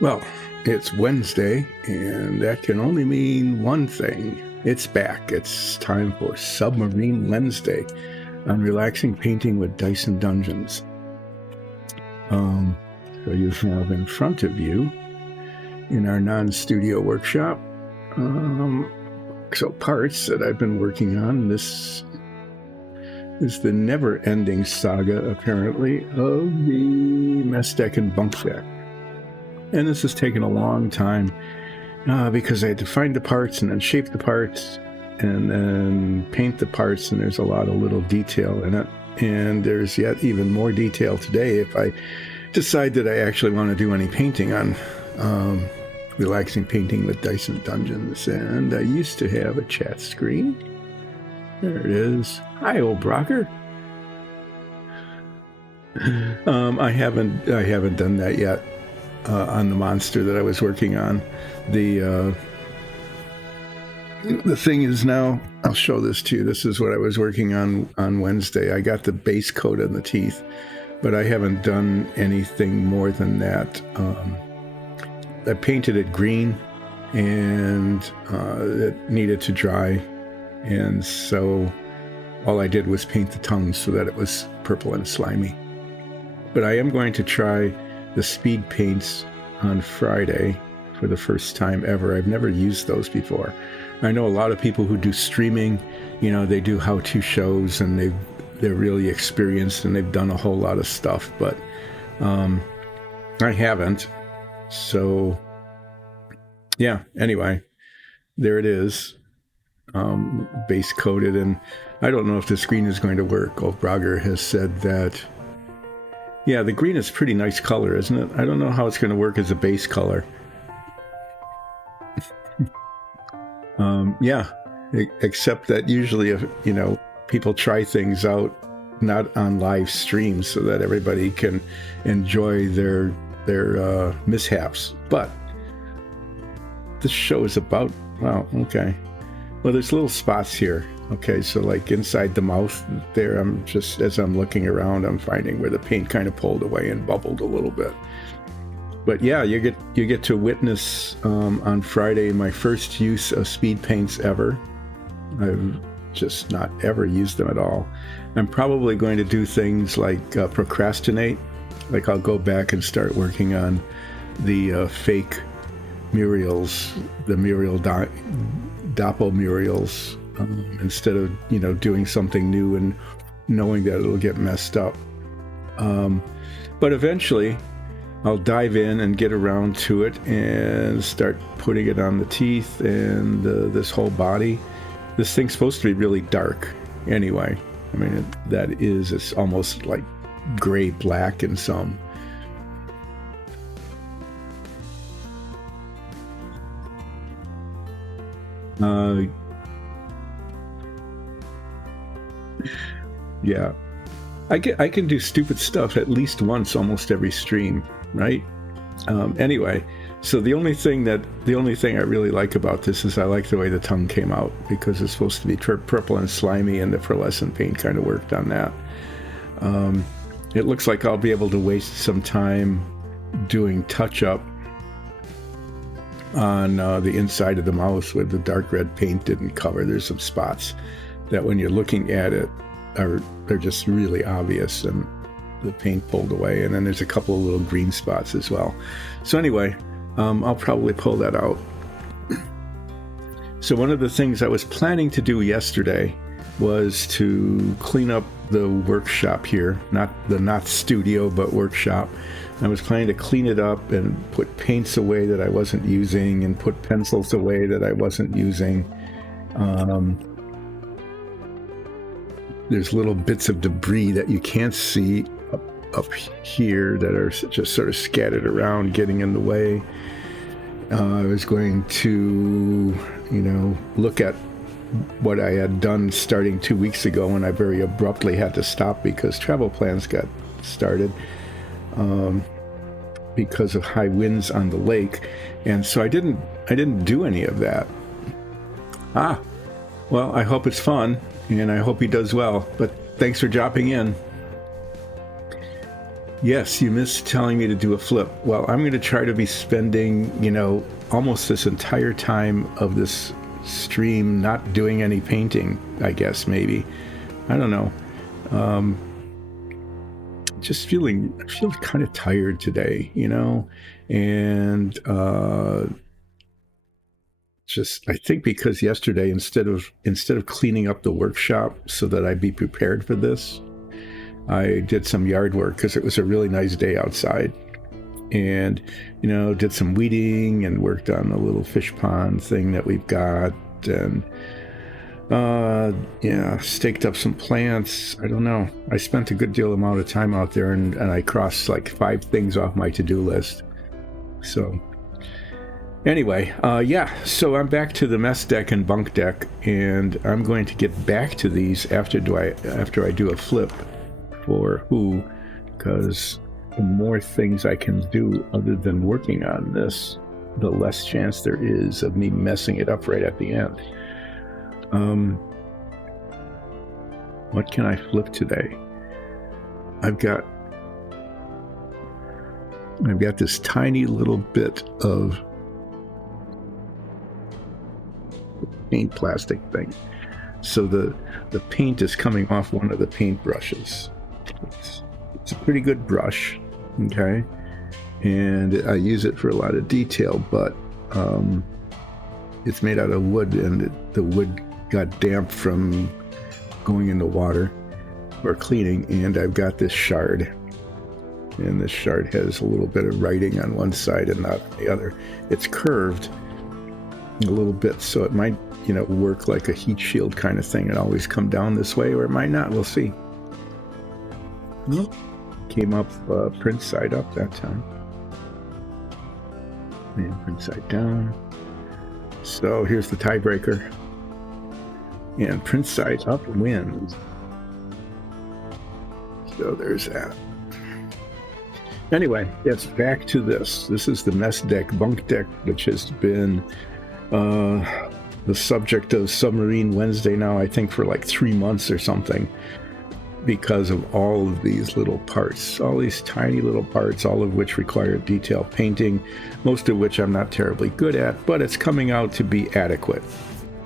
Well, it's Wednesday, and that can only mean one thing. It's back. It's time for Submarine Wednesday on relaxing painting with dice and dungeons. So you have in front of you, in our non-studio workshop, parts that I've been working on. This is the never-ending saga, apparently, of the mess deck and bunk deck. And this has taken a long time because I had to find the parts and then shape the parts and then paint the parts, and there's a lot of little detail in it. And there's yet even more detail today if I decide that I actually want to do any painting on relaxing painting with dice and dungeons. And I used to have a chat screen. There it is. Hi, old Brocker. I haven't done that yet. On the monster that I was working on. The thing is now, I'll show this to you. This is what I was working on Wednesday. I got the base coat on the teeth, but I haven't done anything more than that. I painted it green, and it needed to dry, and so all I did was paint the tongue so that it was purple and slimy. But I am going to try the speed paints on Friday for the first time ever. I've never used those before. I know a lot of people who do streaming, they do how-to shows, and they're really experienced and they've done a whole lot of stuff, but I haven't. So yeah, anyway, there it is, base coated, and I don't know if the screen is going to work. Old Brogger has said that yeah, the green is a pretty nice color, isn't it? I don't know how it's going to work as a base color. Except that usually, if people try things out not on live streams so that everybody can enjoy their mishaps. But this show is about, wow, okay. Well, there's little spots here. Okay, so like inside the mouth there, as I'm looking around, I'm finding where the paint kind of pulled away and bubbled a little bit. But yeah, you get to witness on Friday my first use of speed paints ever. I've just not ever used them at all. I'm probably going to do things like procrastinate. Like I'll go back and start working on the fake Muriels, the Muriel Doppel Muriels. Instead of doing something new and knowing that it'll get messed up. But eventually I'll dive in and get around to it and start putting it on the teeth and this whole body. This thing's supposed to be really dark anyway. I mean, it's almost like gray black in some. Yeah, I can do stupid stuff at least once almost every stream, right? Anyway, so the only thing I really like about this is I like the way the tongue came out, because it's supposed to be purple and slimy, and the pearlescent paint kind of worked on that. It looks like I'll be able to waste some time doing touch-up on the inside of the mouth where the dark red paint didn't cover. There's some spots that when you're looking at it, they're just really obvious, and the paint pulled away, and then there's a couple of little green spots as well. So anyway, I'll probably pull that out. So one of the things I was planning to do yesterday was to clean up the workshop here, not studio, but workshop. I was planning to clean it up and put paints away that I wasn't using and put pencils away that I wasn't using. There's little bits of debris that you can't see up here that are just sort of scattered around, getting in the way. I was going to, look at what I had done starting 2 weeks ago, and I very abruptly had to stop because travel plans got started because of high winds on the lake, and so I didn't do any of that. Well, I hope it's fun, and I hope he does well, but thanks for dropping in. Yes, you missed telling me to do a flip. Well, I'm going to try to be spending, almost this entire time of this stream not doing any painting, I guess, maybe. I don't know. I feel kind of tired today, and I think because yesterday, instead of cleaning up the workshop so that I'd be prepared for this, I did some yard work because it was a really nice day outside, and did some weeding and worked on the little fish pond thing that we've got, and staked up some plants. I don't know. I spent a good deal amount of time out there, and I crossed like 5 things off my to-do list. So anyway, so I'm back to the mess deck and bunk deck, and I'm going to get back to these after I do a flip for who, because the more things I can do other than working on this, the less chance there is of me messing it up right at the end. What can I flip today? I've got this tiny little bit of paint plastic thing. So the paint is coming off one of the paint brushes. It's a pretty good brush, okay? And I use it for a lot of detail, but it's made out of wood, and the wood got damp from going in the water or cleaning, and I've got this shard, and this shard has a little bit of writing on one side and not on the other. It's curved a little bit, so it might work like a heat shield kind of thing and always come down this way, or it might not. We'll see. Came up print side up that time, and print side down. So here's the tiebreaker, and print side up wins. So there's that. Anyway, yes, back to this. This is the mess deck, bunk deck, which has been the subject of Submarine Wednesday now, I think, for like 3 months or something, because of all of these little parts, all these tiny little parts, all of which require detailed painting, most of which I'm not terribly good at, but it's coming out to be adequate.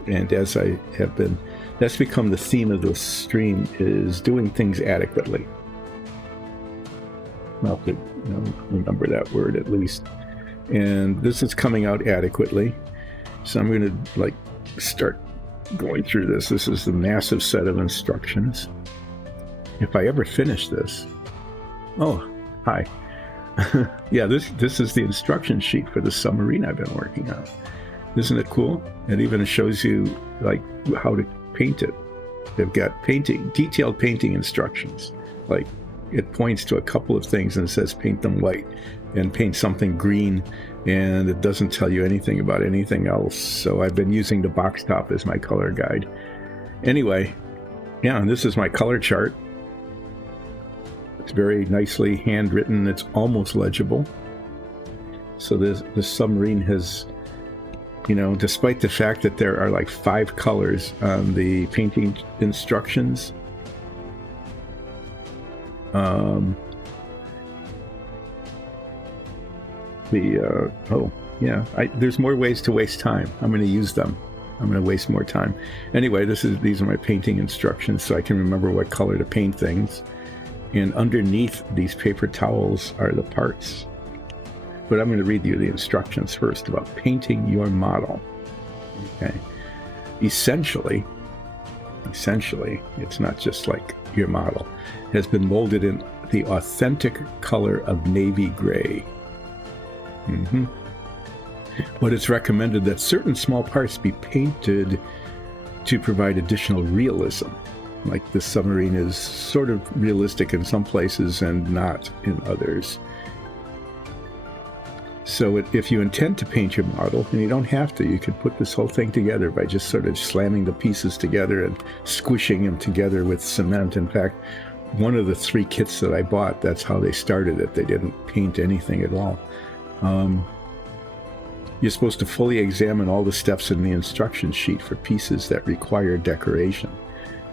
And as I have been, that's become the theme of this stream, is doing things adequately. I'll have to remember that word at least. And this is coming out adequately. So I'm going to start going through this. This is the massive set of instructions. If I ever finish this, oh, hi. Yeah, this is the instruction sheet for the submarine I've been working on. Isn't it cool? It even shows you how to paint it. They've got detailed painting instructions. It points to a couple of things and says paint them white and paint something green, and it doesn't tell you anything about anything else. So I've been using the box top as my color guide. Anyway, yeah, and this is my color chart. It's very nicely handwritten. It's almost legible. So the submarine has, despite the fact that there are 5 colors on the painting instructions, there's more ways to waste time. I'm going to use them. I'm going to waste more time. Anyway, these are my painting instructions, so I can remember what color to paint things. And underneath these paper towels are the parts. But I'm going to read you the instructions first about painting your model. Okay. Essentially, it's not just like your model. It has been molded in the authentic color of navy gray. But it's recommended that certain small parts be painted to provide additional realism. Like the submarine is sort of realistic in some places and not in others. So if you intend to paint your model, and you don't have to, you can put this whole thing together by just sort of slamming the pieces together and squishing them together with cement. In fact, one of the 3 kits that I bought, that's how they started it. They didn't paint anything at all. You're supposed to fully examine all the steps in the instruction sheet for pieces that require decoration.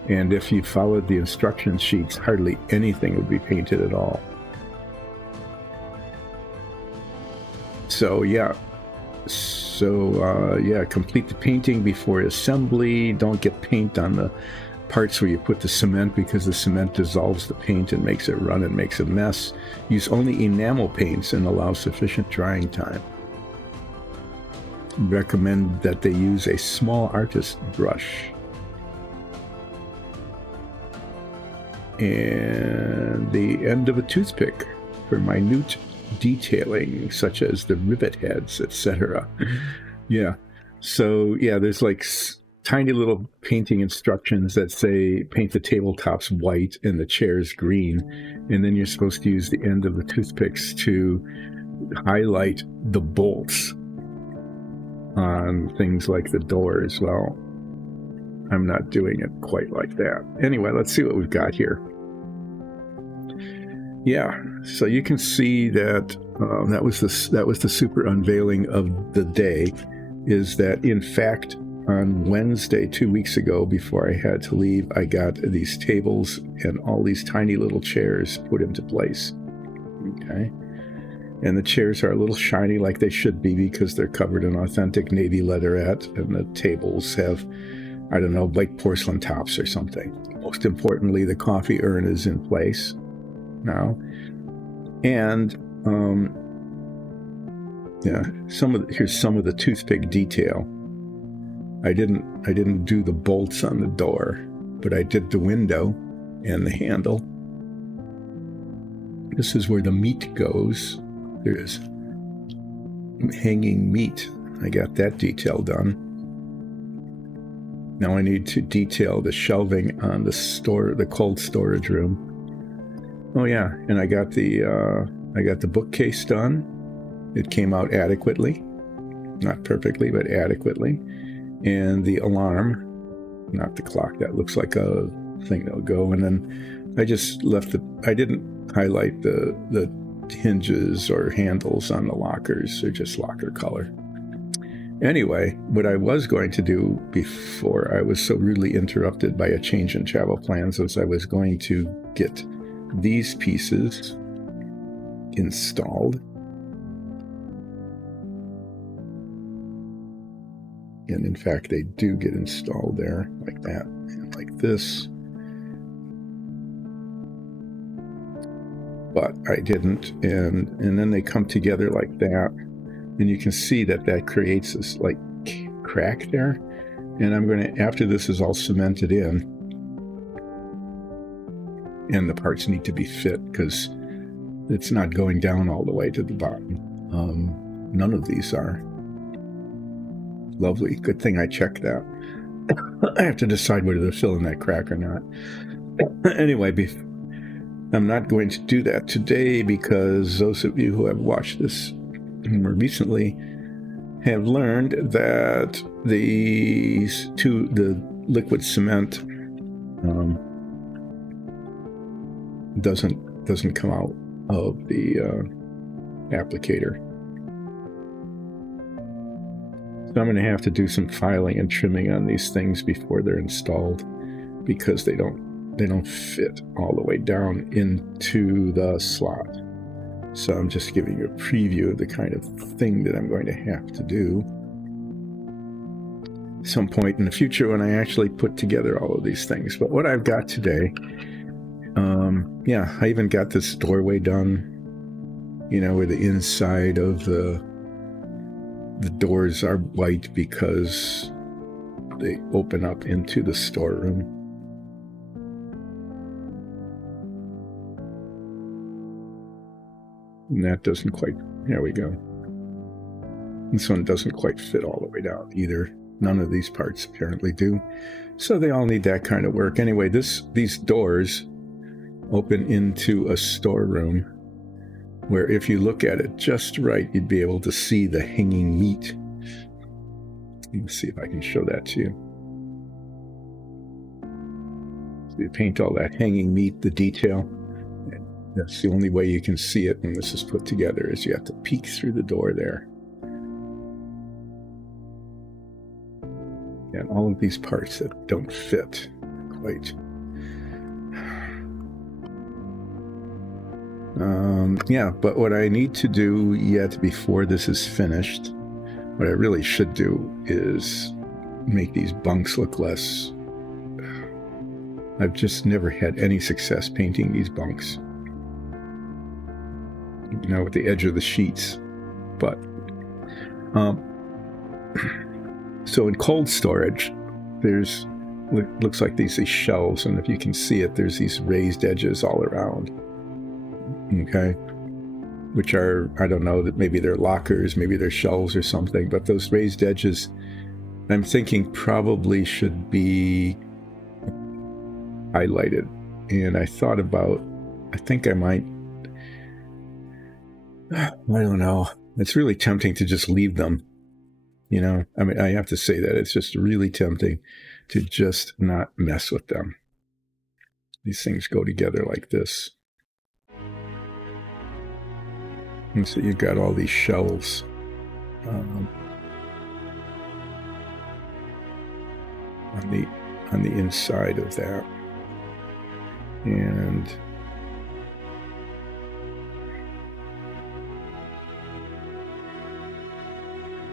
And if you followed the instruction sheets, hardly anything would be painted at all. So yeah. So yeah, complete the painting before assembly. Don't get paint on the parts where you put the cement, because the cement dissolves the paint and makes it run and makes a mess. Use only enamel paints and allow sufficient drying time. Recommend that they use a small artist brush. And the end of a toothpick for minute detailing, such as the rivet heads, etc. Yeah. So yeah, there's like tiny little painting instructions that say paint the tabletops white and the chairs green, and then you're supposed to use the end of the toothpicks to highlight the bolts on things like the door as well. I'm not doing it quite like that. Anyway, let's see what we've got here. Yeah, so you can see that that was the super unveiling of the day. Is that in fact on Wednesday 2 weeks ago, before I had to leave, I got these tables and all these tiny little chairs put into place. Okay, and the chairs are a little shiny, like they should be, because they're covered in authentic navy leatherette, and the tables have, I don't know, like porcelain tops or something. Most importantly, the coffee urn is in place now, and yeah, here's some of the toothpick detail. I didn't do the bolts on the door, but I did the window and the handle. This is where the meat goes. There's hanging meat. I got that detail done. Now I need to detail the shelving on the cold storage room. Oh yeah, and I got the bookcase done. It came out adequately, not perfectly, but adequately. And the alarm, not the clock, that looks like a thing that'll go. And then I just I didn't highlight the hinges or handles on the lockers. They're just locker color. Anyway, what I was going to do before I was so rudely interrupted by a change in travel plans was I was going to get these pieces installed. And in fact, they do get installed there, like that, and like this. But I didn't, and then they come together like that, and you can see that creates this like crack there. And I'm going to, after this is all cemented in, and the parts need to be fit because it's not going down all the way to the bottom. None of these are. Lovely. Good thing I checked that. I have to decide whether to fill in that crack or not. Anyway, I'm not going to do that today, because those of you who have watched this more recently have learned that the liquid cement doesn't come out of the applicator. So I'm going to have to do some filing and trimming on these things before they're installed, because they don't fit all the way down into the slot. So I'm just giving you a preview of the kind of thing that I'm going to have to do some point in the future when I actually put together all of these things. But what I've got today, yeah, I even got this doorway done, where the inside of the doors are white because they open up into the storeroom. And that doesn't quite, there we go. This one doesn't quite fit all the way down either. None of these parts apparently do. So they all need that kind of work. Anyway, these doors open into a storeroom where if you look at it just right, you'd be able to see the hanging meat. Let me see if I can show that to you. So you paint all that hanging meat, the detail. And that's the only way you can see it when this is put together, is you have to peek through the door there. And all of these parts that don't fit quite. Yeah, but what I need to do yet before this is finished, what I really should do is make these bunks look less. I've just never had any success painting these bunks, with the edge of the sheets. But so in cold storage, there's looks like these shelves, and if you can see it, there's these raised edges all around. Okay, which are, I don't know, that maybe they're lockers, maybe they're shelves or something, but those raised edges, I'm thinking probably should be highlighted. And I think I might, I don't know, it's really tempting to just leave them, I mean, I have to say that it's just really tempting to just not mess with them. These things go together like this. And so you've got all these shelves. On the inside of that. And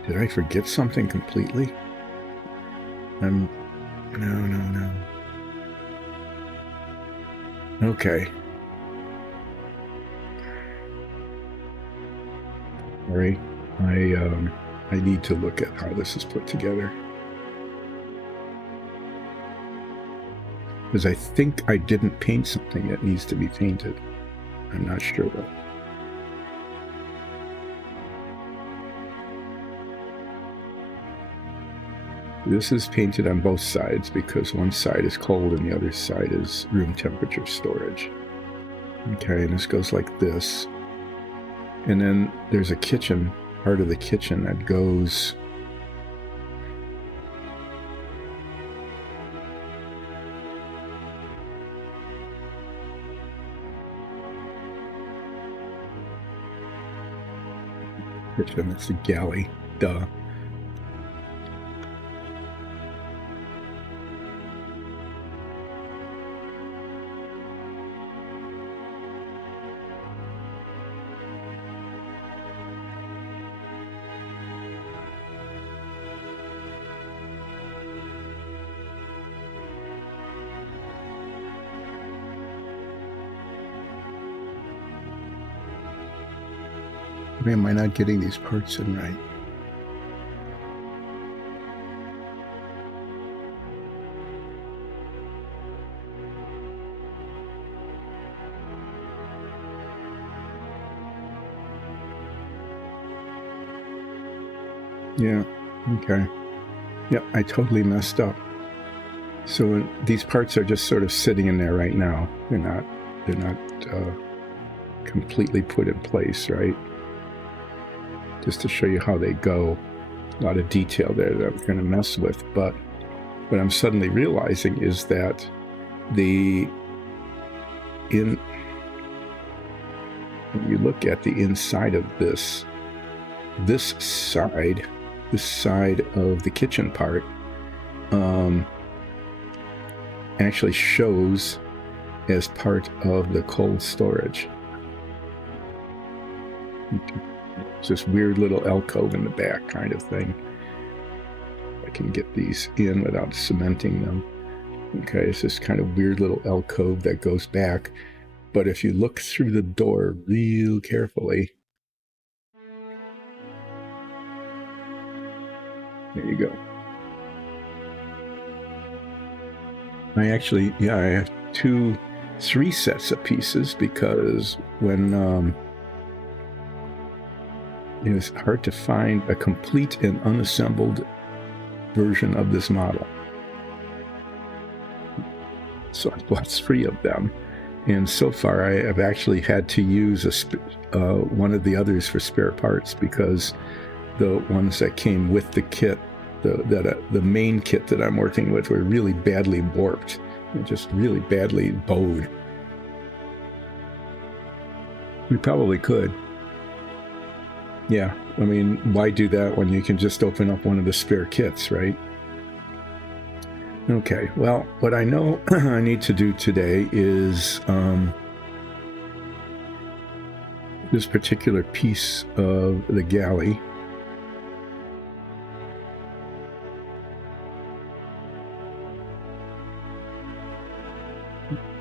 did I forget something completely? No. Okay. Sorry, I need to look at how this is put together. Because I think I didn't paint something that needs to be painted. I'm not sure though. This is painted on both sides because one side is cold and the other side is room temperature storage. Okay, and this goes like this. And then there's a kitchen, part of the kitchen that goes kitchen, that's the galley, duh. Am I not getting these parts in right? Yeah, okay. Yep, I totally messed up. So these parts are just sort of sitting in there right now. They're not completely put in place, right? Just to show you how they go. A lot of detail there that I'm going to mess with, but what I'm suddenly realizing is that when you look at the inside of this side of the kitchen part, actually shows as part of the cold storage. It's this weird little alcove in the back kind of thing. I can get these in without cementing them. Okay, it's this kind of weird little alcove that goes back. But if you look through the door real carefully, there you go. I have 3 sets of pieces because when it's hard to find a complete and unassembled version of this model. So I bought 3 of them, and so far I have actually had to use one of the others for spare parts because the ones that came with the kit, the main kit that I'm working with, were really badly warped, just really badly bowed. We probably could. Yeah, I mean, why do that when you can just open up one of the spare kits, right? Okay, well, what I know I need to do today is this particular piece of the galley.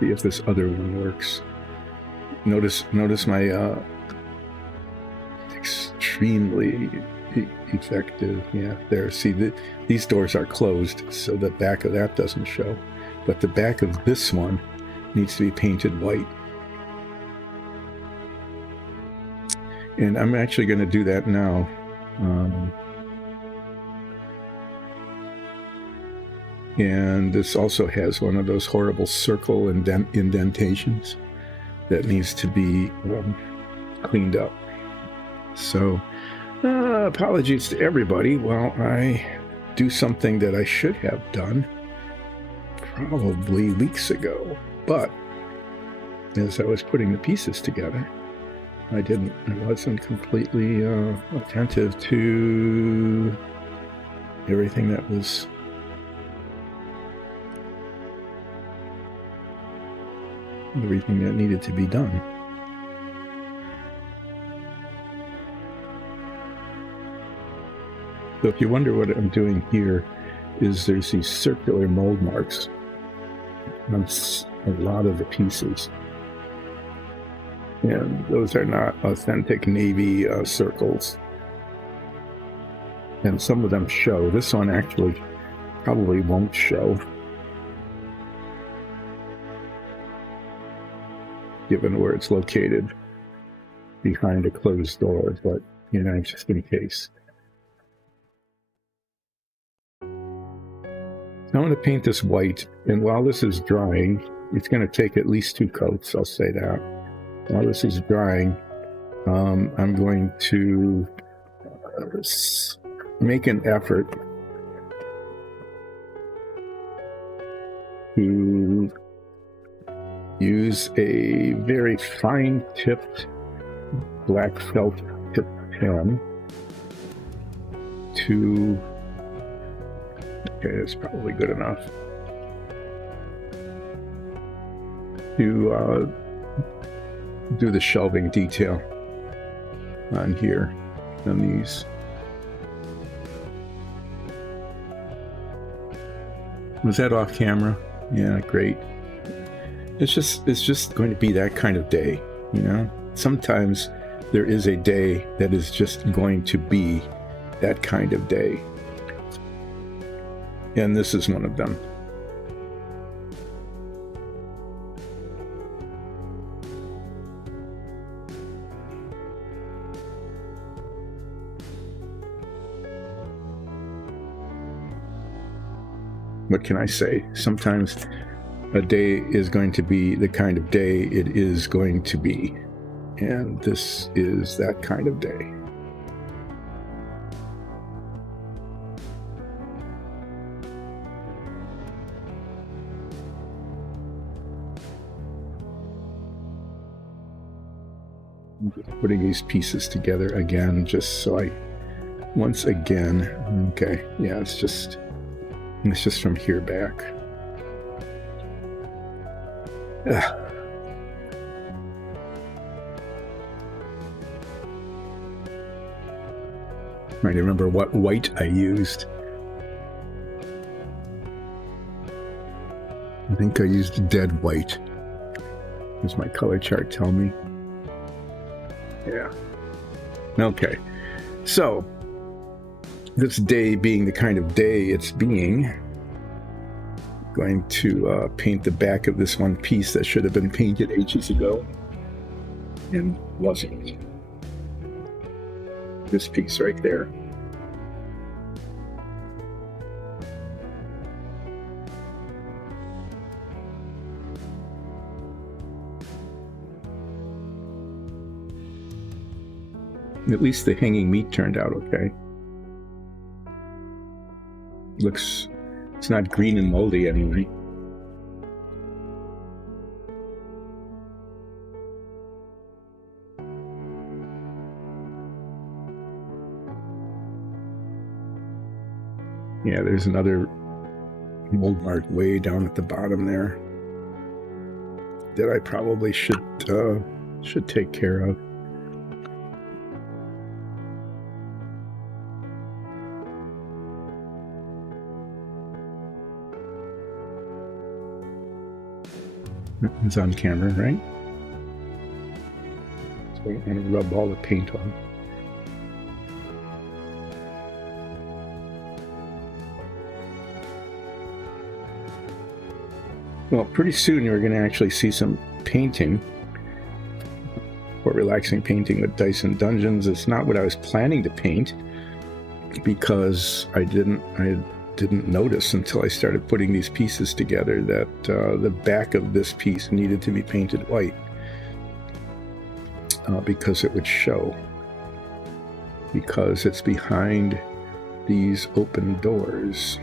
See if this other one works. Notice my extremely effective. Yeah, there. See, these doors are closed, so the back of that doesn't show. But the back of this one needs to be painted white. And I'm actually going to do that now. And this also has one of those horrible circle indentations that needs to be cleaned up. So, apologies to everybody while I do something that I should have done probably weeks ago. But as I was putting the pieces together, I wasn't completely attentive to everything that was everything that needed to be done. So if you wonder what I'm doing here, is there's these circular mold marks on a lot of the pieces. And those are not authentic navy circles. And some of them show. This one actually probably won't show, given where it's located behind a closed door, but you know, just in case. I'm going to paint this white, and while this is drying, it's going to take at least 2 coats, I'll say that. While this is drying, I'm going to make an effort to use a very fine-tipped black felt tip pen to... Okay, that's probably good enough. To do the shelving detail on here, on these. Was that off camera? Yeah, great. It's just going to be that kind of day, you know? Sometimes there is a day that is just going to be that kind of day. And this is one of them. What can I say? Sometimes a day is going to be the kind of day it is going to be. And this is that kind of day. I'm just putting these pieces together again, just so once again, okay, yeah, it's just from here back. Ugh. Trying to remember what white I used. I think I used dead white. Does my color chart tell me? Yeah. Okay. So, this day being the kind of day it's being, I'm going to paint the back of this one piece that should have been painted ages ago and wasn't. This piece right there. At least the hanging meat turned out okay. Looks, it's not green and moldy anyway. Yeah, there's another mold mark way down at the bottom there that I probably should take care of. It's on camera, right? So I'm going to rub all the paint on. Well, pretty soon you're going to actually see some painting or relaxing painting with Dyson Dungeons. It's not what I was planning to paint because I didn't notice until I started putting these pieces together that the back of this piece needed to be painted white because it would show, because it's behind these open doors.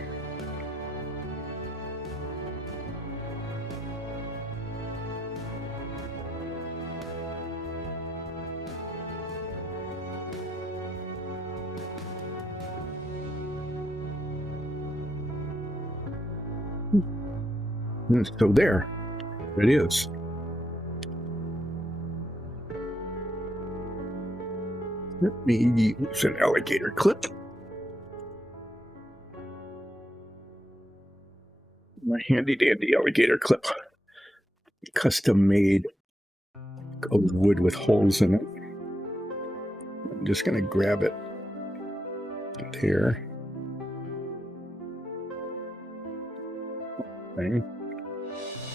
And so there it is. Let me use an alligator clip. My handy dandy alligator clip. Custom made of wood with holes in it. I'm just going to grab it there. Okay.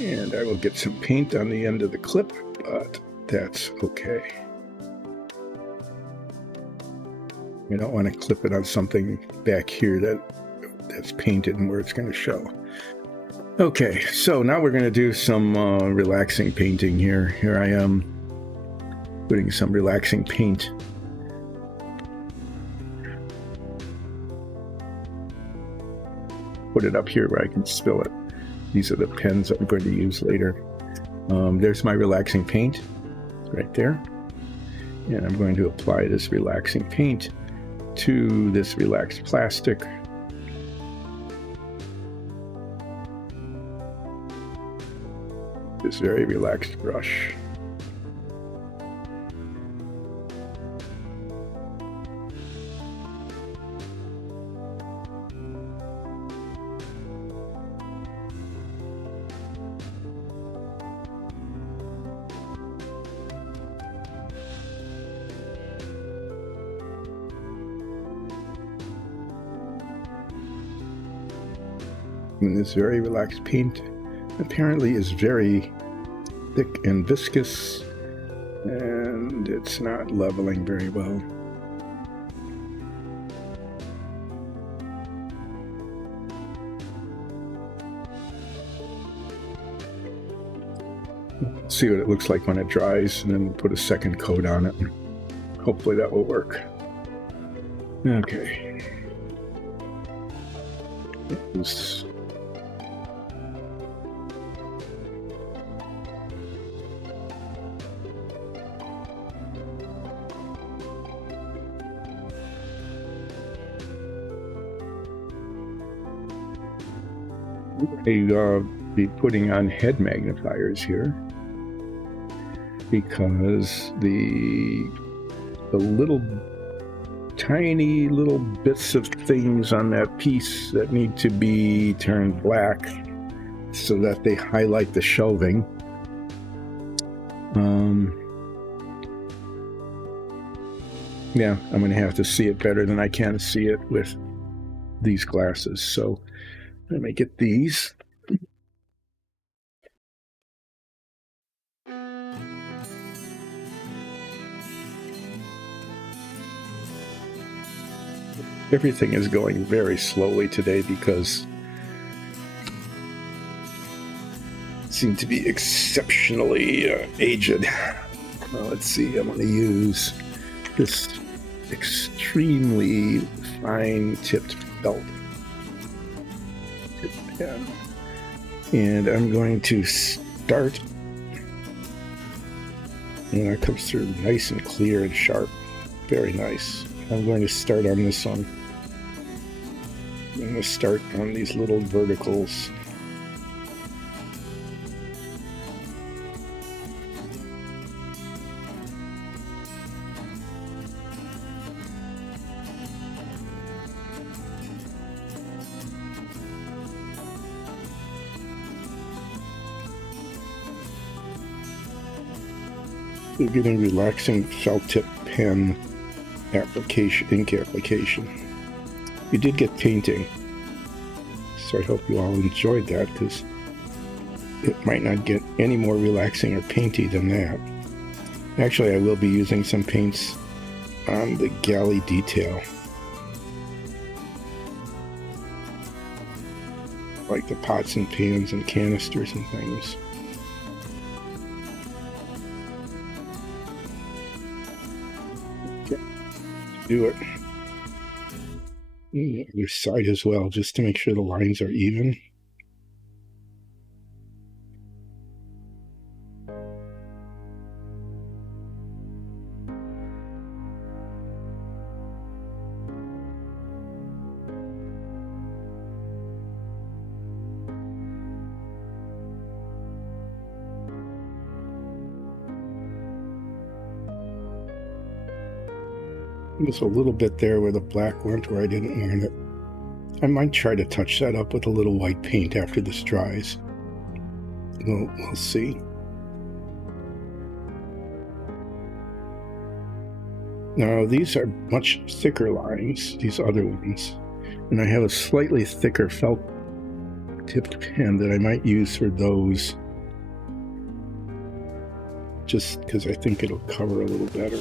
And I will get some paint on the end of the clip, but that's okay. You don't want to clip it on something back here that's painted and where it's going to show. Okay, so now we're going to do some relaxing painting here. Here I am putting some relaxing paint. Put it up here where I can spill it. These are the pens I'm going to use later. There's my relaxing paint right there. And I'm going to apply this relaxing paint to this relaxed plastic. This very relaxed brush. And this very relaxed paint apparently is very thick and viscous, and it's not leveling very well. See what it looks like when it dries, and then we'll put a second coat on it. Hopefully that will work. Okay. Oops. I'll be putting on head magnifiers here because the little tiny little bits of things on that piece that need to be turned black so that they highlight the shelving. Yeah, I'm going to have to see it better than I can see it with these glasses. So let me get these. Everything is going very slowly today because it seemed to be exceptionally aged. Well, let's see, I'm going to use this extremely fine-tipped felt pen. And I'm going to start, and it comes through nice and clear and sharp. Very nice. I'm going to start on this one. I'm going to start on these little verticals. We're getting relaxing felt tip pen ink application. We did get painting, so I hope you all enjoyed that, because it might not get any more relaxing or painty than that. Actually, I will be using some paints on the galley detail, like the pots and pans and canisters and things. Okay. Do it. The other side as well, just to make sure the lines are even. There's a little bit there where the black went where I didn't want it. I might try to touch that up with a little white paint after this dries. We'll see. Now these are much thicker lines, these other ones. And I have a slightly thicker felt tipped pen that I might use for those, just because I think it'll cover a little better.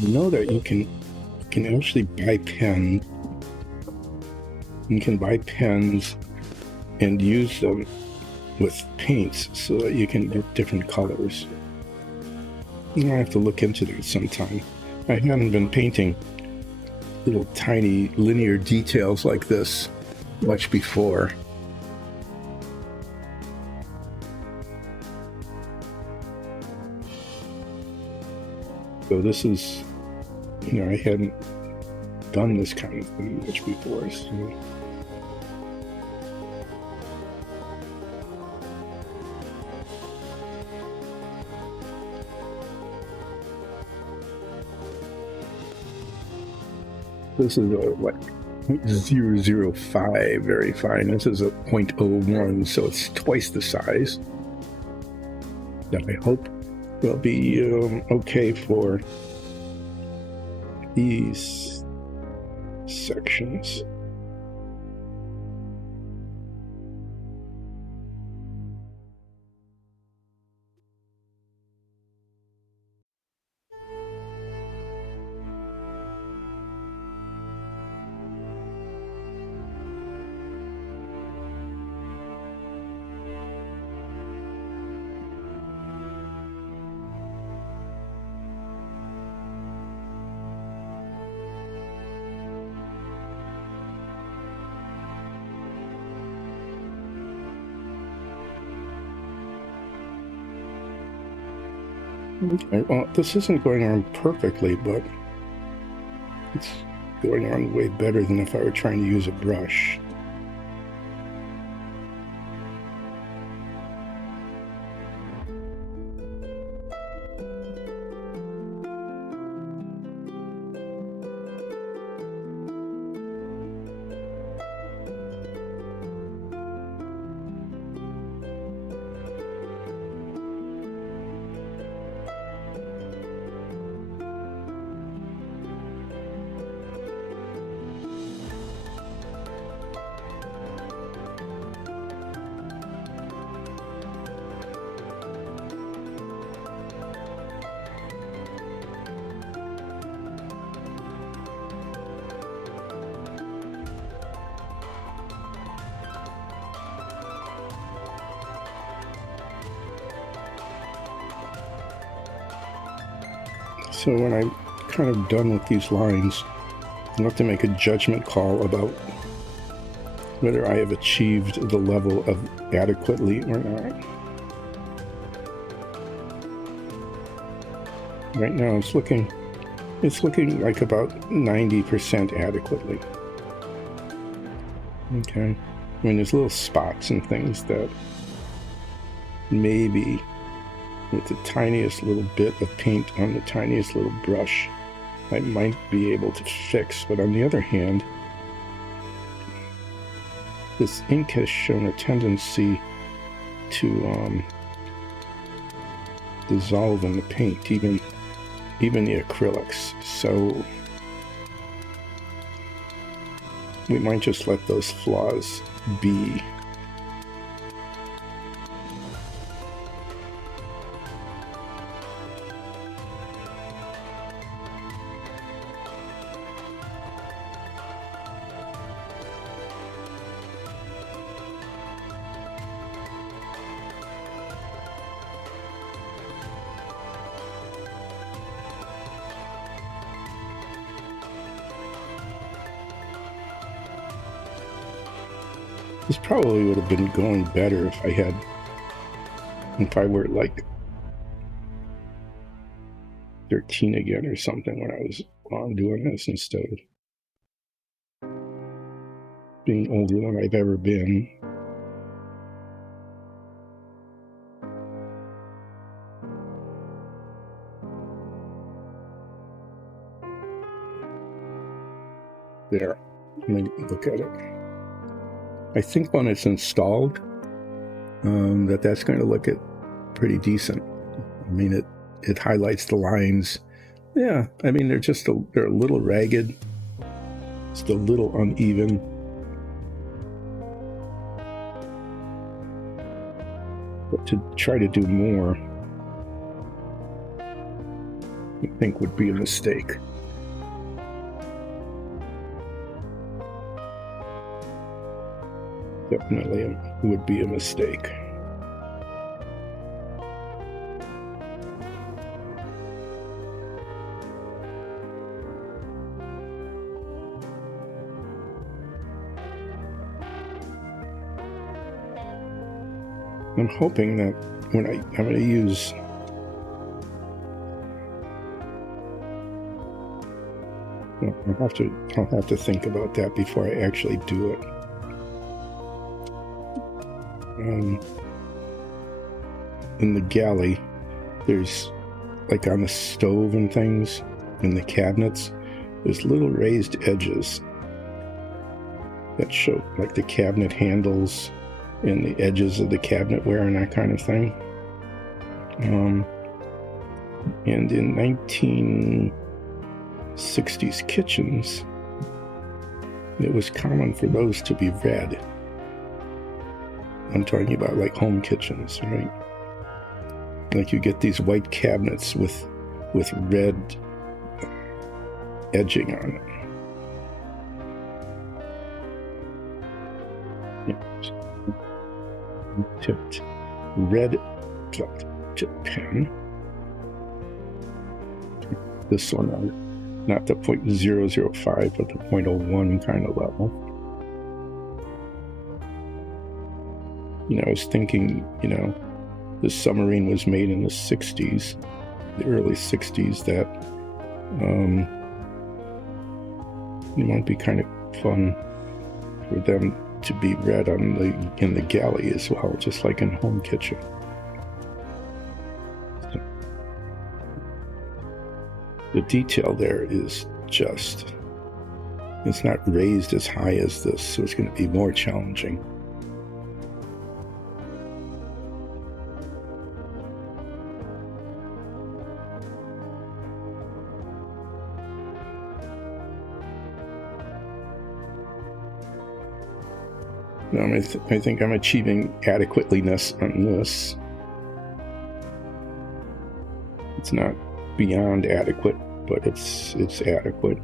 You know that you can actually buy pens. You can buy pens and use them with paints so that you can get different colors. I have to look into that sometime. I haven't been painting little tiny linear details like this much before. So this is, I hadn't done this kind of thing much before. So. This is a, 0.005, very fine. This is a 0.01, so it's twice the size. That I hope will be okay for these sections. Okay, well, this isn't going on perfectly, but it's going on way better than if I were trying to use a brush. So when I'm kind of done with these lines, I'll have to make a judgment call about whether I have achieved the level of adequately or not. Right now it's looking like about 90% adequately. Okay. I mean, there's little spots and things that maybe with the tiniest little bit of paint on the tiniest little brush, I might be able to fix. But on the other hand, this ink has shown a tendency to dissolve in the paint, even the acrylics. So we might just let those flaws be. This probably would have been going better if I were like 13 again or something when I was doing this instead of being older than I've ever been. There, let me look at it. I think when it's installed, that's going to look pretty decent. I mean, it highlights the lines. Yeah, I mean, they're a little ragged. It's a little uneven. But to try to do more, I think would be a mistake. Definitely would be a mistake. I'm hoping that when I'm going to use I'll have to think about that before I actually do it. In the galley, there's like on the stove and things, in the cabinets, there's little raised edges that show like the cabinet handles and the edges of the cabinetware and that kind of thing. And in 1960s kitchens, it was common for those to be red. I'm talking about like home kitchens, right? Like you get these white cabinets with red edging on it. Tipped red tip pen. This one, not the 0.005, but the 0.01 kind of level. I was thinking, the submarine was made in the 60s, the early 60s, that it might be kind of fun for them to be red in the galley as well, just like in home kitchen. So, the detail there is it's not raised as high as this, so it's going to be more challenging. I think I'm achieving adequateness on this. It's not beyond adequate, but it's adequate.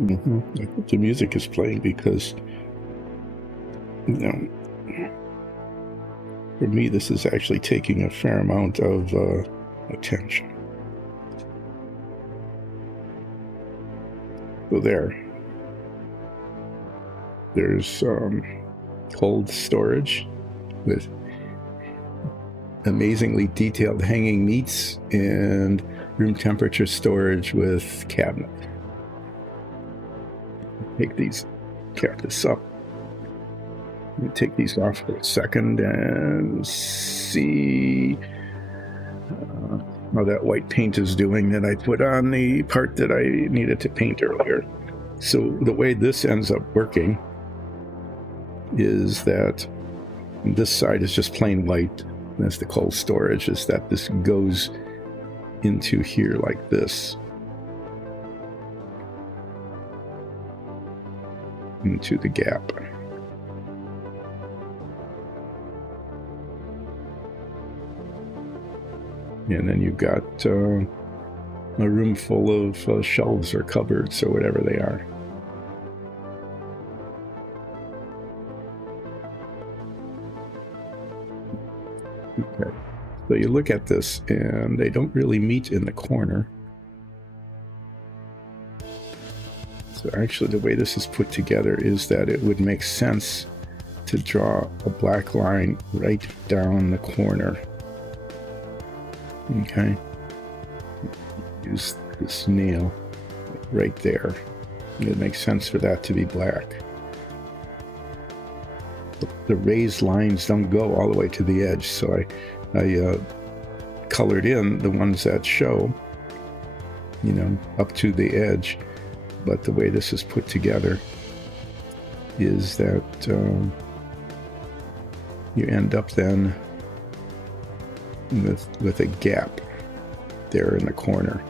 I think the music is playing because, for me, this is actually taking a fair amount of attention. So there's cold storage with amazingly detailed hanging meats and room temperature storage with cabinet. Take these, cap this up. Let me take these off for a second and see how that white paint is doing that I put on the part that I needed to paint earlier. So the way this ends up working is that this side is just plain white. That's the cold storage, is that this goes into here like this. Into the gap. And then you've got a room full of shelves or cupboards or whatever they are. Okay. So you look at this and they don't really meet in the corner. So actually the way this is put together is that it would make sense to draw a black line right down the corner. Okay. Use this nail right there. It makes sense for that to be black. The raised lines don't go all the way to the edge, so I colored in the ones that show, up to the edge. But the way this is put together is that you end up then with a gap there in the corner.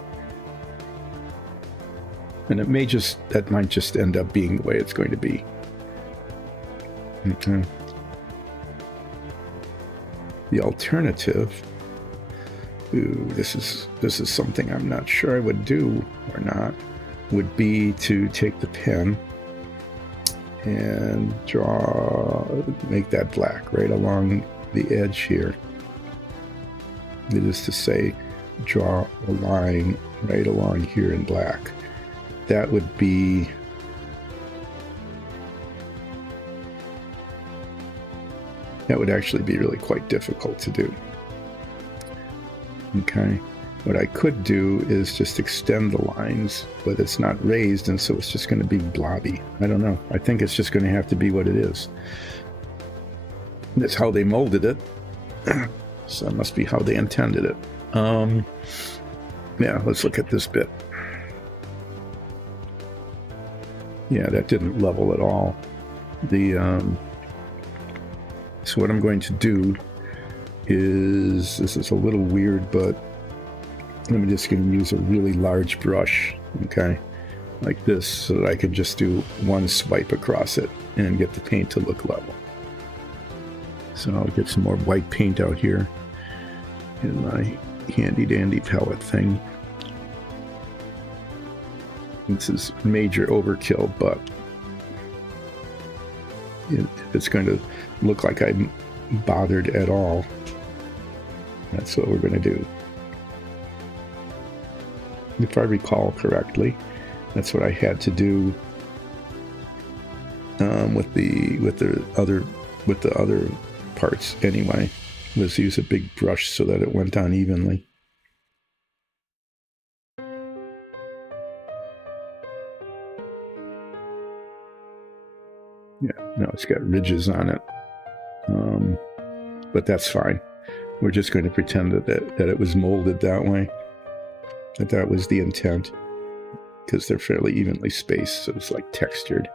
And that might just end up being the way it's going to be. Okay. The alternative, this is something I'm not sure I would do or not, would be to take the pen and make that black right along the edge here. It is to say, draw a line right along here in black. That would actually be really quite difficult to do. Okay. What I could do is just extend the lines, but it's not raised, and so it's just going to be blobby. I don't know. I think it's just going to have to be what it is. That's how they molded it. So it must be how they intended it. Yeah, let's look at this bit. Yeah, that didn't level at all. So what I'm going to do is, this is a little weird, but I'm just going to use a really large brush, okay, like this, so that I can just do one swipe across it and get the paint to look level. So I'll get some more white paint out here in my handy dandy palette thing. This is major overkill, but if it's going to look like I'm bothered at all, that's what we're going to do. If I recall correctly, that's what I had to do with the other parts anyway, was use a big brush so that it went on evenly. Yeah, no, it's got ridges on it, but that's fine. We're just going to pretend that it was molded that way, that was the intent, because they're fairly evenly spaced, so it's like textured.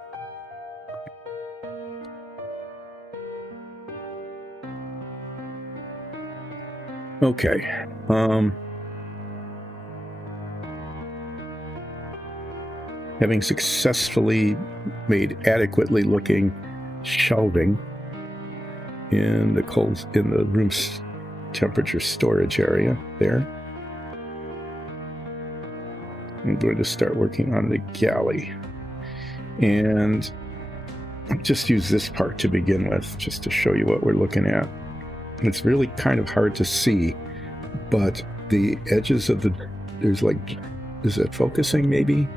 Okay. Having successfully made adequately looking shelving in the room's temperature storage area there, I'm going to start working on the galley. And I'll just use this part to begin with, just to show you what we're looking at. It's really kind of hard to see, but the edges of there's like, is it focusing maybe?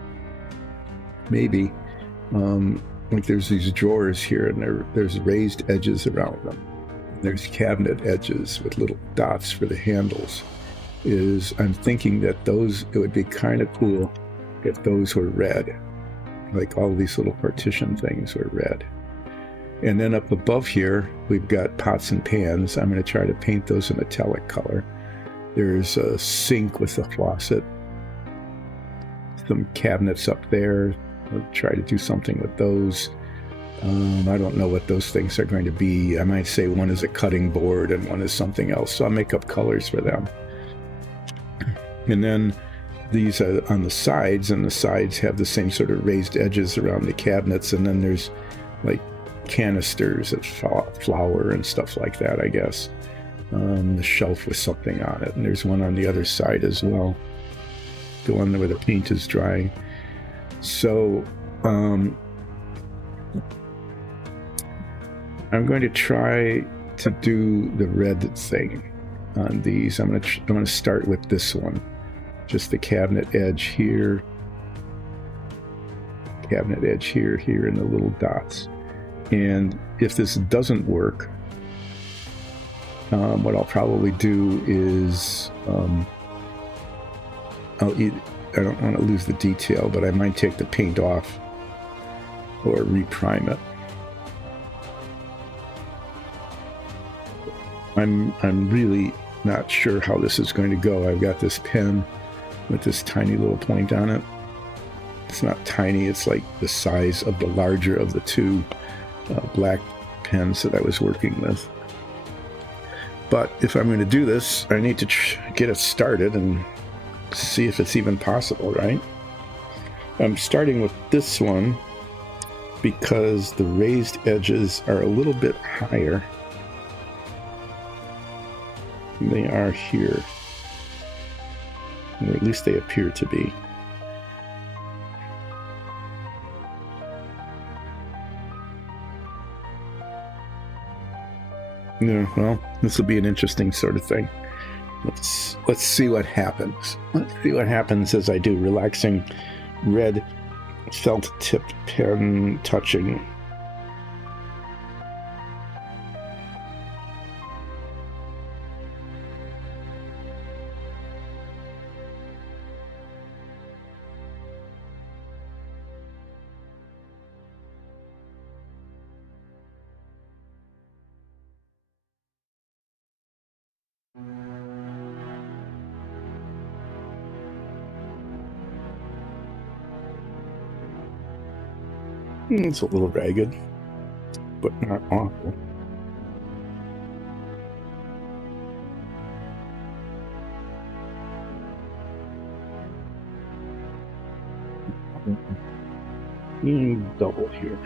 Maybe. Like there's these drawers here, and there's raised edges around them. There's cabinet edges with little dots for the handles. I'm thinking that it would be kind of cool if those were red. Like all these little partition things were red. And then up above here, we've got pots and pans. I'm going to try to paint those a metallic color. There's a sink with a faucet. Some cabinets up there. I'll try to do something with those. I don't know what those things are going to be. I might say one is a cutting board and one is something else. So I'll make up colors for them. And then these are on the sides, and the sides have the same sort of raised edges around the cabinets. And then there's like canisters of flour and stuff like that, I guess. The shelf with something on it. And there's one on the other side as well. The one where the paint is drying. So I'm going to try to do the red thing on these. I'm going to start with this one. Just the cabinet edge here. Cabinet edge here, and the little dots. And if this doesn't work, what I'll probably do is I don't want to lose the detail, but I might take the paint off or reprime it. I'm really not sure how this is going to go. I've got this pen with this tiny little point on it. It's not tiny, it's like the size of the larger of the two black pens that I was working with. But if I'm going to do this, I need to get it started and see if it's even possible, right? I'm starting with this one because the raised edges are a little bit higher than they are here, or at least they appear to be. Yeah, well, this will be an interesting sort of thing. Let's see what happens. Let's see what happens as I do relaxing red felt tipped pen touching. It's a little ragged, but not awful. Double here.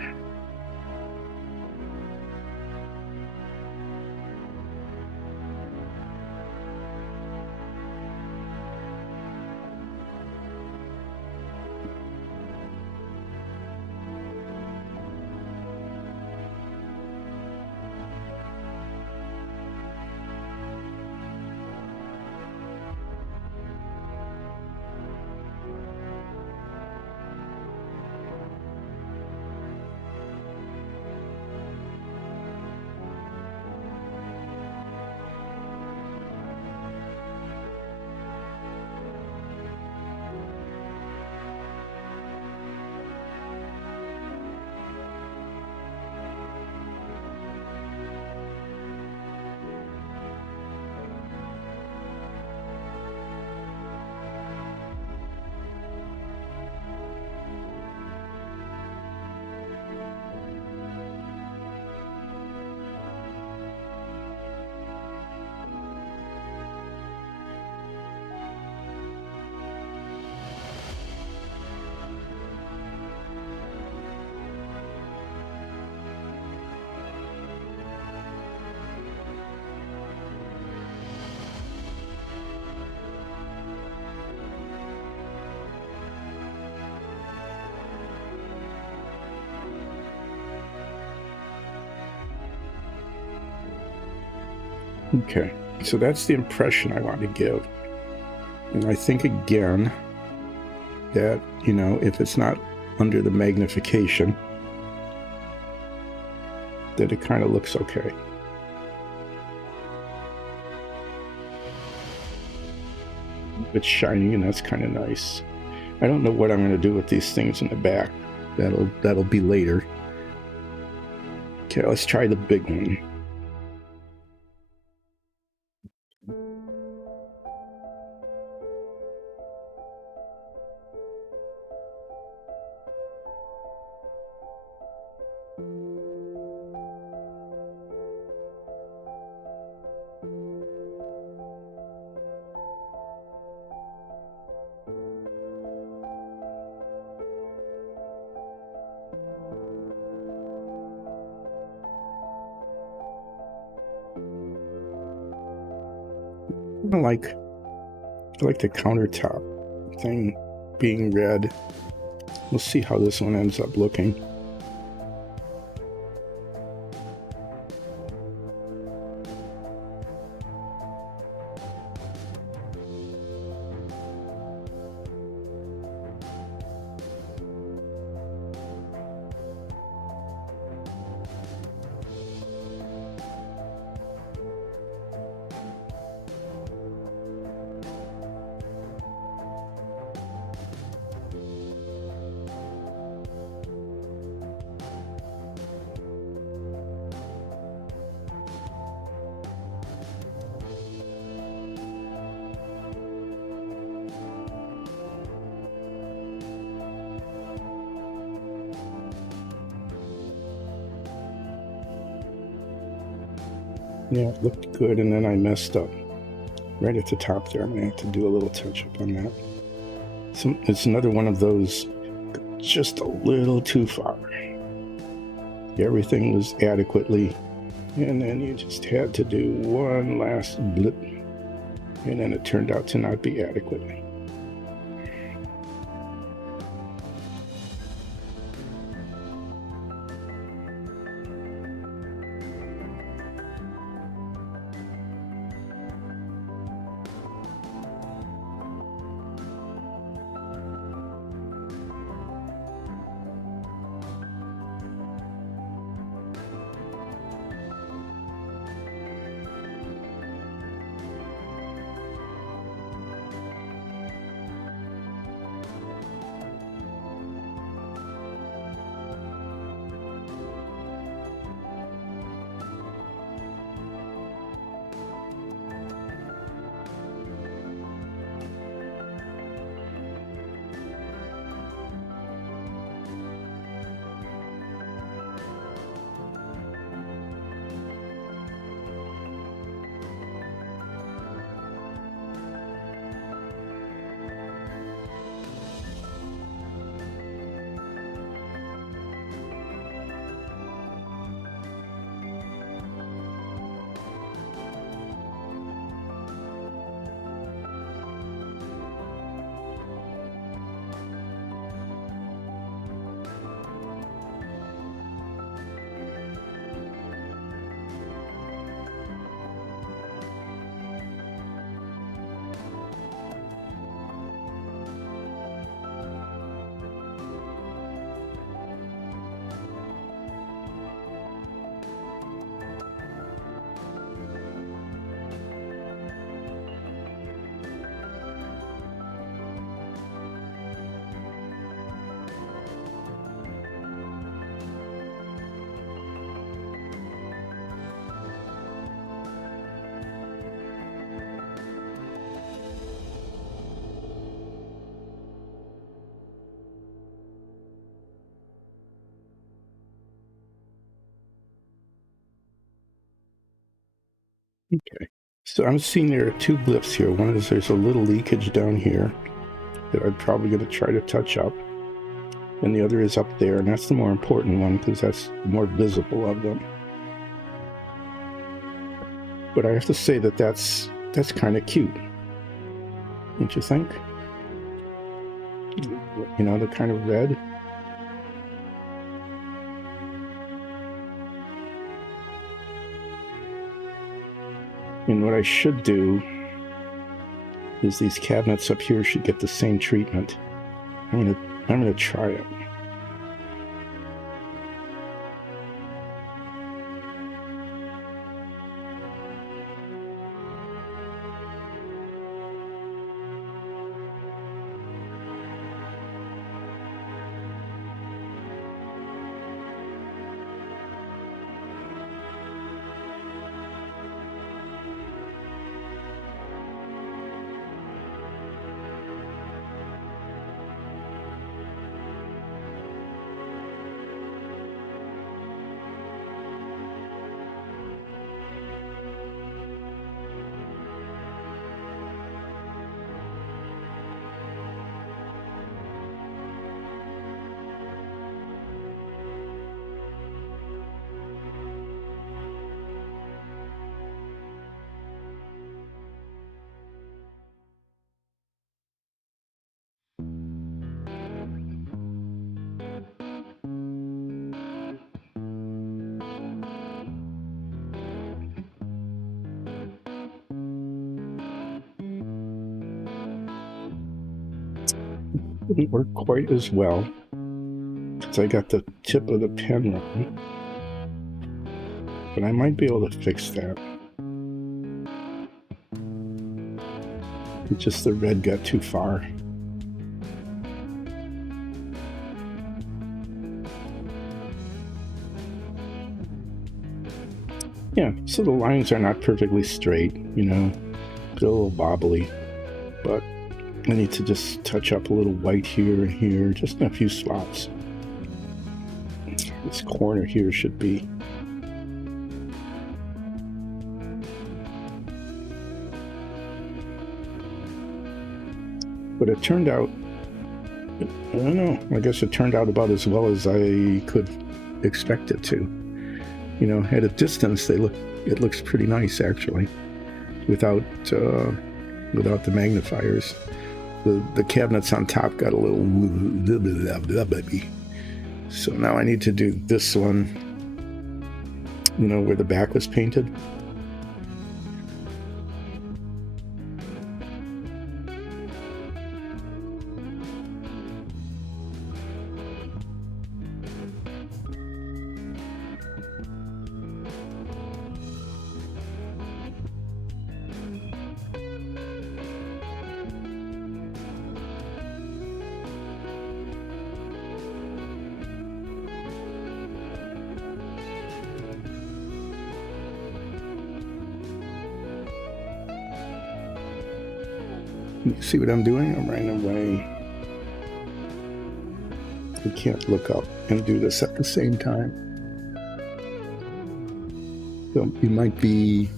Okay, so that's the impression I want to give. And I think again that, you know, if it's not under the magnification, that it kind of looks okay. It's shining, and that's kind of nice. I don't know what I'm going to do with these things in the back. That'll be later. Okay, let's try the big one. I like the countertop thing being red. We'll see how this one ends up looking. Yeah, it looked good, and then I messed up right at the top there. I'm going to have to do a little touch-up on that. It's another one of those just a little too far. Everything was adequately, and then you just had to do one last blip, and then it turned out to not be adequately. Okay, so I'm seeing there are two blips here. One is there's a little leakage down here that I'm probably going to try to touch up, and the other is up there, and that's the more important one because that's the more visible of them. But I have to say that that's kind of cute, don't you think? You know, the kind of red. And what I should do is these cabinets up here should get the same treatment. I'm gonna try it. Didn't work quite as well because I got the tip of the pen wrong, but I might be able to fix that. It's just the red got too far. Yeah, so the lines are not perfectly straight, you know, they're a little bobbly, but I need to just touch up a little white here and here, just in a few spots. This corner here should be. But it turned out, I don't know, I guess it turned out about as well as I could expect it to. You know, at a distance, it looks pretty nice actually, without the magnifiers. The cabinets on top got a little baby. So now I need to do this one, you know, where the back was painted. You see what I'm doing? I'm running away. You can't look up and do this at the same time. So you might be,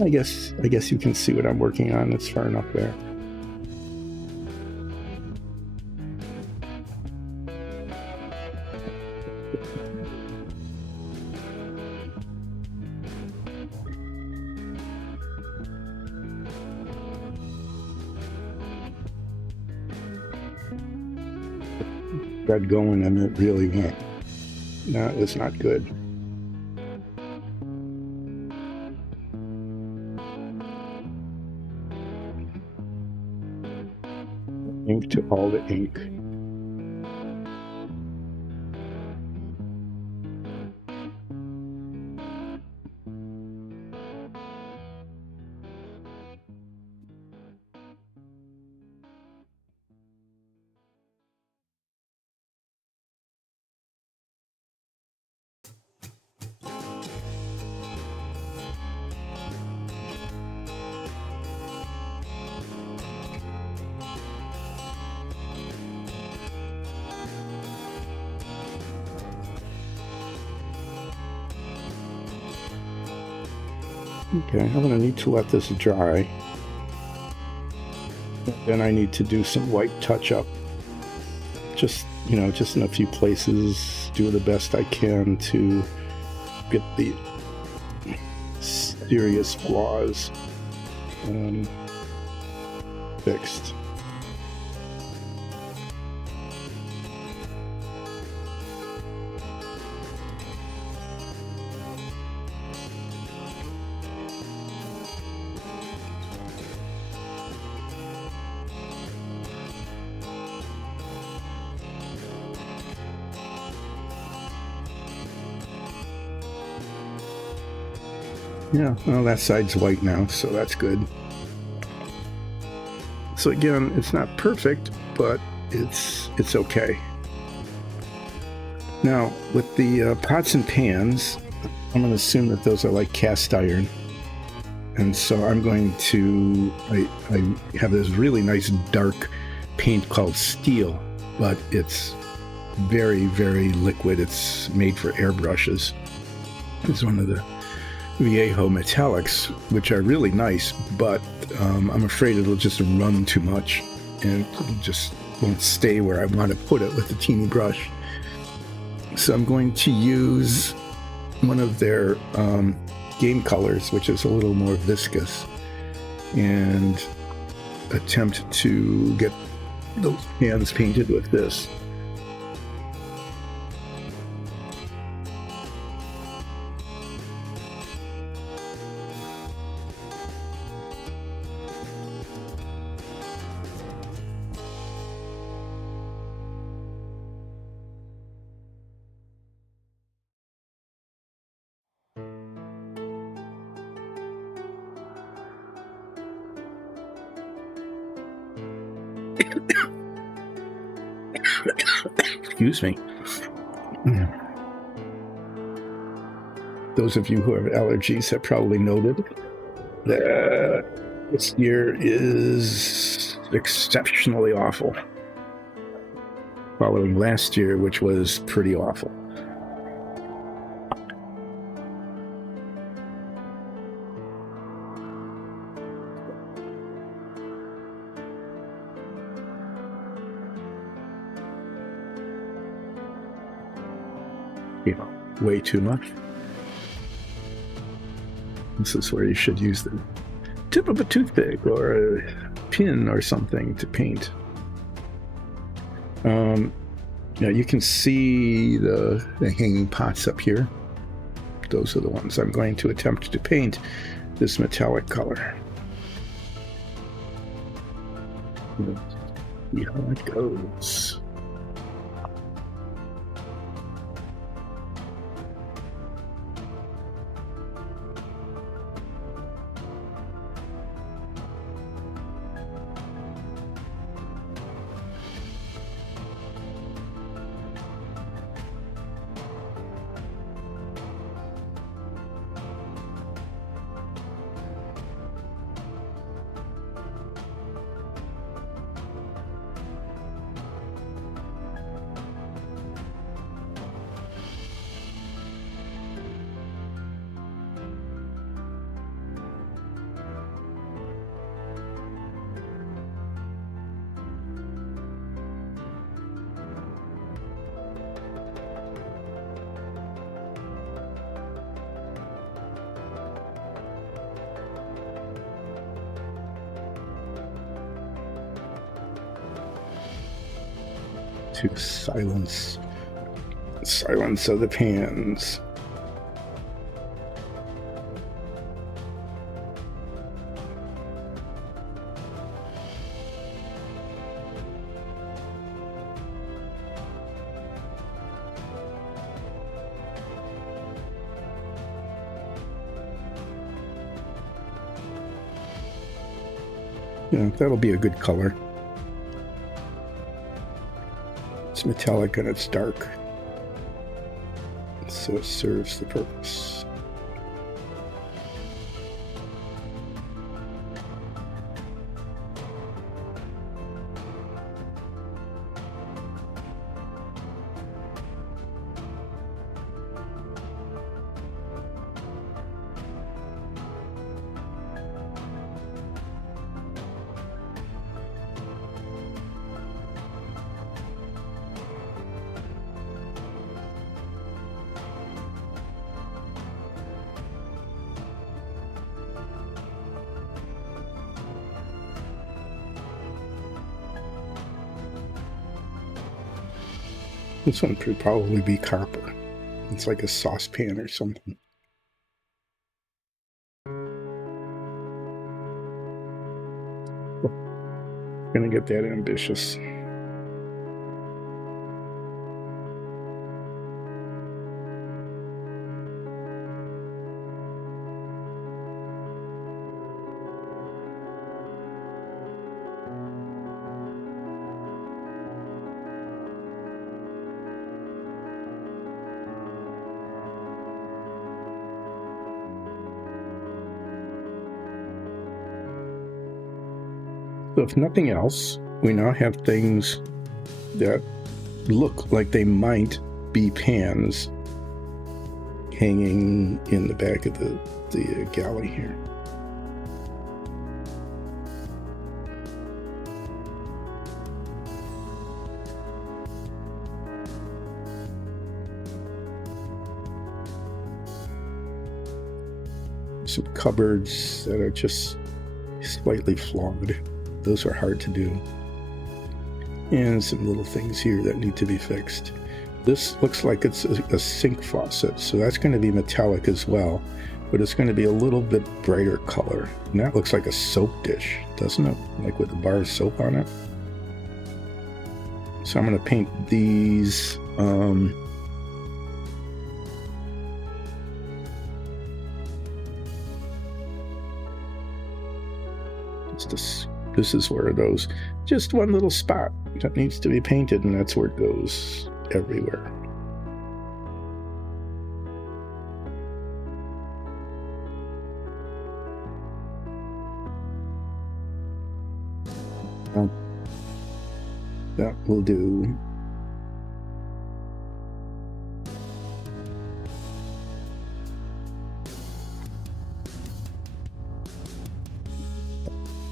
I guess you can see what I'm working on. It's far enough there. Got going and it really went. No, it was not good. Ink to all the ink. Okay, I'm going to need to let this dry. Then I need to do some white touch-up. Just, you know, just in a few places, do the best I can to get the serious flaws fixed. Yeah, well, that side's white now, so that's good. So again, it's not perfect, but it's okay. Now, with the pots and pans, I'm going to assume that those are like cast iron. And so I'm going to, I have this really nice dark paint called steel, but it's very, very liquid. It's made for airbrushes. It's one of the Viejo metallics, which are really nice, but I'm afraid it'll just run too much and it just won't stay where I want to put it with a teeny brush. So I'm going to use one of their game colors, which is a little more viscous, and attempt to get those hands painted with this. Excuse me. Those of you who have allergies have probably noted that this year is exceptionally awful, following last year, which was pretty awful. You know, way too much. This is where you should use the tip of a toothpick or a pin or something to paint. Now you can see the hanging pots up here. Those are the ones I'm going to attempt to paint this metallic color. Let's see how it goes. To silence of the pans. Yeah, that'll be a good color. It's metallic and it's dark, so it serves the purpose. This one could probably be copper. It's like a saucepan or something. Gonna get that ambitious. So if nothing else, we now have things that look like they might be pans hanging in the back of the galley here. Some cupboards that are just slightly flawed. Those are hard to do. And some little things here that need to be fixed. This looks like it's a sink faucet, so that's going to be metallic as well, but it's going to be a little bit brighter color. And that looks like a soap dish, doesn't it? Like with a bar of soap on it. So I'm going to paint these this is where it goes. Just one little spot that needs to be painted, and that's where it goes everywhere. That will do.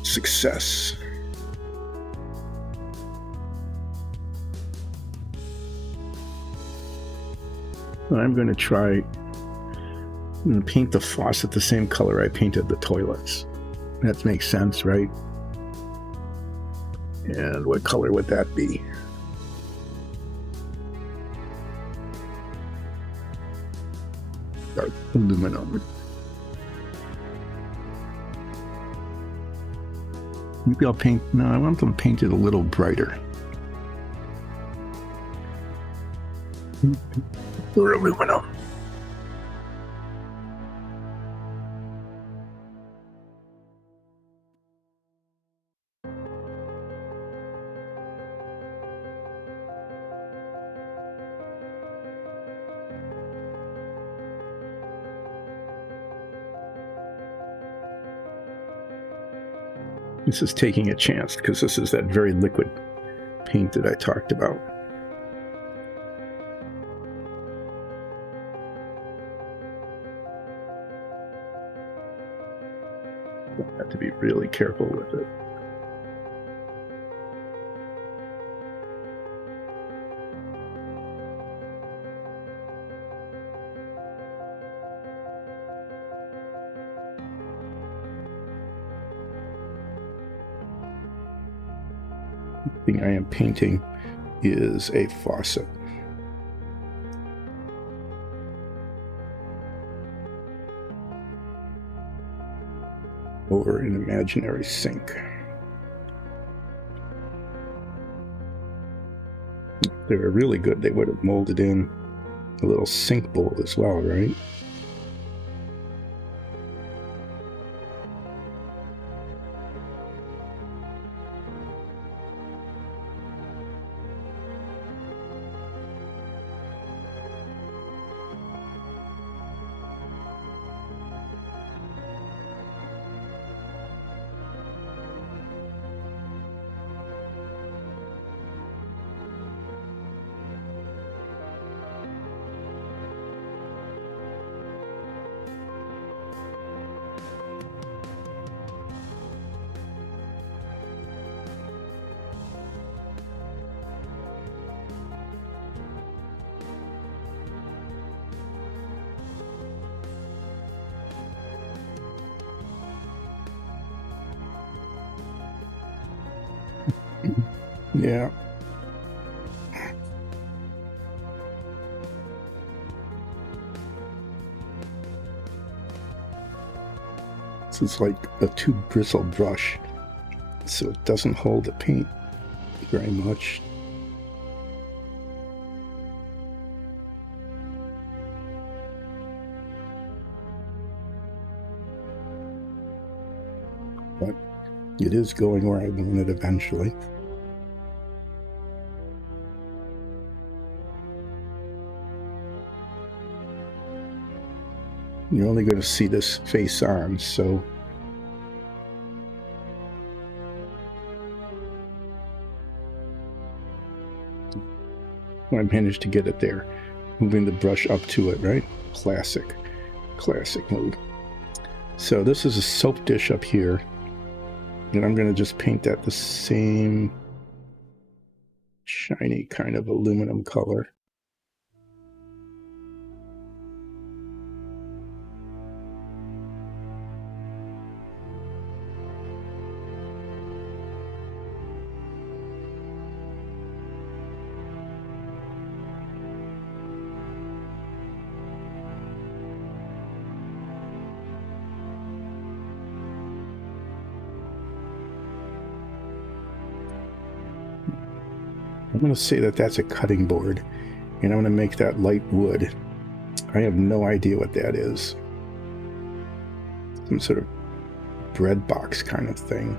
Success. I'm going to paint the faucet the same color I painted the toilets. That makes sense, right? And what color would that be? Dark aluminum. Maybe I'll paint, no, I want them painted a little brighter. Or aluminum. This is taking a chance because this is that very liquid paint that I talked about. I have to be really careful with it. The thing I am painting is a faucet. Or an imaginary sink. If they were really good, they would have molded in a little sink bowl as well, right? Yeah. This is like a too bristle brush, so it doesn't hold the paint very much. But it is going where I want it eventually. You're only going to see this face on, so I managed to get it there. Moving the brush up to it, right? Classic move. So this is a soap dish up here. And I'm going to just paint that the same shiny kind of aluminum color. I'm going to say that that's a cutting board, and I'm going to make that light wood. I have no idea what that is. Some sort of bread box kind of thing.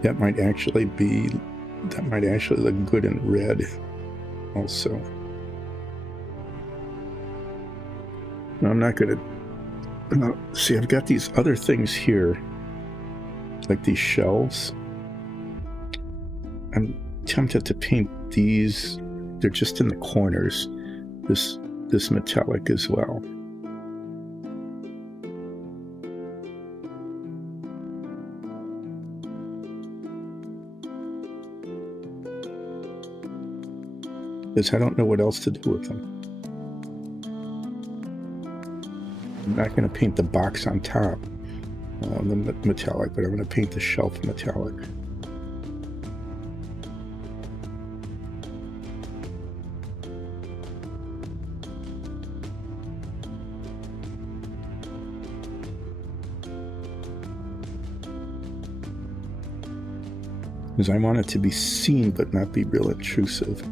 That might actually look good in red also. No, I'm not going to... see, I've got these other things here, like these shelves. I'm tempted to paint these. They're just in the corners. This metallic as well. Because I don't know what else to do with them. I'm not going to paint the box on top, the metallic, but I'm going to paint the shelf metallic. Because I want it to be seen but not be real intrusive.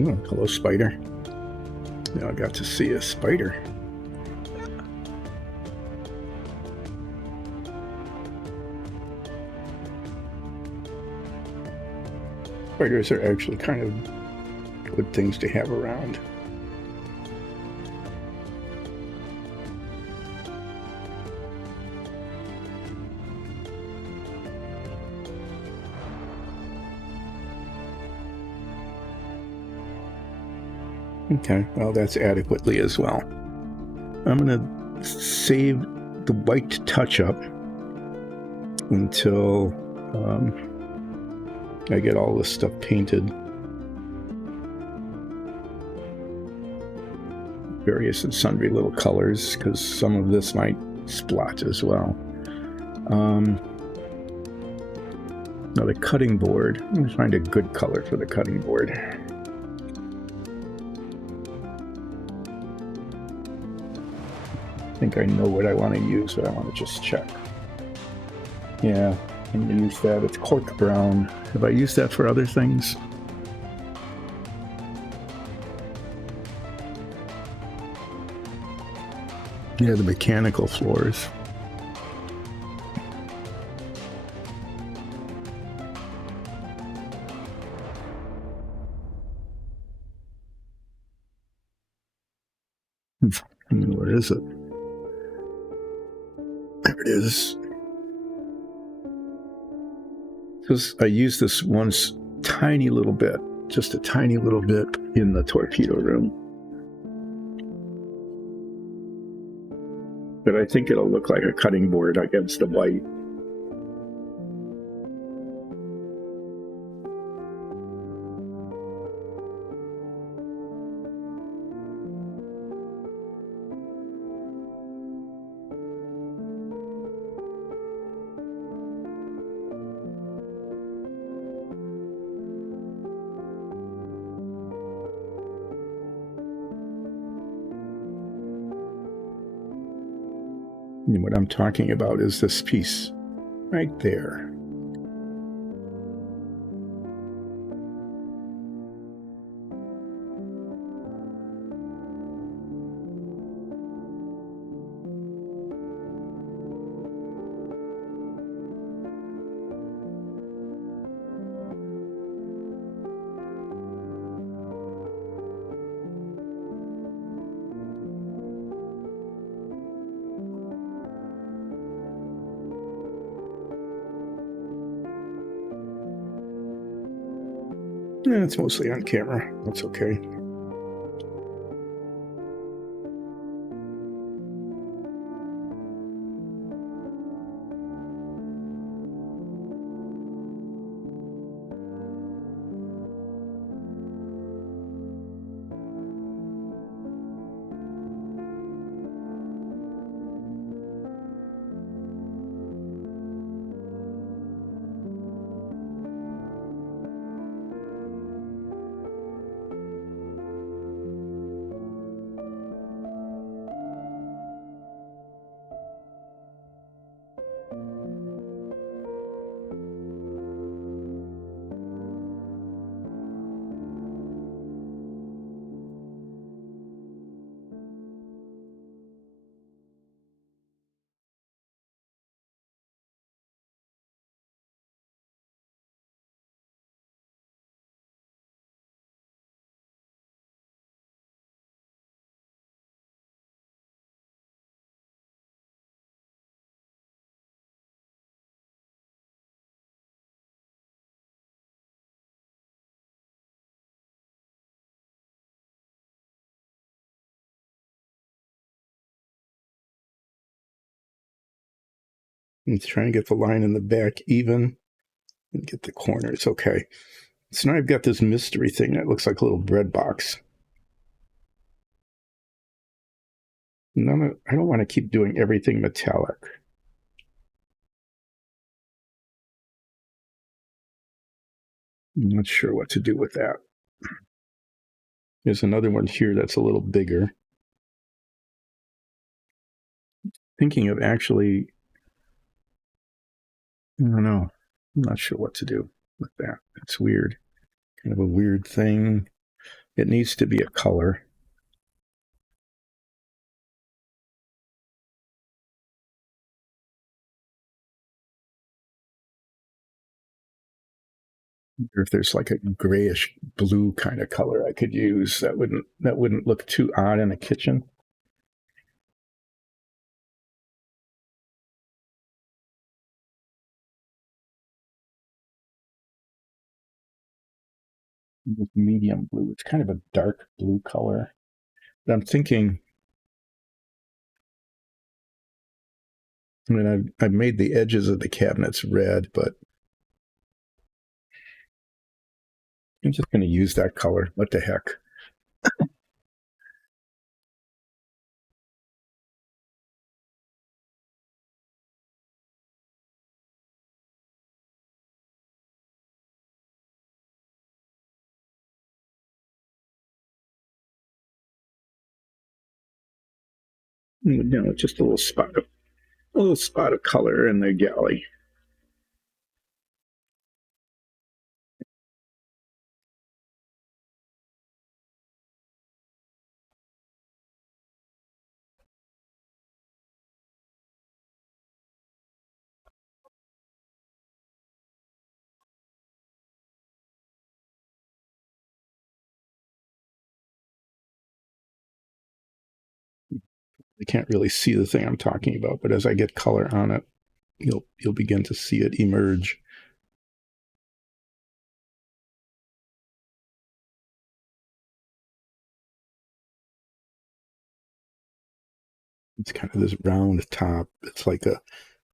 Oh, hello, spider. Now I got to see a spider. Spiders are actually kind of good things to have around. Okay, well, that's adequately as well. I'm going to save the white touch-up until I get all this stuff painted. Various and sundry little colors, because some of this might splotch as well. Now the cutting board. I'm going to find a good color for the cutting board. I think I know what I want to use, but I want to just check. Yeah, I'm going to use that. It's cork brown. Have I used that for other things? Yeah, the mechanical floors. Where is it? There it is. Because I used this once tiny little bit, just a tiny little bit in the torpedo room. but I think it'll look like a cutting board against the white. And what I'm talking about is this piece right there. Yeah, it's mostly on camera. That's okay. I'm trying to get the line in the back even and get the corners. Okay. So now I've got this mystery thing that looks like a little bread box. I don't want to keep doing everything metallic. I'm not sure what to do with that. There's another one here that's a little bigger. Thinking of actually, I don't know. I'm not sure what to do with that. It's weird. Kind of a weird thing. It needs to be a color. Or if there's like a grayish blue kind of color I could use, that wouldn't look too odd in a kitchen. With medium blue. It's kind of a dark blue color. But I'm thinking, I mean, I've made the edges of the cabinets red, but I'm just going to use that color. What the heck? No, just a little spot of color in the galley. You can't really see the thing I'm talking about, but as I get color on it, you'll begin to see it emerge. It's kind of this round top. It's like a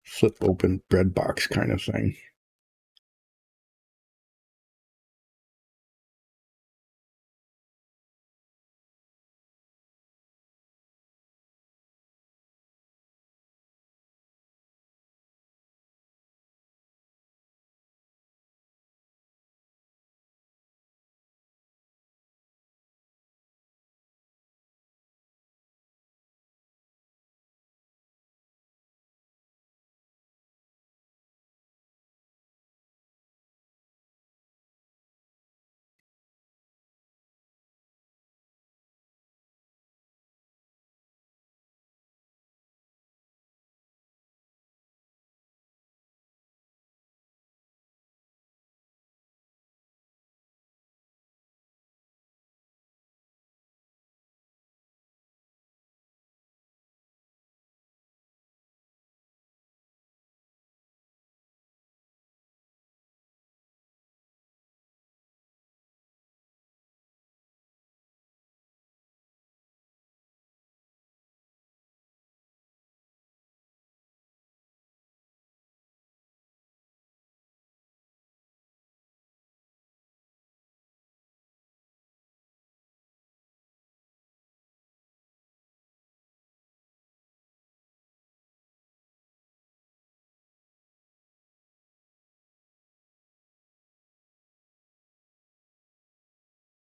flip open bread box kind of thing.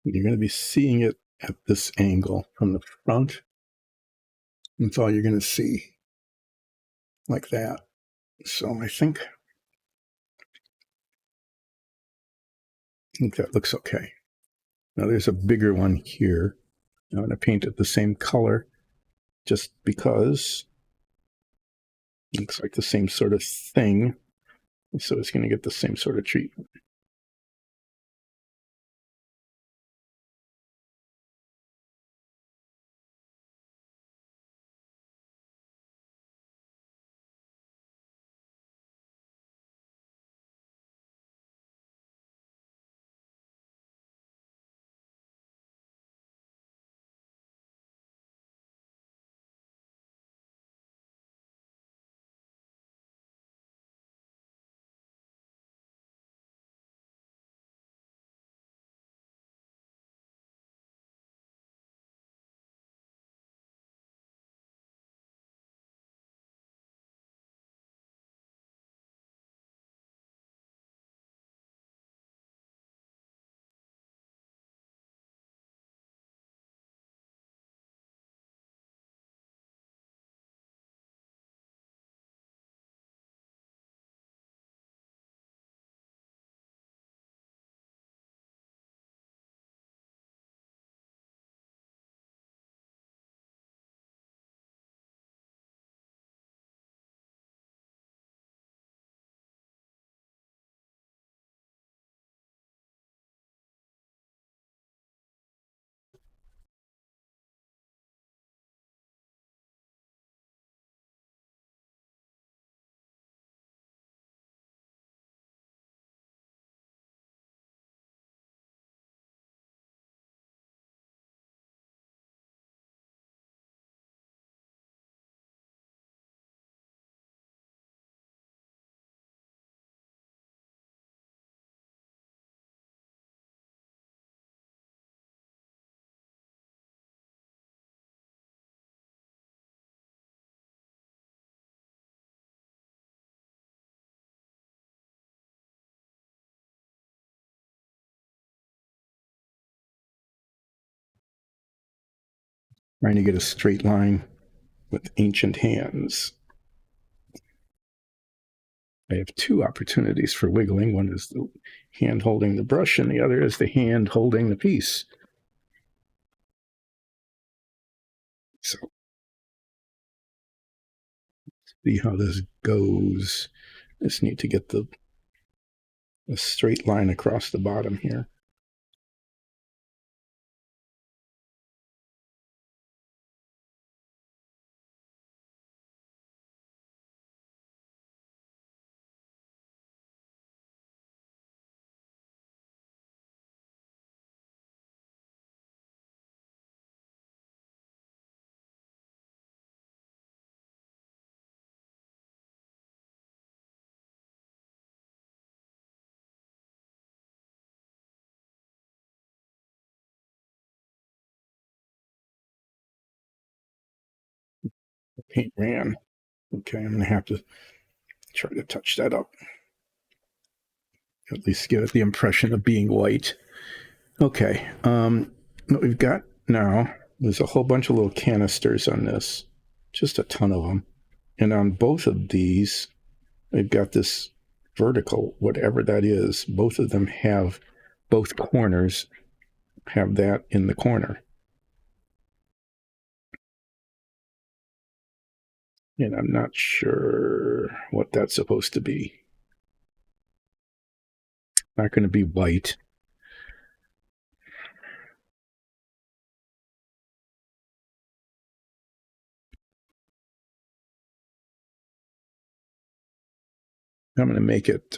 You're going to be seeing it at this angle from the front. That's all you're going to see, like that. So I think that looks okay. Now there's a bigger one here. I'm going to paint it the same color just because it looks like the same sort of thing. So it's going to get the same sort of treatment. Trying to get a straight line with ancient hands. I have two opportunities for wiggling. One is the hand holding the brush, and the other is the hand holding the piece. So, see how this goes. Just need to get a straight line across the bottom here. Paint ran. Okay, I'm gonna have to try to touch that up. At least give it the impression of being white. Okay, what we've got now, there's a whole bunch of little canisters on this, just a ton of them. And on both of these, they've got this vertical, whatever that is. Both of them have, both corners have that in the corner. And I'm not sure what that's supposed to be. Not going to be white. I'm going to make it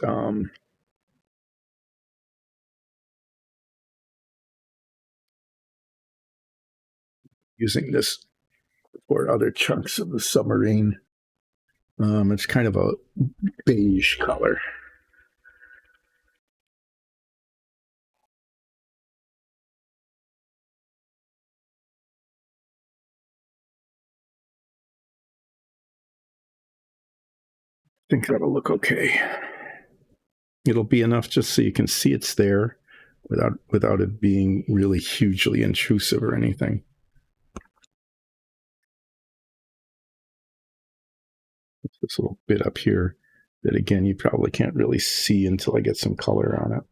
using this for other chunks of the submarine. It's kind of a beige color. I think that'll look okay. It'll be enough just so you can see it's there without it being really hugely intrusive or anything. This little bit up here that, again, you probably can't really see until I get some color on it.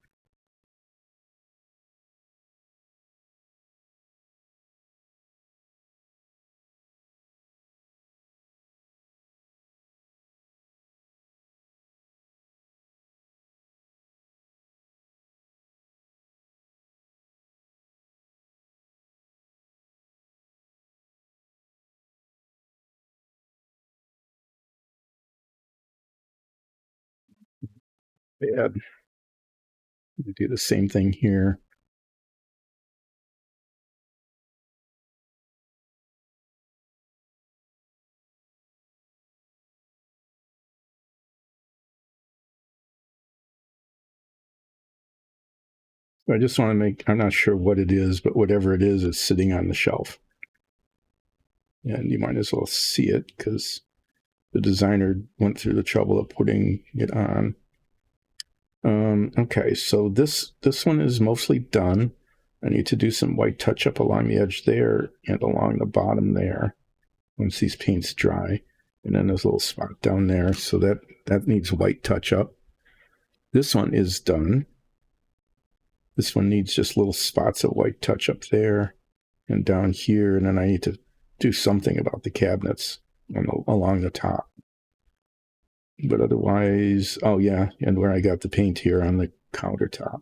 Bad. Do the same thing here. I just want to make, I'm not sure what it is, but whatever it is, it's sitting on the shelf. And you might as well see it because the designer went through the trouble of putting it on. Okay, so this one is mostly done. I need to do some white touch up along the edge there and along the bottom there once these paints dry. And then there's a little spot down there, so that needs white touch up. This one is done. This one needs just little spots of white touch up there and down here, and then I need to do something about the cabinets along the top. But otherwise, oh yeah, and where I got the paint here on the countertop.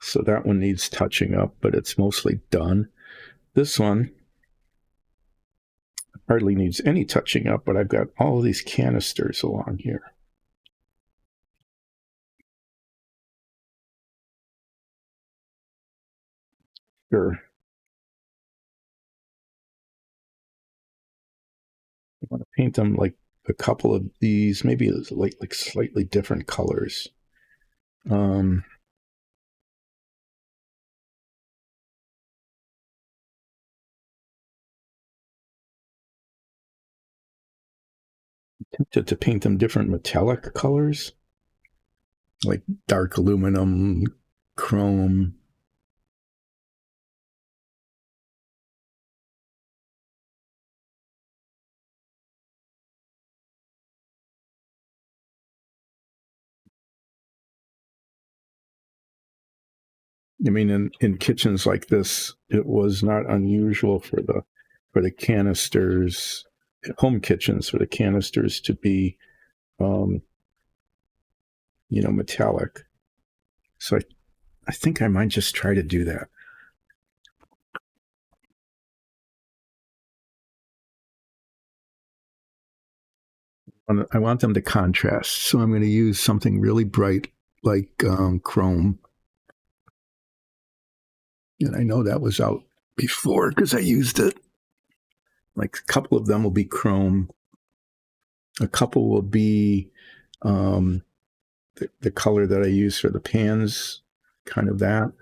So that one needs touching up, but it's mostly done. This one hardly needs any touching up, but I've got all of these canisters along here. Sure. I want to paint them like a couple of these, maybe like slightly different colors. Tempted to paint them different metallic colors, like dark aluminum, chrome. I mean, in kitchens like this, it was not unusual for the canisters, home kitchens, for the canisters to be, metallic. So I think I might just try to do that. I want them to contrast, so I'm going to use something really bright like chrome. And I know that was out before because I used it. Like a couple of them will be chrome. A couple will be the color that I use for the pans, kind of that.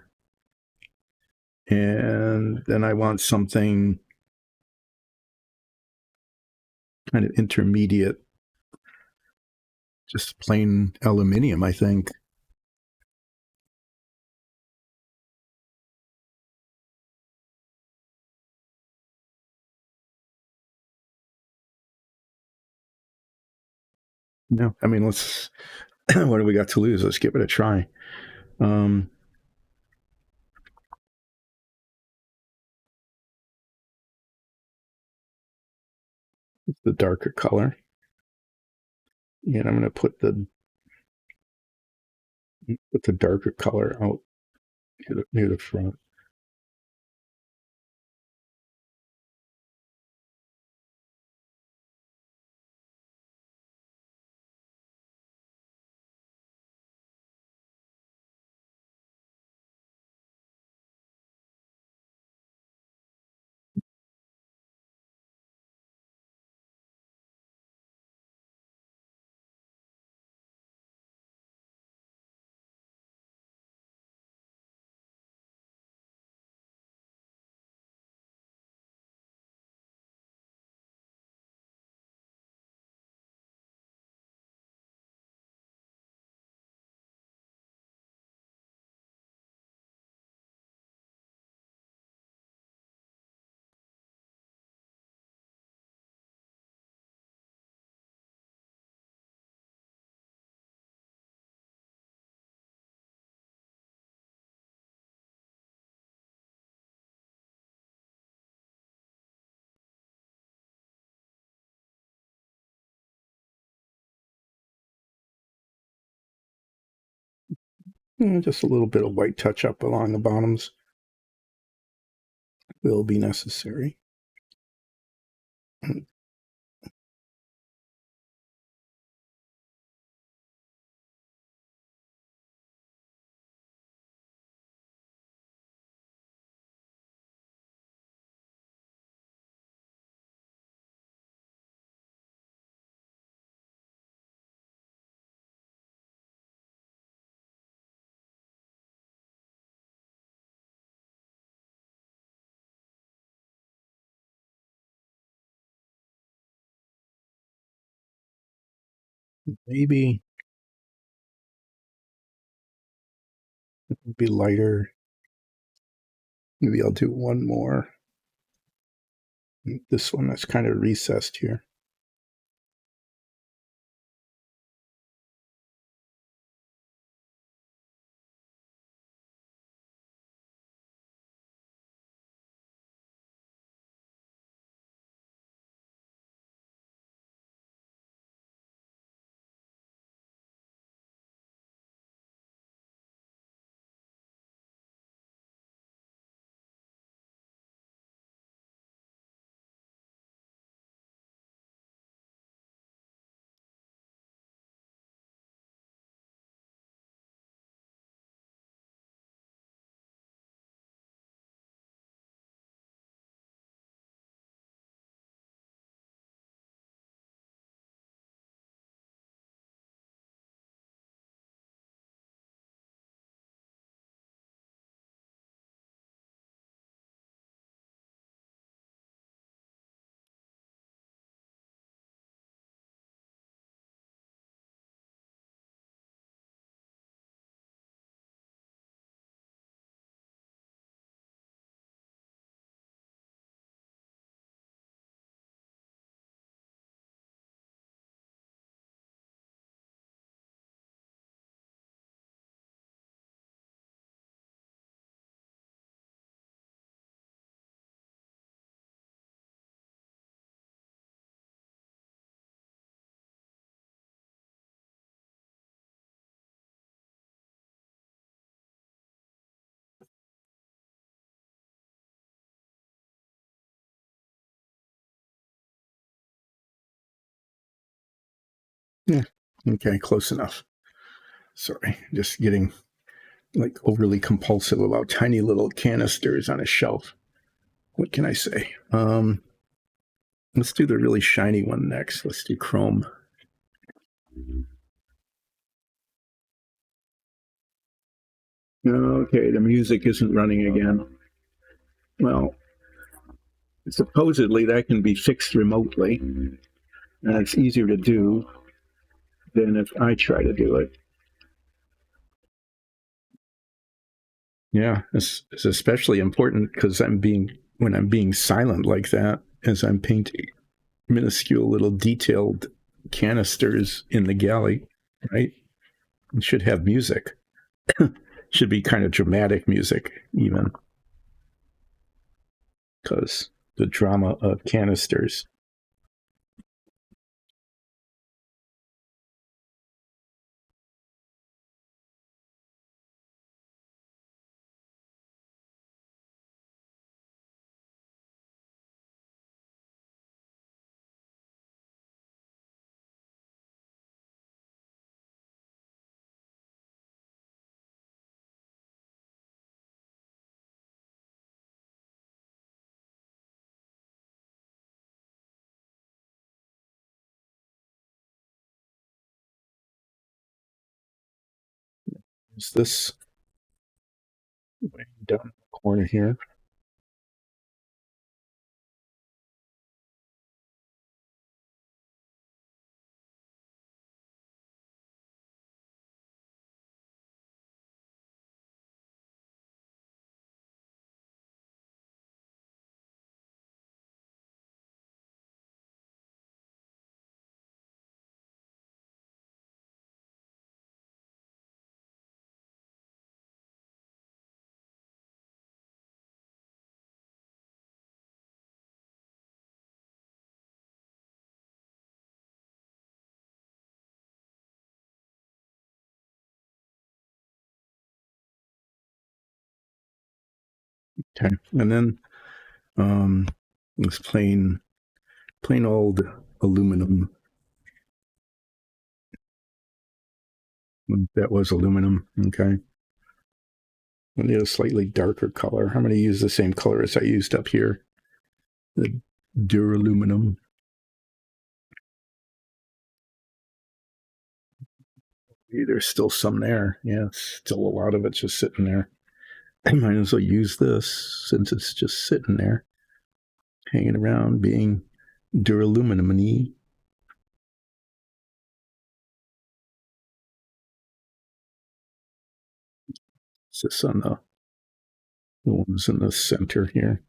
And then I want something kind of intermediate, just plain aluminium, I think. No, I mean, let's, what do we got to lose? Let's give it a try. Um, the darker color. And I'm going to put the darker color out near the front. Just a little bit of white touch up along the bottoms will be necessary. Maybe it'll be lighter. Maybe I'll do one more. This one that's kind of recessed here. Yeah. Okay, close enough. Sorry, just getting like overly compulsive about tiny little canisters on a shelf. What can I say? Let's do the really shiny one next. Let's do chrome. Okay, the music isn't running again. Well, supposedly that can be fixed remotely. And it's easier to do than if I try to do it. Yeah, it's especially important because when I'm being silent like that, as I'm painting minuscule little detailed canisters in the galley, right? It should have music. Should be kind of dramatic music, even, because the drama of canisters. Is this way down the corner here? Okay, and then um, this plain old aluminum. That was aluminum. Okay. I need a slightly darker color. I'm going to use the same color as I used up here. The duraluminum. There's still some there. Yeah, still a lot of it just sitting there. I might as well use this since it's just sitting there, hanging around, being duraluminum-y. It's this on the ones in the center here.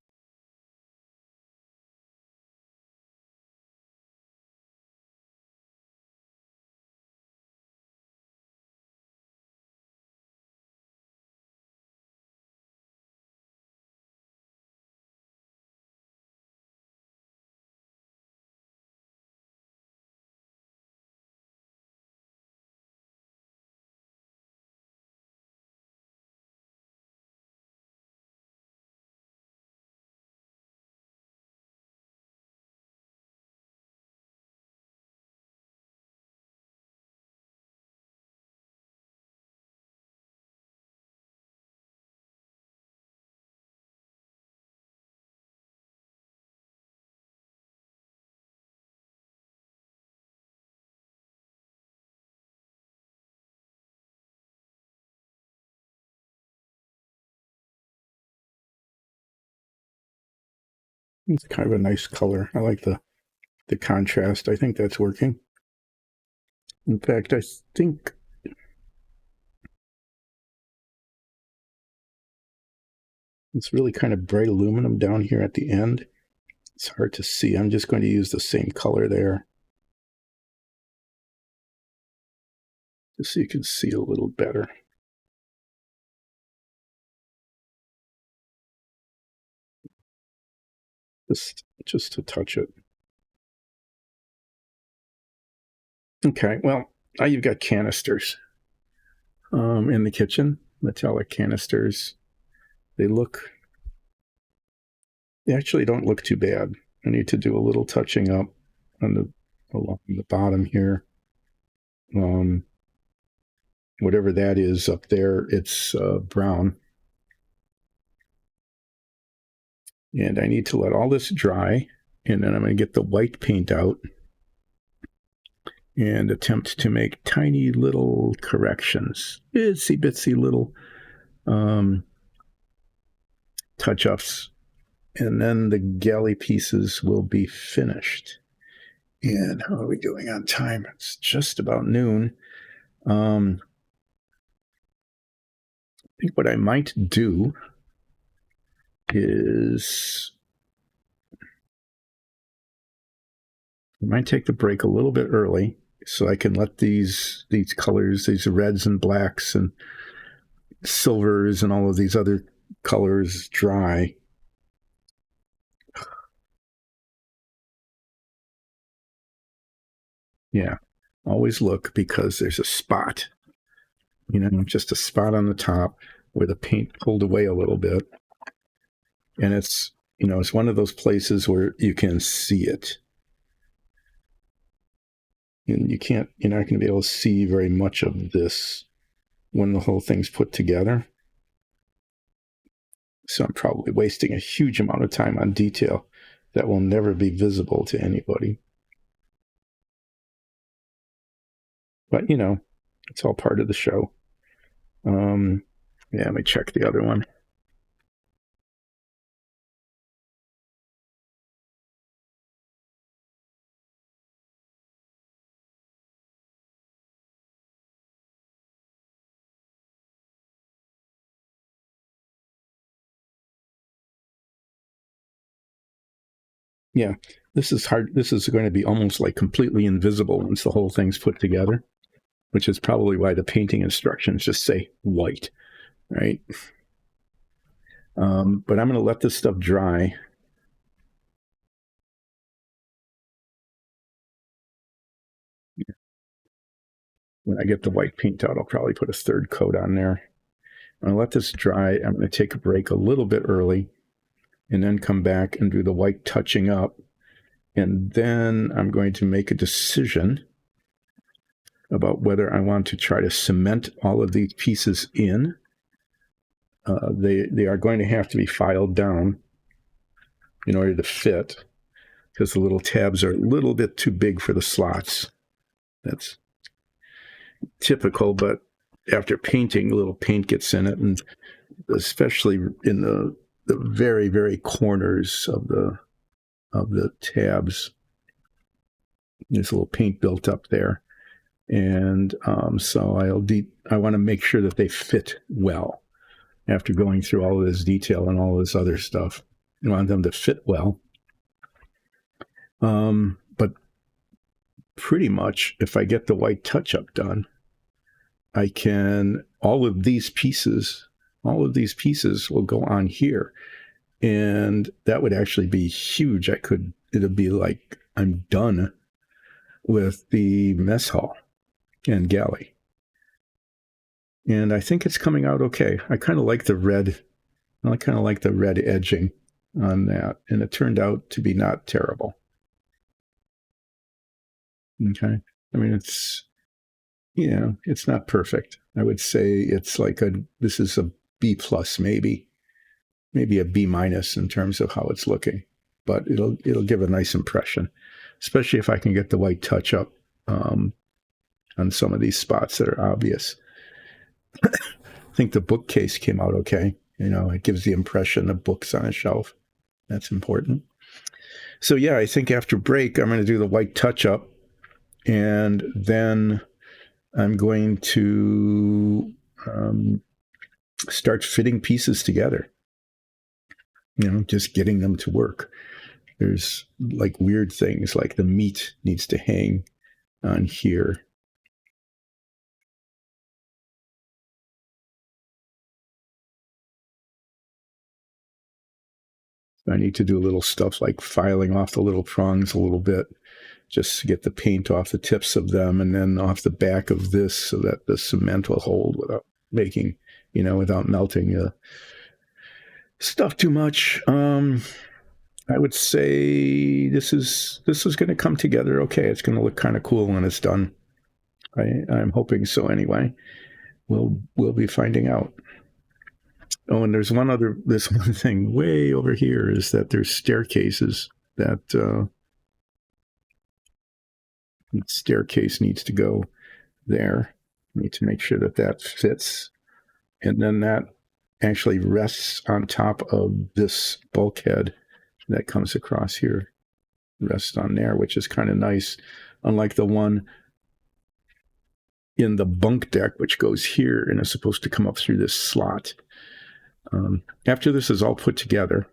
It's kind of a nice color. I like the contrast. I think that's working. In fact, I think it's really kind of bright aluminum down here at the end. It's hard to see. I'm just going to use the same color there, just so you can see a little better. Just to touch it. Okay, well, now you've got canisters in the kitchen, metallic canisters. They actually don't look too bad. I need to do a little touching up along the bottom here. Whatever that is up there, it's brown. And I need to let all this dry, and then I'm going to get the white paint out and attempt to make tiny little corrections, itsy bitsy little touch-ups, and then the galley pieces will be finished. And how are we doing on time? It's just about noon. I think what I might do is I might take the break a little bit early so I can let these colors, these reds and blacks and silvers and all of these other colors dry. Yeah, always look because there's a spot, just a spot on the top where the paint pulled away a little bit. And it's one of those places where you can see it. And you're not going to be able to see very much of this when the whole thing's put together. So I'm probably wasting a huge amount of time on detail that will never be visible to anybody. But, it's all part of the show. Yeah, let me check the other one. Yeah, this is hard. This is going to be almost like completely invisible once the whole thing's put together, which is probably why the painting instructions just say white, right? But I'm going to let this stuff dry. When I get the white paint out, I'll probably put a third coat on there. I'm going to let this dry. I'm going to take a break a little bit early and then come back and do the white touching up. And then I'm going to make a decision about whether I want to try to cement all of these pieces in. They are going to have to be filed down in order to fit because the little tabs are a little bit too big for the slots. That's typical, but after painting, a little paint gets in it, and especially in the very, very corners of the tabs, there's a little paint built up there. And so I want to make sure that they fit well after going through all of this detail and all this other stuff. I want them to fit well. But pretty much if I get the white touch-up done, I can, all of these pieces will go on here. And that would actually be huge. It'll be like I'm done with the mess hall and galley. And I think it's coming out okay. I kind of like the red. I kind of like the red edging on that. And it turned out to be not terrible. Okay. I mean, it's not perfect. I would say it's like this is a B plus, maybe a B minus in terms of how it's looking, but it'll give a nice impression, especially if I can get the white touch up on some of these spots that are obvious. I think the bookcase came out okay. It gives the impression of books on a shelf. That's important. So yeah, I think after break, I'm going to do the white touch up, and then I'm going to start fitting pieces together. Just getting them to work. There's like weird things, like the meat needs to hang on here. I need to do a little stuff like filing off the little prongs a little bit, just to get the paint off the tips of them and then off the back of this so that the cement will hold without making, without melting stuff too much. I would say this is going to come together okay. It's going to look kind of cool when it's done. I'm hoping so anyway. We'll be finding out. Oh, and there's one thing way over here is that there's staircases that staircase needs to go there. Need to make sure that fits. And then that actually rests on top of this bulkhead that comes across here. rest on there, which is kind of nice, unlike the one in the bunk deck, which goes here and is supposed to come up through this slot. After this is all put together,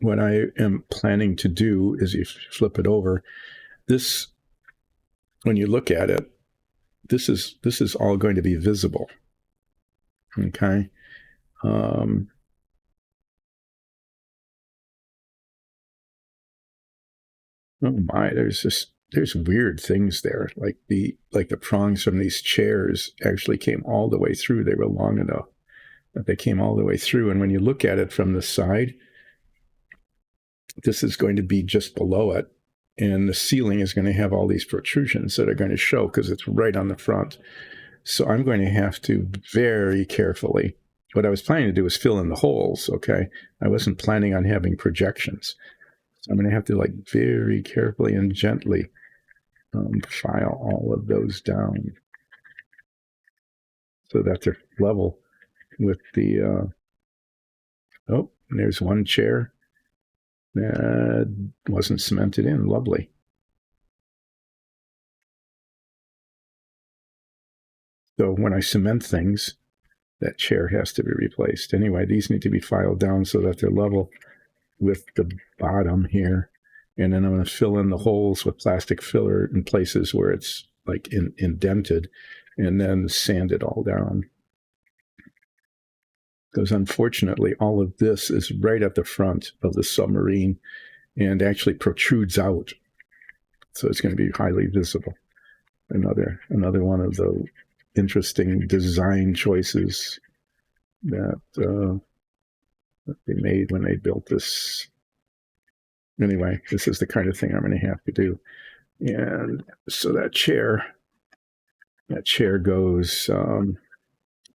what I am planning to do is, you flip it over, this, when you look at it, this is all going to be visible. Okay. Oh my, there's weird things there. Like the prongs from these chairs actually came all the way through. They were long enough that they came all the way through. And when you look at it from the side, this is going to be just below it. And the ceiling is going to have all these protrusions that are going to show because it's right on the front. So I'm going to have to very carefully, what I was planning to do was fill in the holes, okay? I wasn't planning on having projections. So I'm going to have to very carefully and gently file all of those down so that they're level with the, oh, there's one chair that wasn't cemented in. Lovely. So when I cement things, that chair has to be replaced. Anyway, these need to be filed down so that they're level with the bottom here. And then I'm going to fill in the holes with plastic filler in places where it's indented, and then sand it all down. Because unfortunately, all of this is right at the front of the submarine and actually protrudes out. So it's going to be highly visible. Another one of the interesting design choices that they made when they built this. Anyway, this is the kind of thing I'm going to have to do. And so that chair goes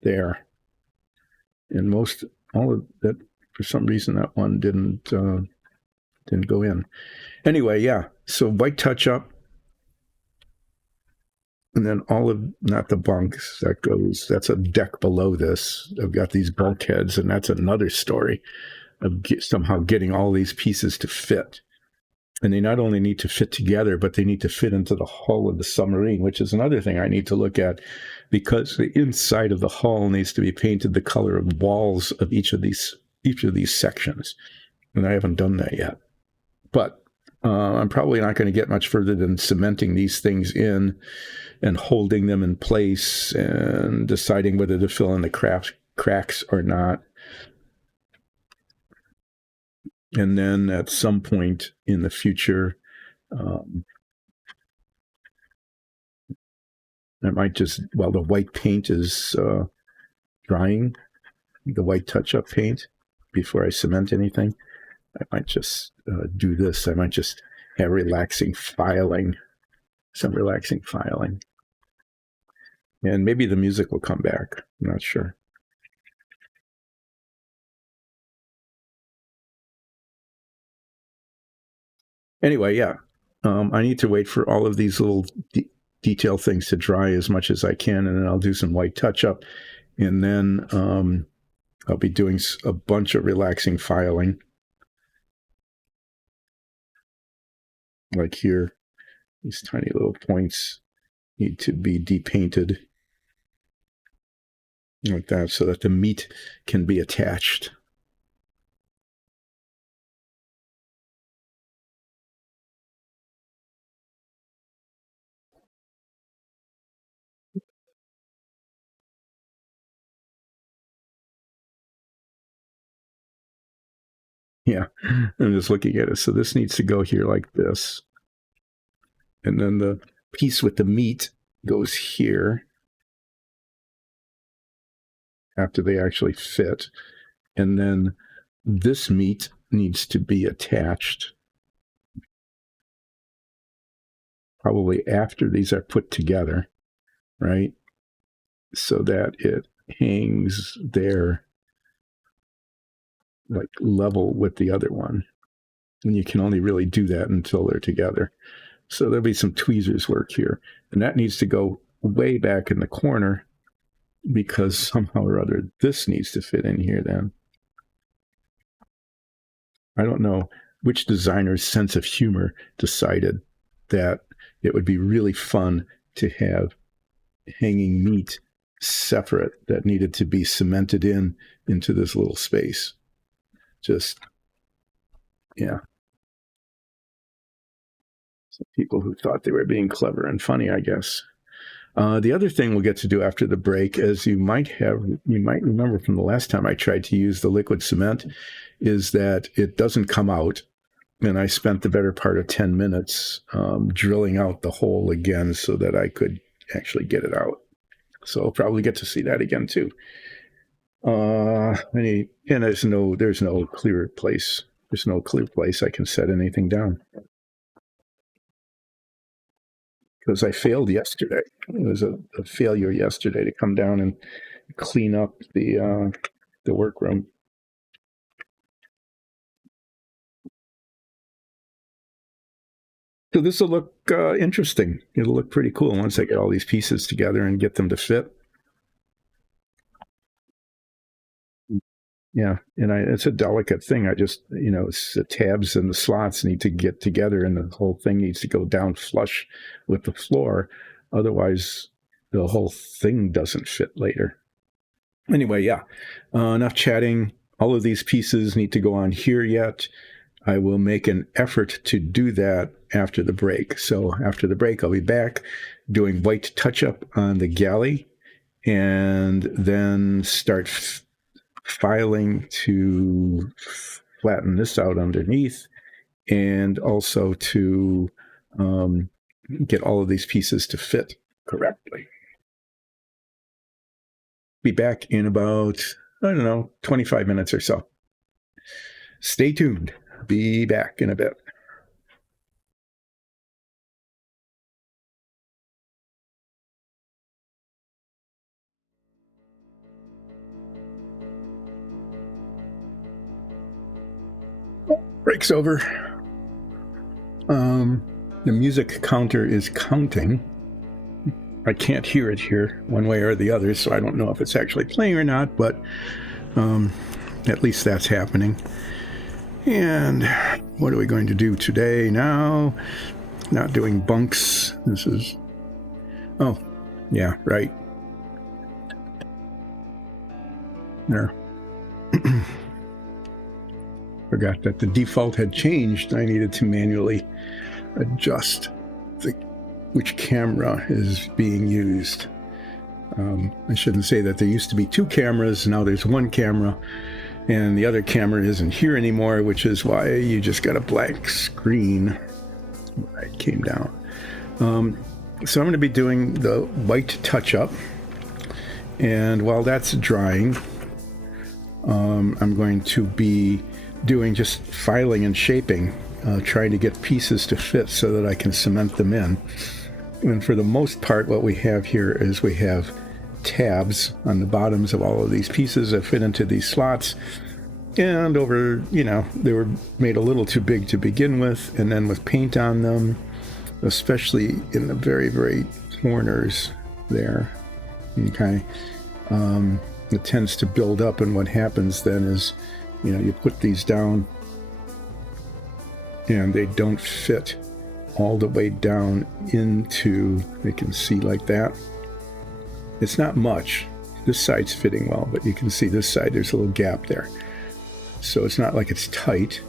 there. And all of that, for some reason, that one didn't go in. Anyway, yeah. So white touch up, and then not the bunks, that's a deck below this. I've got these bulkheads, and that's another story of somehow getting all these pieces to fit. And they not only need to fit together, but they need to fit into the hull of the submarine, which is another thing I need to look at, because the inside of the hull needs to be painted the color of walls of each of these sections. And I haven't done that yet. But I'm probably not going to get much further than cementing these things in and holding them in place and deciding whether to fill in the cracks or not. And then at some point in the future, I might just, while the white paint is drying, the white touch-up paint, before I cement anything, I might just do this. I might just have some relaxing filing. And maybe the music will come back. I'm not sure. Anyway, yeah. I need to wait for all of these little detail things to dry as much as I can, and then I'll do some white touch-up. And then I'll be doing a bunch of relaxing filing. Like here, these tiny little points need to be depainted like that so that the meat can be attached. Yeah, I'm just looking at it. So this needs to go here like this. And then the piece with the meat goes here after they actually fit. And then this meat needs to be attached probably after these are put together, right? So that it hangs there like level with the other one. And you can only really do that until they're together. So there'll be some tweezers work here. And that needs to go way back in the corner because somehow or other this needs to fit in here then. I don't know. which designer's sense of humor decided that it would be really fun to have hanging meat separate that needed to be cemented into this little space. Just, yeah. Some people who thought they were being clever and funny, I guess. The other thing we'll get to do after the break, as you might remember from the last time I tried to use the liquid cement, is that it doesn't come out. And I spent the better part of 10 minutes drilling out the hole again so that I could actually get it out. So I'll probably get to see that again too. And there's no clear place. There's no clear place I can set anything down. Because I failed yesterday. It was a failure yesterday to come down and clean up the workroom. So this will look interesting. It'll look pretty cool once I get all these pieces together and get them to fit. Yeah, and it's a delicate thing. I just, the tabs and the slots need to get together, and the whole thing needs to go down flush with the floor. Otherwise, the whole thing doesn't fit later. Anyway, yeah, enough chatting. All of these pieces need to go on here yet. I will make an effort to do that after the break. So after the break, I'll be back doing white touch-up on the galley, and then start filing to flatten this out underneath, and also to get all of these pieces to fit correctly. Be back in about, 25 minutes or so. Stay tuned. Be back in a bit. Break's over. The music counter is counting. I can't hear it here one way or the other, so I don't know if it's actually playing or not, but at least that's happening. And what are we going to do today now? Not doing bunks. This is... Oh, yeah, right. There. Forgot that the default had changed. I needed to manually adjust which camera is being used. I shouldn't say that there used to be two cameras. Now there's one camera, and the other camera isn't here anymore, which is why you just got a blank screen. It came down. So I'm going to be doing the white touch-up, and while that's drying, I'm going to be doing just filing and shaping, trying to get pieces to fit so that I can cement them in. And for the most part, what we have here is we have tabs on the bottoms of all of these pieces that fit into these slots. And they were made a little too big to begin with, and then with paint on them, especially in the very, very corners there, okay, it tends to build up, and what happens then is, you put these down, and they don't fit all the way down into, you can see like that. It's not much. This side's fitting well, but you can see this side, there's a little gap there. So it's not like it's tight,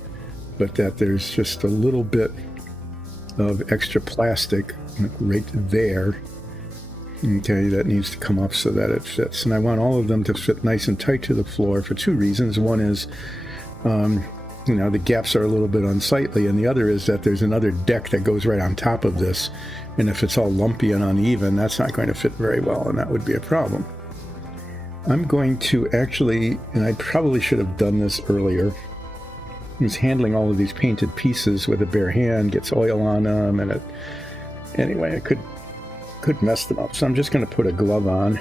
but that there's just a little bit of extra plastic right there, okay, that needs to come up so that it fits. And I want all of them to fit nice and tight to the floor for two reasons. One is, the gaps are a little bit unsightly, and the other is that there's another deck that goes right on top of this, and if it's all lumpy and uneven, that's not going to fit very well, and that would be a problem. I'm going to actually, and I probably should have done this earlier, I was handling all of these painted pieces with a bare hand, gets oil on them, and anyway, I could mess them up. So I'm just going to put a glove on.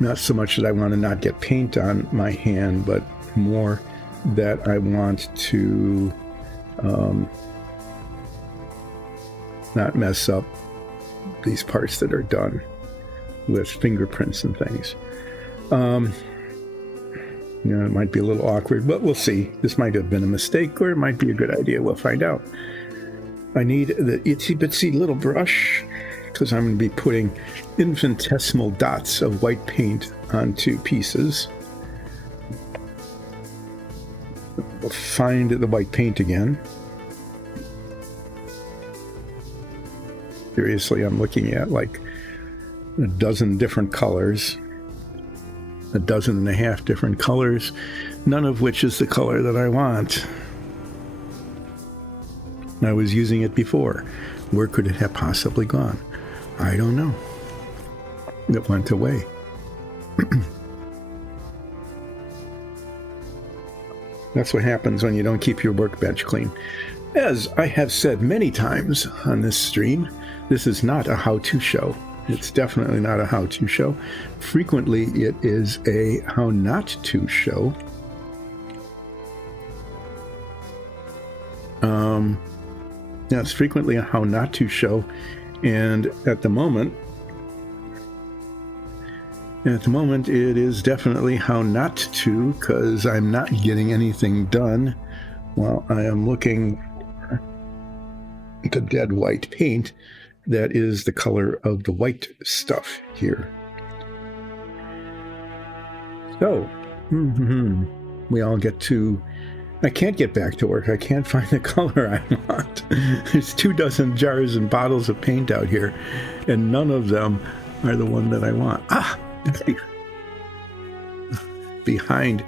Not so much that I want to not get paint on my hand, but more that I want to not mess up these parts that are done with fingerprints and things. You know, it might be a little awkward, but we'll see. This might have been a mistake, or it might be a good idea. We'll find out. I need the itsy bitsy little brush because I'm going to be putting infinitesimal dots of white paint onto pieces. We'll find the white paint again. Seriously, I'm looking at like a dozen different colors, a dozen and a half different colors, none of which is the color that I want. I was using it before. Where could it have possibly gone? I don't know. It went away. That's what happens when you don't keep your workbench clean. As I have said many times on this stream, this is not a how-to show. It's definitely not a how-to show. Frequently, it is a how not to show. Yeah, it's frequently a how not to show, and at the moment, it is definitely how not to, because I'm not getting anything done while I am looking for the dead white paint that is the color of the white stuff here. So, we all get to... I can't get back to work. I can't find the color I want. There's 24 jars and bottles of paint out here, and none of them are the one that I want. Behind,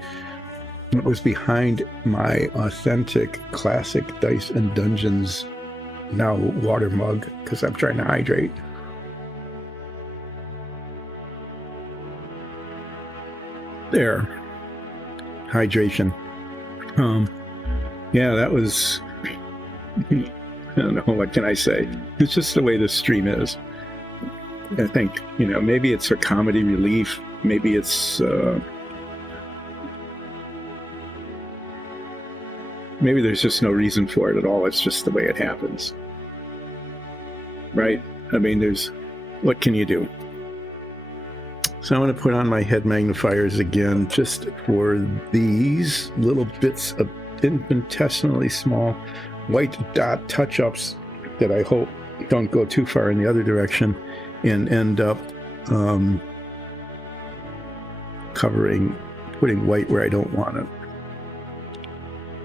it was behind my authentic classic Dice and Dungeons now water mug, because I'm trying to hydrate. There. Hydration. Yeah, that was, I don't know, what can I say? It's just the way this stream is. I think, you know, maybe it's for comedy relief. Maybe it's, maybe there's just no reason for it at all. It's just the way it happens. Right? I mean, what can you do? So I'm going to put on my head magnifiers again, just for these little bits of infinitesimally small white dot touch-ups that I hope don't go too far in the other direction and end up putting white where I don't want it.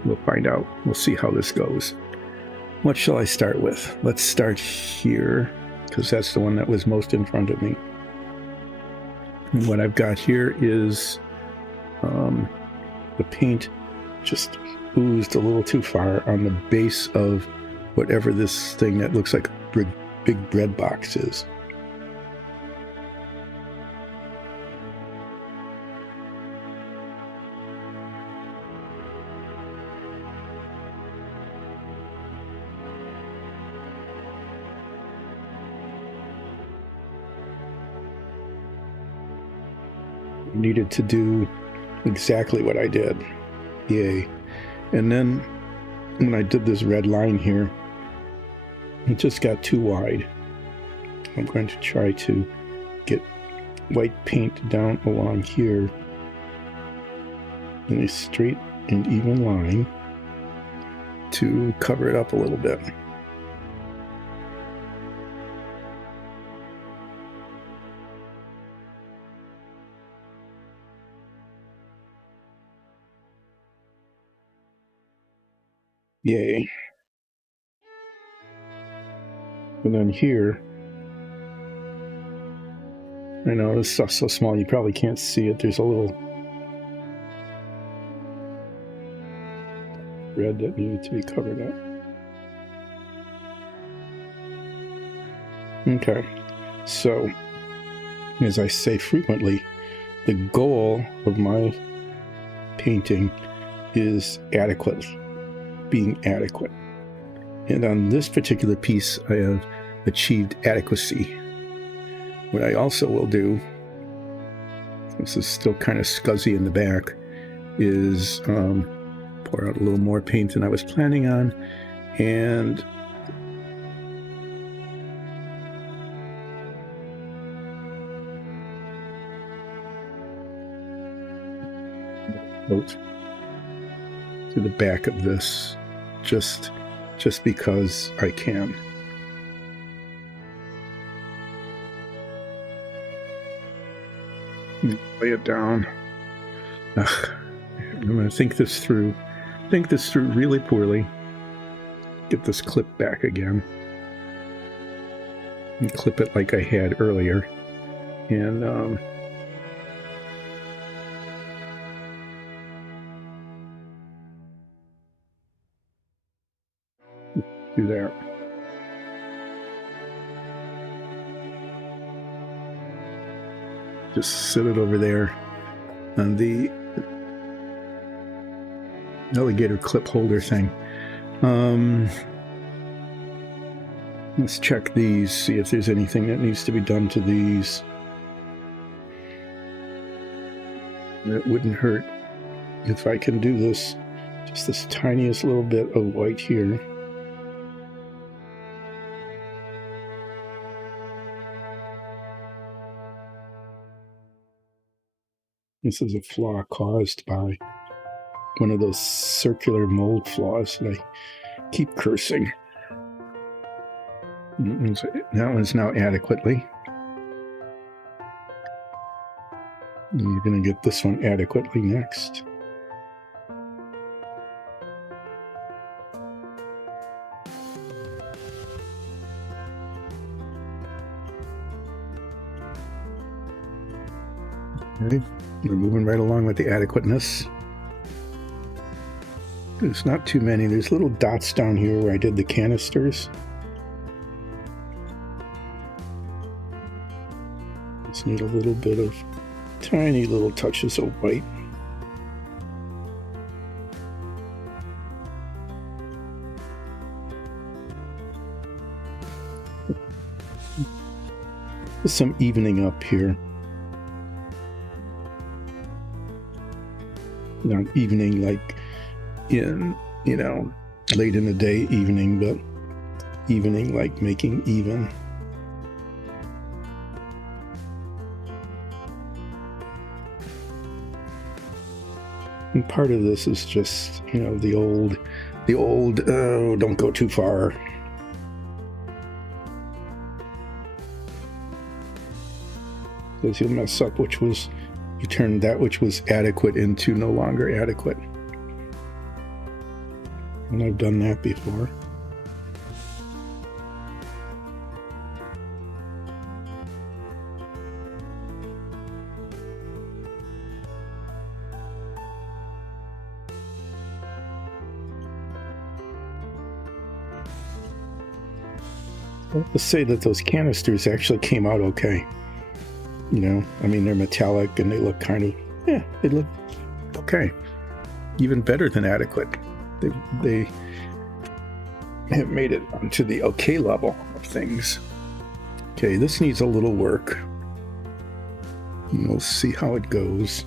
We'll find out. We'll see how this goes. What shall I start with? Let's start here, because that's the one that was most in front of me. And what I've got here is the paint just oozed a little too far on the base of whatever this thing that looks like a big bread box is. Needed to do exactly what I did. Yay. And then when I did this red line here, it just got too wide. I'm going to try to get white paint down along here in a straight and even line to cover it up a little bit. Yay. And then here, I know this stuff's so small you probably can't see it. There's a little red that needed to be covered up. Okay, so as I say frequently, the goal of my painting is adequate. Being adequate. And on this particular piece, I have achieved adequacy. What I also will do, this is still kind of scuzzy in the back, is pour out a little more paint than I was planning on, and out to the back of this, just because I can. Lay it down. Ugh. I'm going to think this through really poorly. Get this clip back again. And clip it like I had earlier. And do that. Just sit it over there on the alligator clip holder thing. Let's check these, see if there's anything that needs to be done to these. It wouldn't hurt if I can do this, just this tiniest little bit of white here. This is a flaw caused by one of those circular mold flaws that I keep cursing. That one's now adequately. And we're going to get this one adequately next. Okay, we're moving right along with the adequateness. There's not too many. There's little dots down here where I did the canisters. Just need a little bit of tiny little touches of white. There's some evening up here. Not evening like in, late in the day evening, but evening like making even. And part of this is just, the old, oh, don't go too far. Because you'll mess up, you turn that which was adequate into no longer adequate. And I've done that before. Let's say that those canisters actually came out okay. They're metallic and they look they look okay. Even better than adequate. They have made it onto the okay level of things. Okay, this needs a little work. And we'll see how it goes.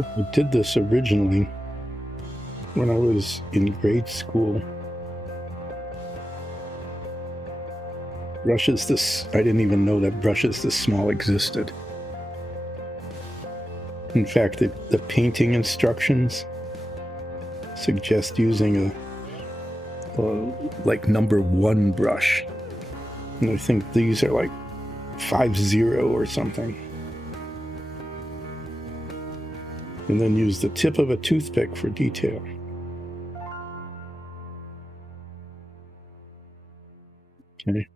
I did this originally when I was in grade school. Brushes this, I didn't even know that brushes this small existed. In fact, the painting instructions suggest using a like number 1 brush. And I think these are like 50 or something. And then use the tip of a toothpick for detail. Okay.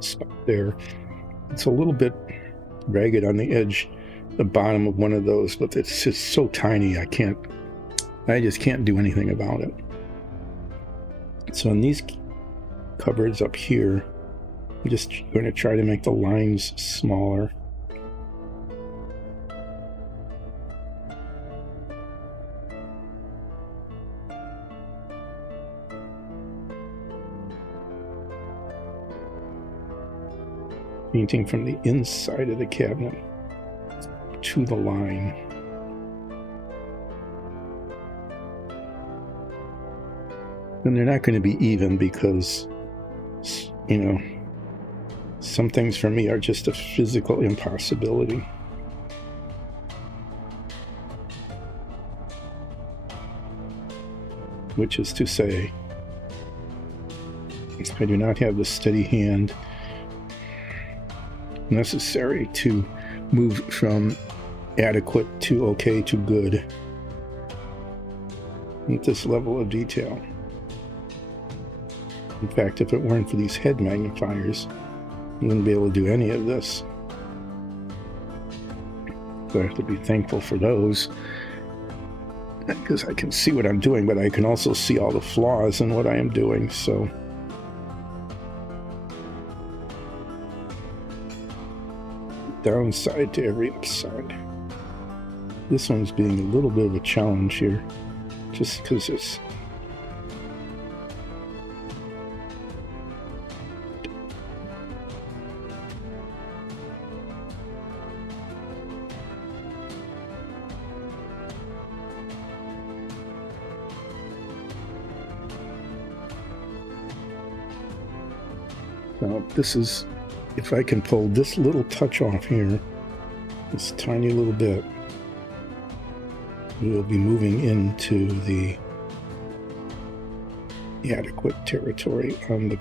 Spot there. It's a little bit ragged on the edge, the bottom of one of those, but it's just so tiny I just can't do anything about it. So in these cupboards up here, I'm just going to try to make the lines smaller. Painting from the inside of the cabinet to the line. And they're not going to be even because, you know, some things for me are just a physical impossibility. Which is to say, I do not have the steady hand necessary to move from adequate to okay to good at this level of detail. In fact, if it weren't for these head magnifiers, I wouldn't be able to do any of this. So I have to be thankful for those, because I can see what I'm doing, but I can also see all the flaws in what I am doing, so downside to every upside. This one's being a little bit of a challenge here, just because it's now this is, if I can pull this little touch off here, this tiny little bit, we'll be moving into the adequate territory on the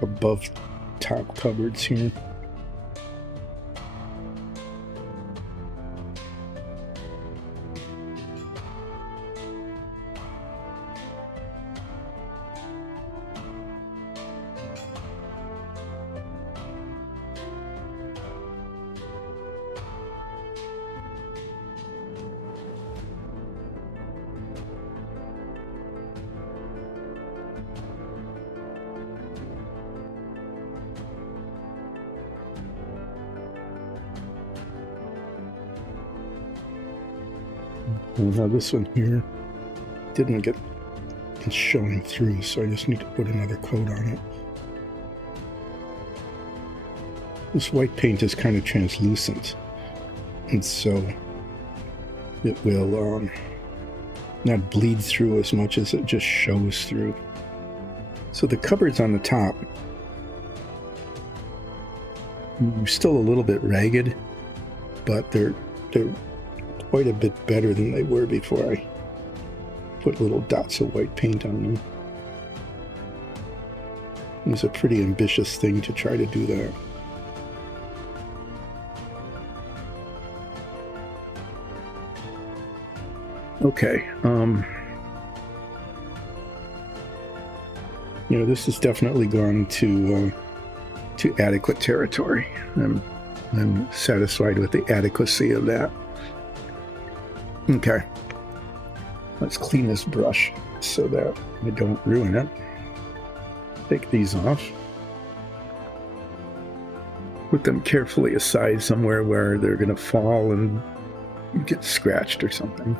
above top cupboards here. Now this one here didn't get it showing through, so I just need to put another coat on it. This white paint is kind of translucent, and so it will not bleed through as much as it just shows through. So the cupboards on the top are still a little bit ragged, but they're quite a bit better than they were before I put little dots of white paint on them. It was a pretty ambitious thing to try to do that. Okay, you know, this has definitely gone to adequate territory. I'm satisfied with the adequacy of that. Okay, let's clean this brush so that I don't ruin it. Take these off. Put them carefully aside somewhere where they're going to fall and get scratched or something.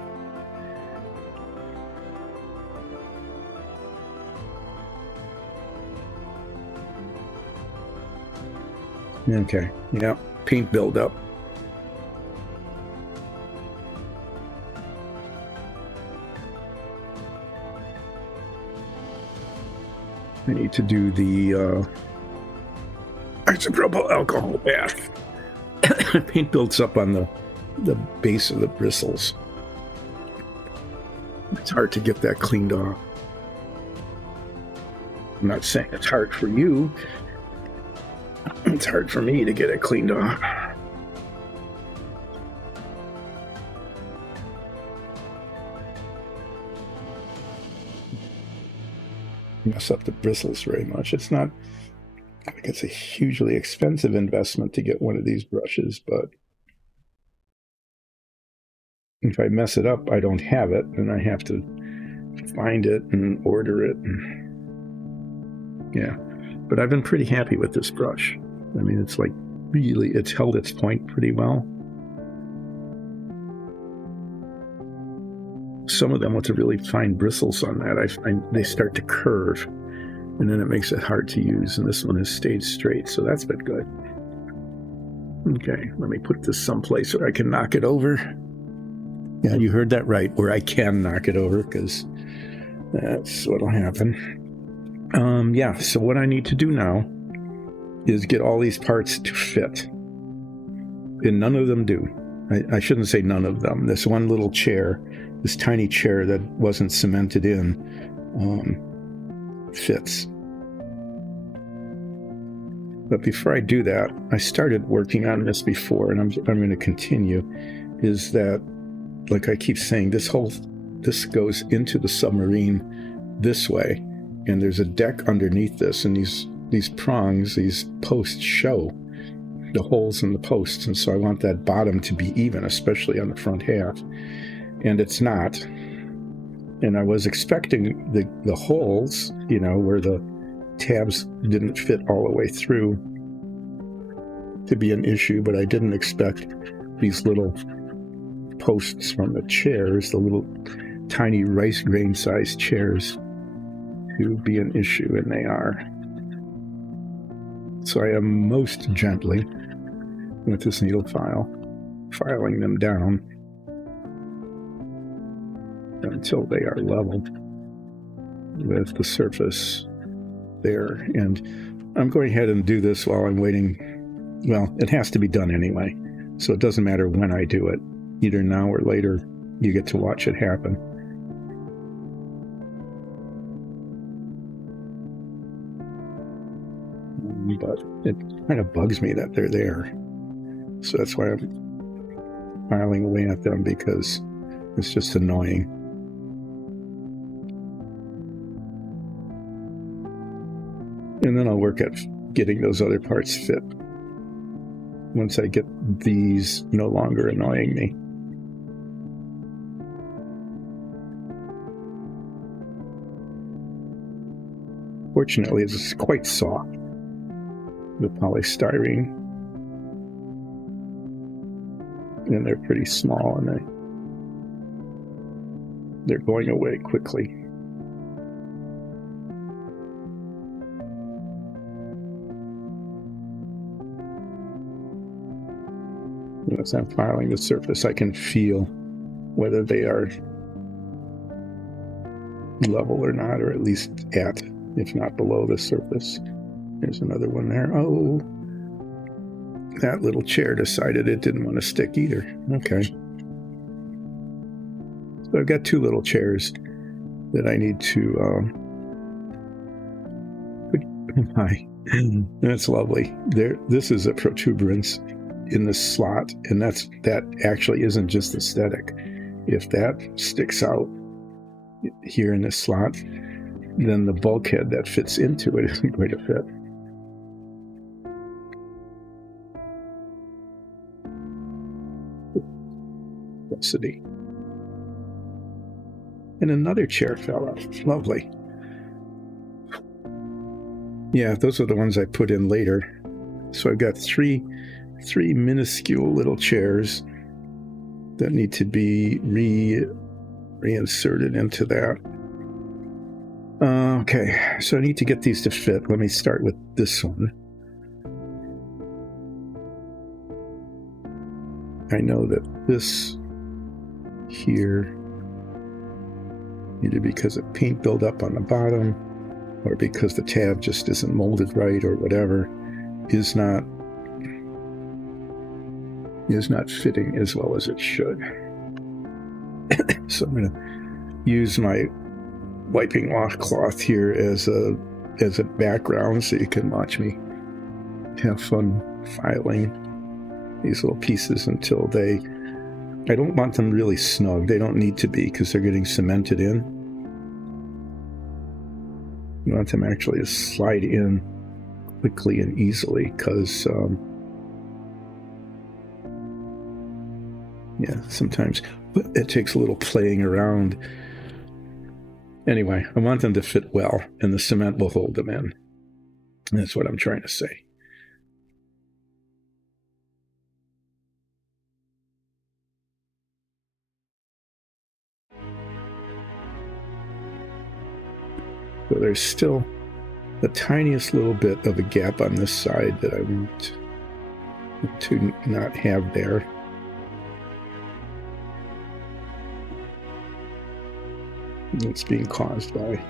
Okay, yeah, paint buildup. I need to do the isopropyl alcohol bath. Paint builds up on the base of the bristles. It's hard to get that cleaned off. I'm not saying it's hard for you. It's hard for me to get it cleaned off. Mess up the bristles very much. It's not like it's a hugely expensive investment to get one of these brushes, but if I mess it up, I don't have it, and I have to find it and order it. And yeah, but I've been pretty happy with this brush. I mean, it's like really, it's held its point pretty well. Some of them with the really fine bristles on that, I find they start to curve, and then it makes it hard to use. And this one has stayed straight, so that's been good. Okay, let me put this someplace where I can knock it over. Yeah, you heard that right, where I can knock it over, because that's what'll happen. Yeah, so what I need to do now is get all these parts to fit. And none of them do. I shouldn't say none of them. This one little chair, this tiny chair that wasn't cemented in, fits. But before I do that, I started working on this before, and I'm going to continue, is that, like I keep saying, this goes into the submarine this way, and there's a deck underneath this, and these prongs, these posts show the holes in the posts, and so I want that bottom to be even, especially on the front half, and it's not. And I was expecting the holes, you know, where the tabs didn't fit all the way through, to be an issue, but I didn't expect these little posts from the chairs, the little tiny rice grain sized chairs, to be an issue, and they are. So I am most gently, with this needle file, filing them down until they are level with the surface there. And I'm going ahead and do this while I'm waiting. Well, it has to be done anyway, so it doesn't matter when I do it. Either now or later, you get to watch it happen. But it kind of bugs me that they're there. So that's why I'm filing away at them, because it's just annoying. And then I'll work at getting those other parts fit once I get these no longer annoying me. Fortunately, it's quite soft, the polystyrene, and they're pretty small, and they're going away quickly. As I'm filing the surface, I can feel whether they are level or not, or at least at, if not below, the surface. There's another one there. Oh, that little chair decided it didn't want to stick either. Okay. So I've got two little chairs that I need to hi. That's lovely. This is a protuberance in the slot, and that actually isn't just aesthetic. If that sticks out here in this slot, then the bulkhead that fits into it isn't going to fit. City. And another chair fell out. Lovely. Yeah, those are the ones I put in later. So I've got three minuscule little chairs that need to be reinserted into that. Okay, so I need to get these to fit. Let me start with this one. I know that this here, either because of paint buildup on the bottom or because the tab just isn't molded right or whatever, is not fitting as well as it should. So I'm going to use my wiping washcloth here as a background, so you can watch me have fun filing these little pieces until I don't want them really snug. They don't need to be, because they're getting cemented in. You want them actually to slide in quickly and easily, because yeah, sometimes it takes a little playing around. Anyway, I want them to fit well, and the cement will hold them in. That's what I'm trying to say. So there's still the tiniest little bit of a gap on this side that I want to not have there. And it's being caused by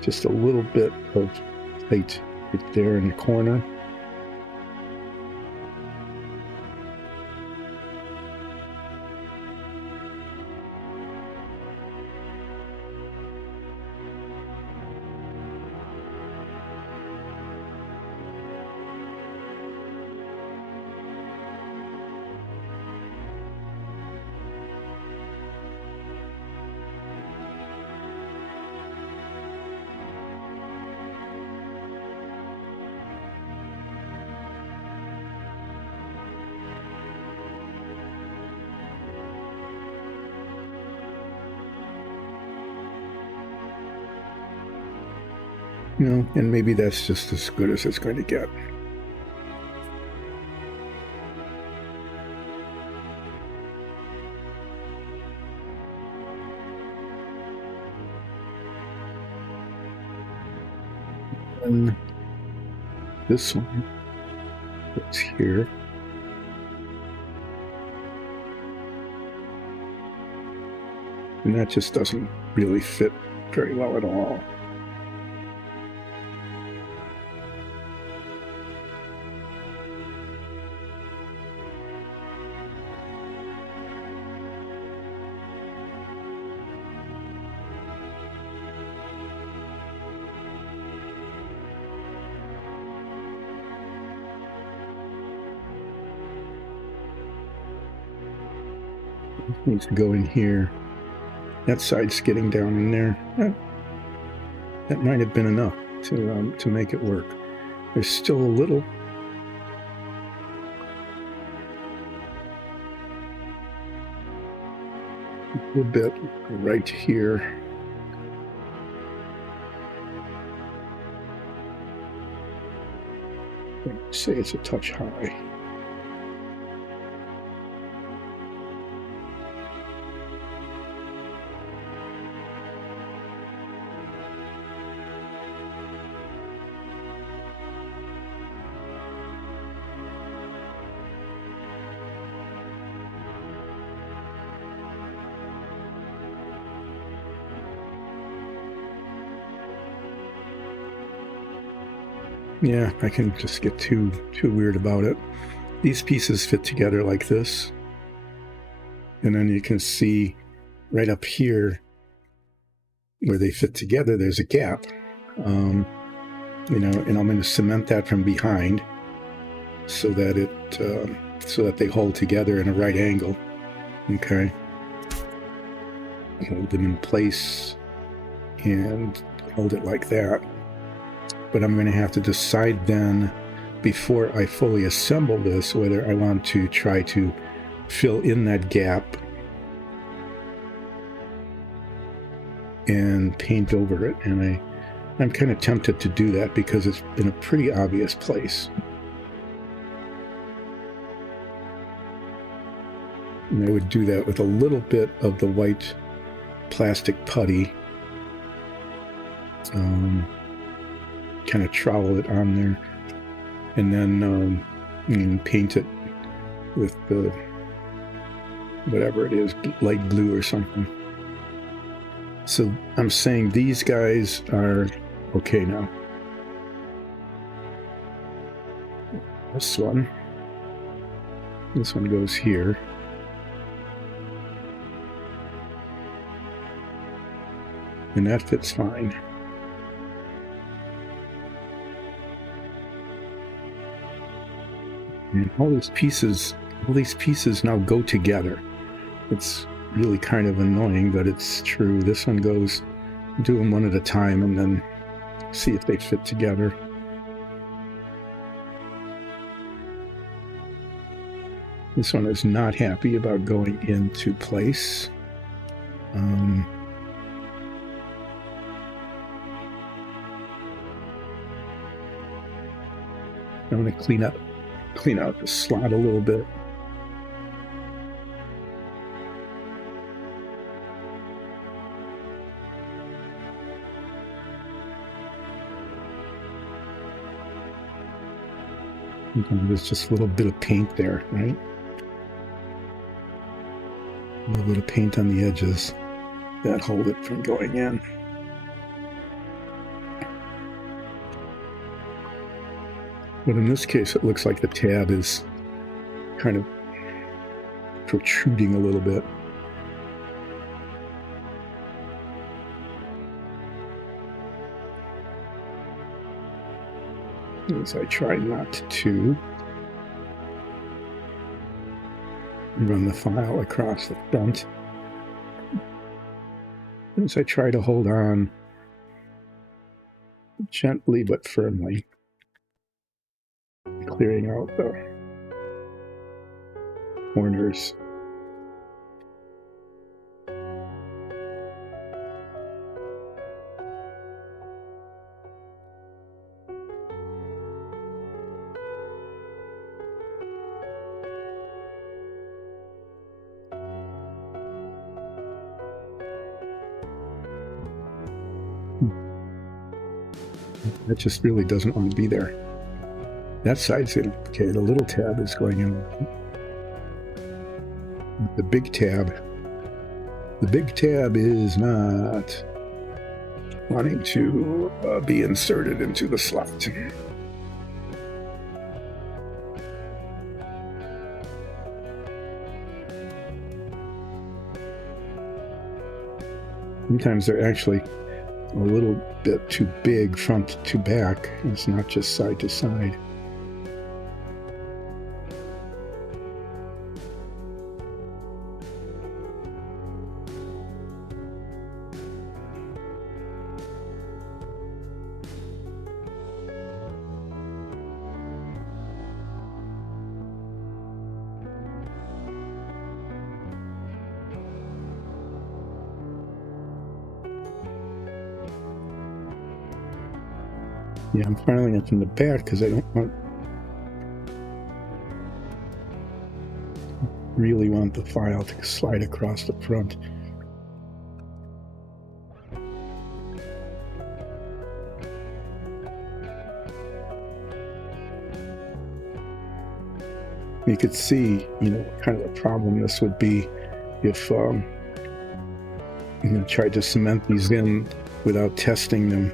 just a little bit of height right there in the corner. You know, and maybe that's just as good as it's going to get. And this one goes here. And that just doesn't really fit very well at all. Needs to go in here. That side's getting down in there. That might have been enough to make it work. There's still a little bit right here. I'd say it's a touch high. Yeah, I can just get too weird about it. These pieces fit together like this. And then you can see right up here where they fit together, there's a gap. You know, and I'm going to cement that from behind so that they hold together in a right angle. Okay. Hold them in place and hold it like that. But I'm going to have to decide then, before I fully assemble this, whether I want to try to fill in that gap and paint over it. And I'm kind of tempted to do that because it's in a pretty obvious place. And I would do that with a little bit of the white plastic putty. Kind of trowel it on there, and then paint it with the whatever it is, light blue or something. So I'm saying these guys are okay now. This one goes here. And that fits fine. And all these pieces now go together. It's really kind of annoying, but it's true. This one goes, do them one at a time and then see if they fit together. This one is not happy about going into place. I'm going to clean out the slot a little bit. There's just a little bit of paint there, right? A little bit of paint on the edges that hold it from going in. But in this case, it looks like the tab is kind of protruding a little bit. As I try not to run the file across the front, as I try to hold on gently but firmly, clearing out the corners. That just really doesn't want to be there. That side's in. Okay, the little tab is going in. The big tab is not wanting to be inserted into the slot. Sometimes they're actually a little bit too big front to back. It's not just side to side. Yeah, I'm filing it from the back because I don't really want the file to slide across the front. You could see, what kind of a problem this would be if tried to cement these in without testing them.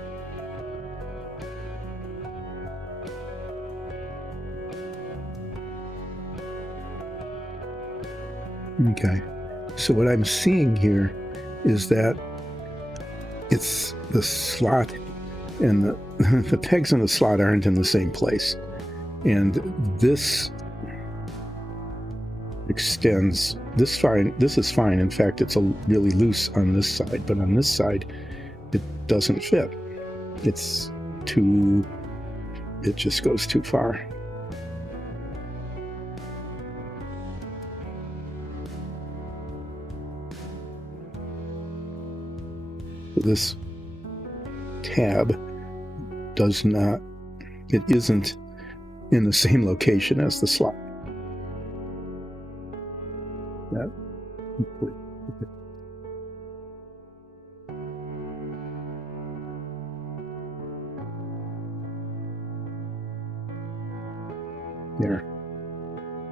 Okay, so what I'm seeing here is that it's the slot and the pegs in the slot aren't in the same place. And this extends, this is fine. In fact, it's really loose on this side, but on this side, it doesn't fit. It just goes too far. This tab isn't in the same location as the slot. There.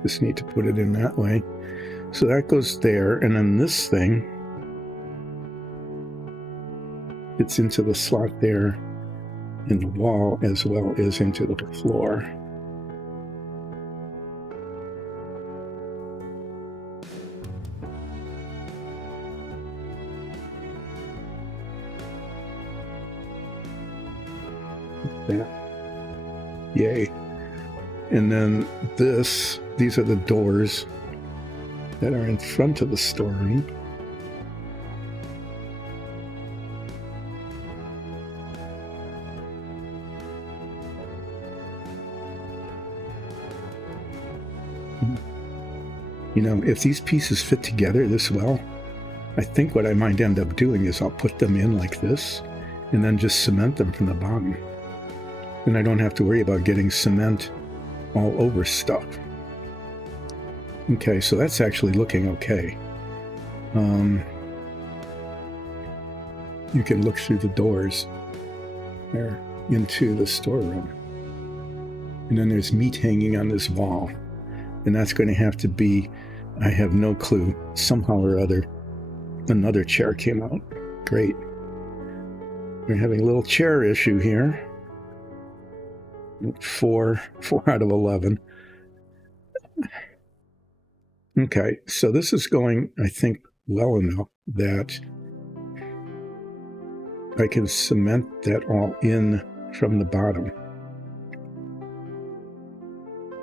Just need to put it in that way. So that goes there, and then this thing, it's into the slot there in the wall as well as into the floor. That. Yay. And then these are the doors that are in front of the storeroom. You know, if these pieces fit together this well, I think what I might end up doing is I'll put them in like this and then just cement them from the bottom. And I don't have to worry about getting cement all over stuff. Okay, so that's actually looking okay. You can look through the doors there into the storeroom. And then there's meat hanging on this wall. And that's going to have to be, I have no clue, somehow or other, another chair came out. Great. We're having a little chair issue here. 4 out of 11. Okay, so this is going, I think, well enough that I can cement that all in from the bottom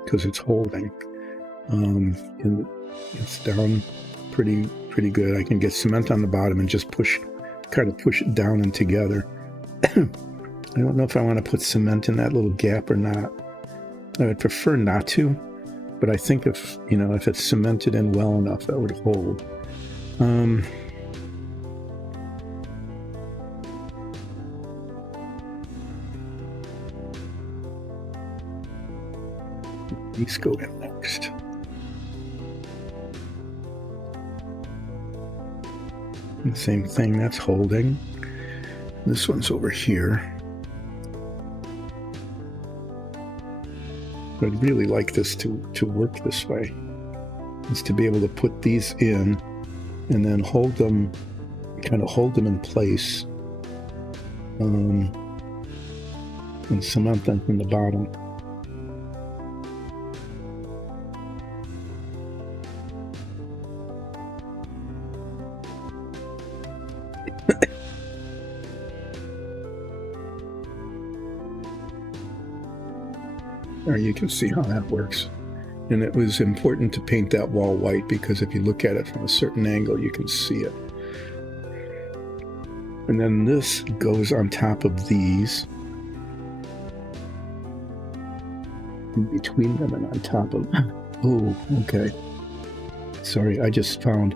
because it's holding. And it's down pretty good. I can get cement on the bottom and just kind of push it down and together. I don't know if I want to put cement in that little gap or not. I would prefer not to, but I think if it's cemented in well enough, that would hold. These go in next. And same thing, that's holding. This one's over here. I'd really like this to work this way. Is to be able to put these in and then hold them in place and cement them from the bottom. There you can see how that works. And it was important to paint that wall white because if you look at it from a certain angle, you can see it. And then this goes on top of these, in between them and on top of them. Oh, okay. Sorry, I just found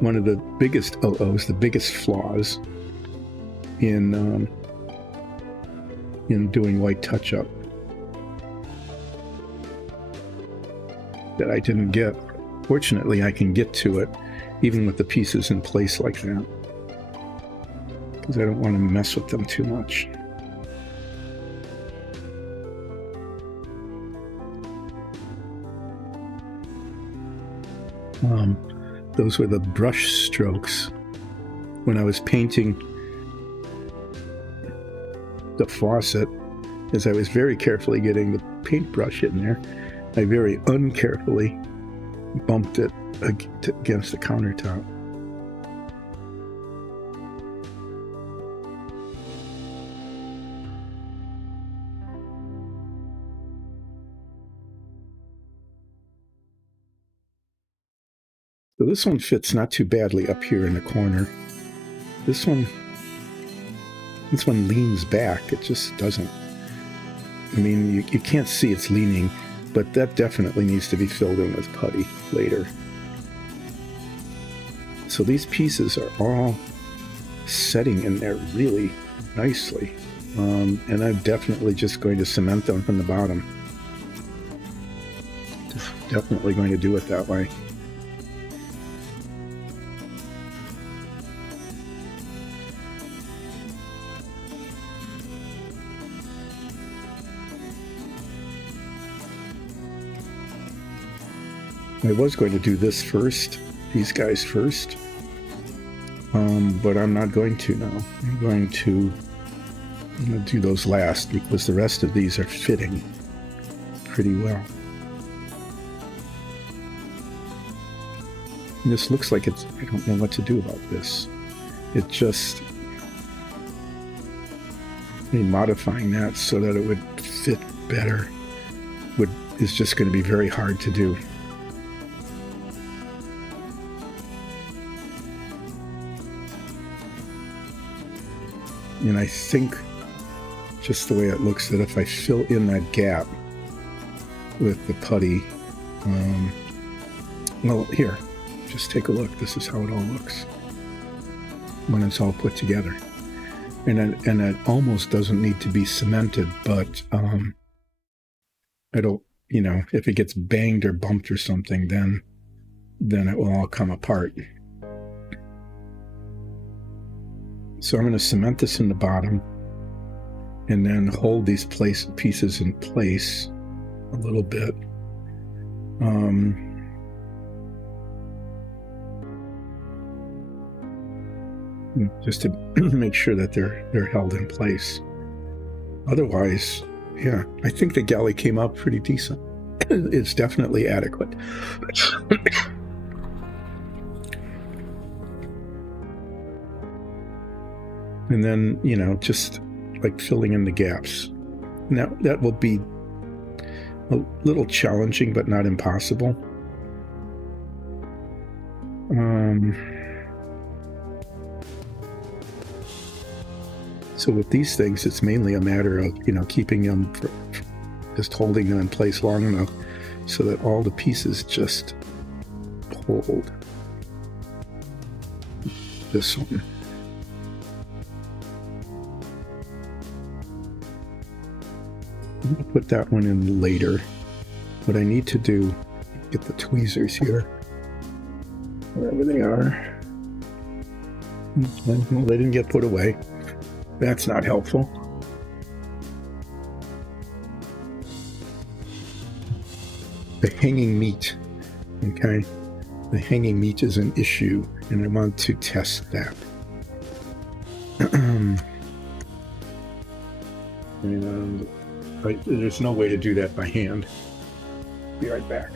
one of the biggest the biggest flaws in doing white touch-up that I didn't get. Fortunately, I can get to it even with the pieces in place like that because I don't want to mess with them too much. Those were the brush strokes when I was painting the faucet. As I was very carefully getting the paintbrush in there, I very uncarefully bumped it against the countertop. So this one fits not too badly up here in the corner. This one leans back. It just doesn't. I mean, you can't see it's leaning, but that definitely needs to be filled in with putty later. So these pieces are all setting in there really nicely. And I'm definitely just going to cement them from the bottom. Just definitely going to do it that way. I was going to do this first, these guys first, but I'm not going to now. I'm going to do those last because the rest of these are fitting pretty well. And this looks like it's, I don't know what to do about this. It just, modifying that so that it would fit better is just going to be very hard to do. And I think, just the way it looks, that if I fill in that gap with the putty, Well, here, just take a look. This is how it all looks when it's all put together. And it almost doesn't need to be cemented, but it'll, if it gets banged or bumped or something, then it will all come apart. So I'm going to cement this in the bottom and then hold these pieces in place a little bit. Just to make sure that they're held in place. Otherwise, yeah, I think the galley came out pretty decent. It's definitely adequate. And then, just like filling in the gaps. Now, that will be a little challenging, but not impossible. So with these things, it's mainly a matter of, keeping them, just holding them in place long enough so that all the pieces just hold. This one. I'm going to put that one in later. What I need to do, get the tweezers here, wherever they are. Well, they didn't get put away. That's not helpful. The hanging meat, okay? The hanging meat is an issue, and I want to test that. And there's no way to do that by hand. Be right back.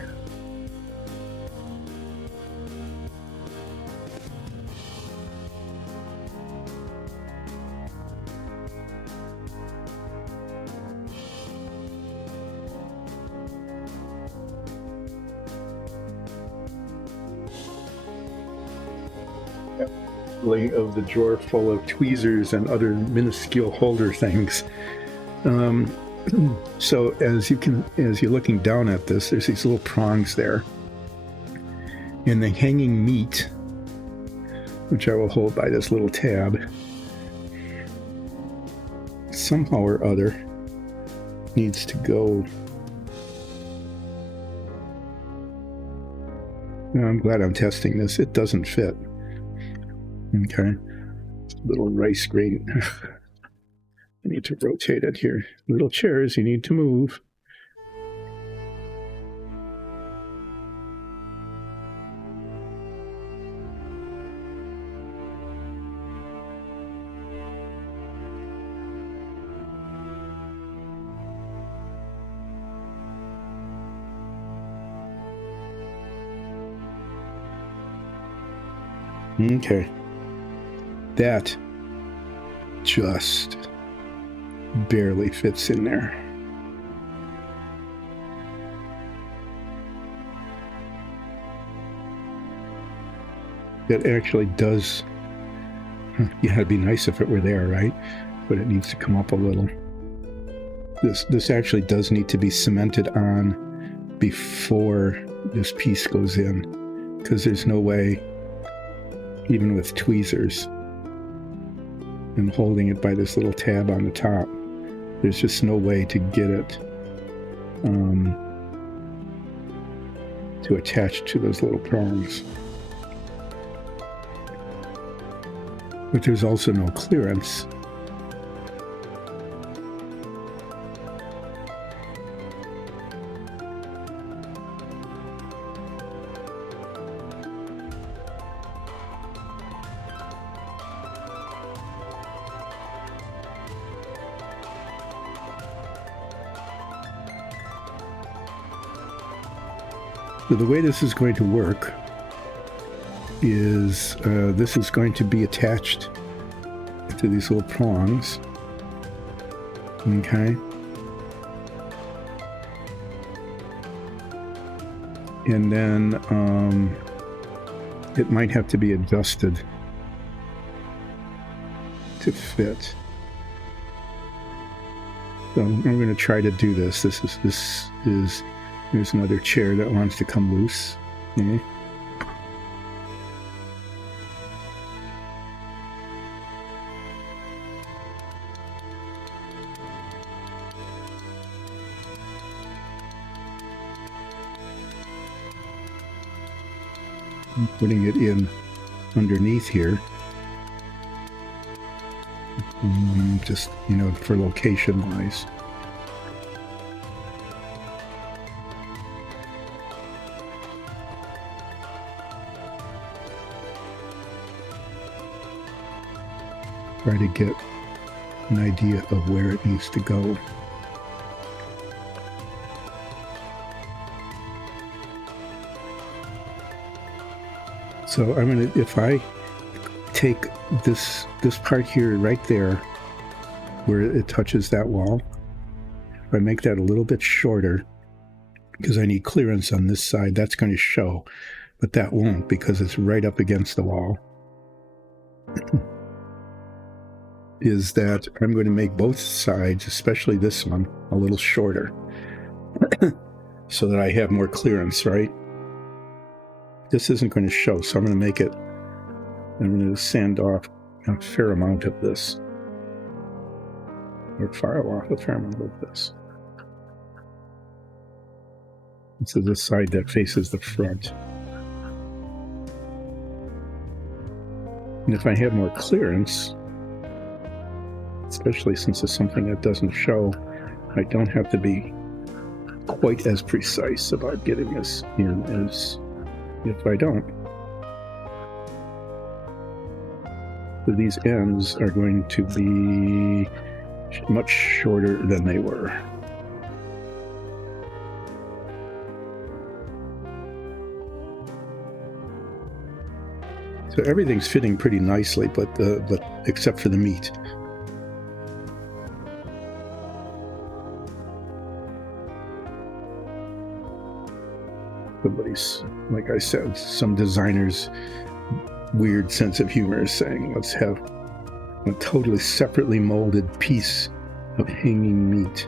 Of the drawer full of tweezers and other minuscule holder things. So as you're looking down at this, there's these little prongs there. And the hanging meat, which I will hold by this little tab, somehow or other needs to go. I'm glad I'm testing this. It doesn't fit. Okay, little rice grain. I need to rotate it here. Little chairs, you need to move. Okay. That just barely fits in there. That actually does. Yeah, it'd be nice if it were there, right? But it needs to come up a little. This actually does need to be cemented on before this piece goes in, because there's no way, even with tweezers and holding it by this little tab on the top, there's just no way to get it to attach to those little prongs. But there's also no clearance. So the way this is going to work is this is going to be attached to these little prongs. Okay. And then it might have to be adjusted to fit. So I'm going to try to do this. This is there's another chair that wants to come loose. Okay. I'm putting it in underneath here. Just, for location wise. Try to get an idea of where it needs to go. So I'm gonna, if I take this part here right there where it touches that wall, if I make that a little bit shorter, because I need clearance on this side, that's going to show, but that won't because it's right up against the wall. Is that I'm going to make both sides, especially this one, a little shorter so that I have more clearance, right? This isn't going to show, so I'm going to make it, I'm going to sand off a fair amount of this, or file off a fair amount of this. This is the side that faces the front. And if I have more clearance, especially since it's something that doesn't show, I don't have to be quite as precise about getting this in as if I don't. So these ends are going to be much shorter than they were. So everything's fitting pretty nicely, but except for the meat. Somebody's, like I said, some designers' weird sense of humor is saying, let's have a totally separately molded piece of hanging meat.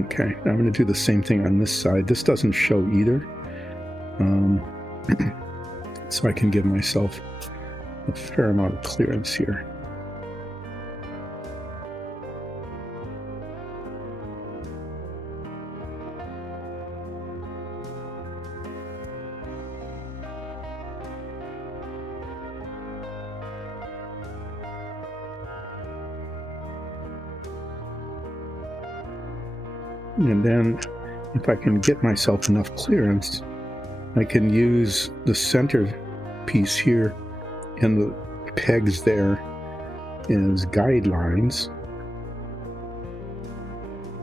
Okay, I'm going to do the same thing on this side. This doesn't show either. So I can give myself a fair amount of clearance here. And then if I can get myself enough clearance, I can use the center piece here and the pegs there as guidelines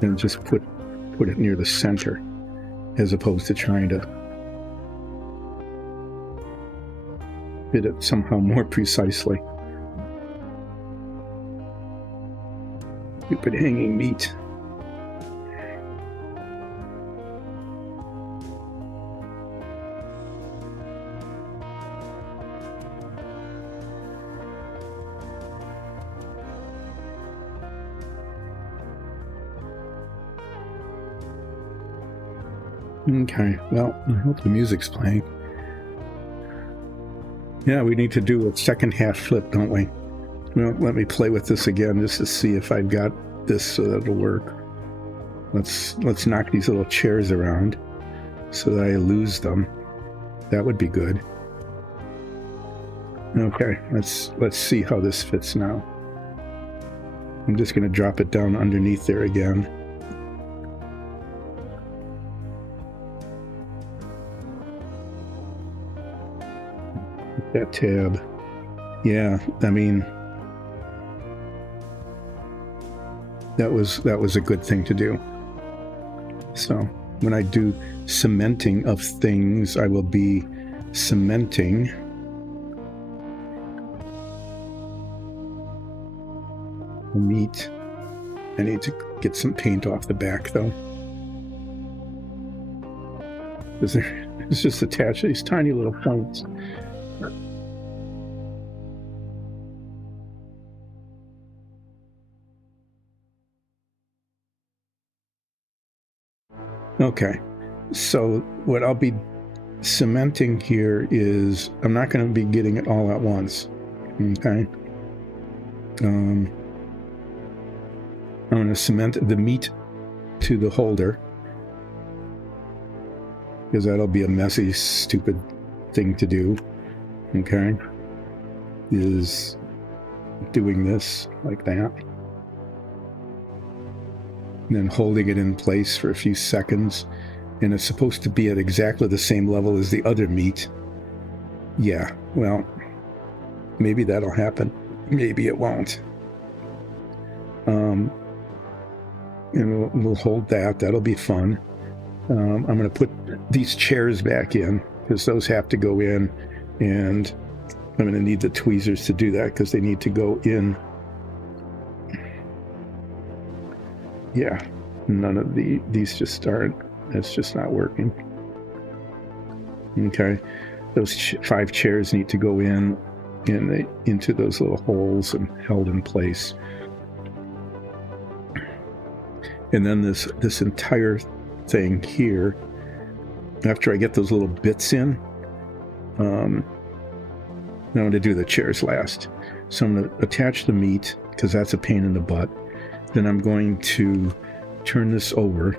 and just put it near the center as opposed to trying to fit it somehow more precisely. Stupid hanging meat. Okay, well, I hope the music's playing. Yeah, we need to do a second half flip, don't we? Well, let me play with this again just to see if I've got this so that it'll work. Let's knock these little chairs around so that I lose them. That would be good. Okay, let's see how this fits now. I'm just going to drop it down underneath there again. That tab. Yeah, I mean, that was a good thing to do. So when I do cementing of things, I will be cementing the meat. I need to get some paint off the back though. It's just attached to these tiny little points. Okay, so what I'll be cementing here is, I'm not going to be getting it all at once, okay? I'm going to cement the meat to the holder, because that'll be a messy, stupid thing to do. Okay, is doing this like that, and then holding it in place for a few seconds, and it's supposed to be at exactly the same level as the other meat. Yeah, well, maybe that'll happen. Maybe it won't. And we'll hold that. That'll be fun. I'm going to put these chairs back in because those have to go in, and I'm going to need the tweezers to do that because they need to go in. Yeah, none of these just aren't. It's just not working. Okay, those 5 chairs need to go into those little holes and held in place. And then this entire thing here, after I get those little bits in, I'm going to do the chairs last. So I'm going to attach the meat, because that's a pain in the butt. Then I'm going to turn this over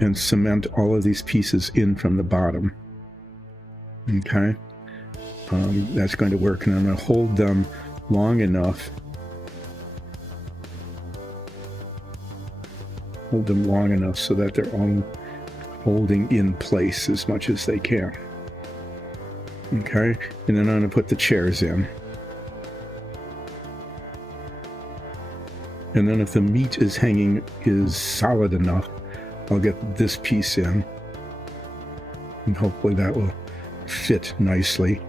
and cement all of these pieces in from the bottom. Okay? That's going to work, and I'm going to hold them long enough. Hold them long enough so that they're all holding in place as much as they can. Okay, and then I'm going to put the chairs in. And then if the meat is solid enough, I'll get this piece in. And hopefully that will fit nicely.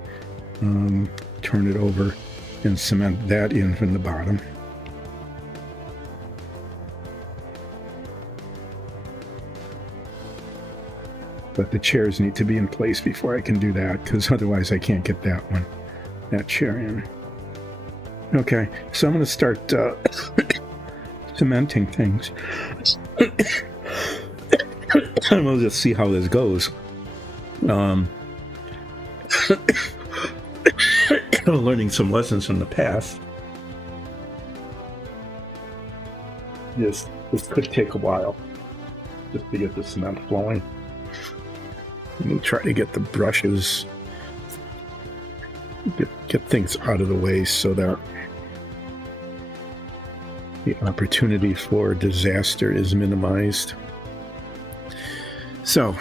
Turn it over and cement that in from the bottom. But the chairs need to be in place before I can do that, because otherwise I can't get that chair in. Okay, so I'm going to start cementing things. And we'll just see how this goes. Learning some lessons from the past. This could take a while just to get the cement flowing. We'll try to get the brushes, get things out of the way so that the opportunity for disaster is minimized. So,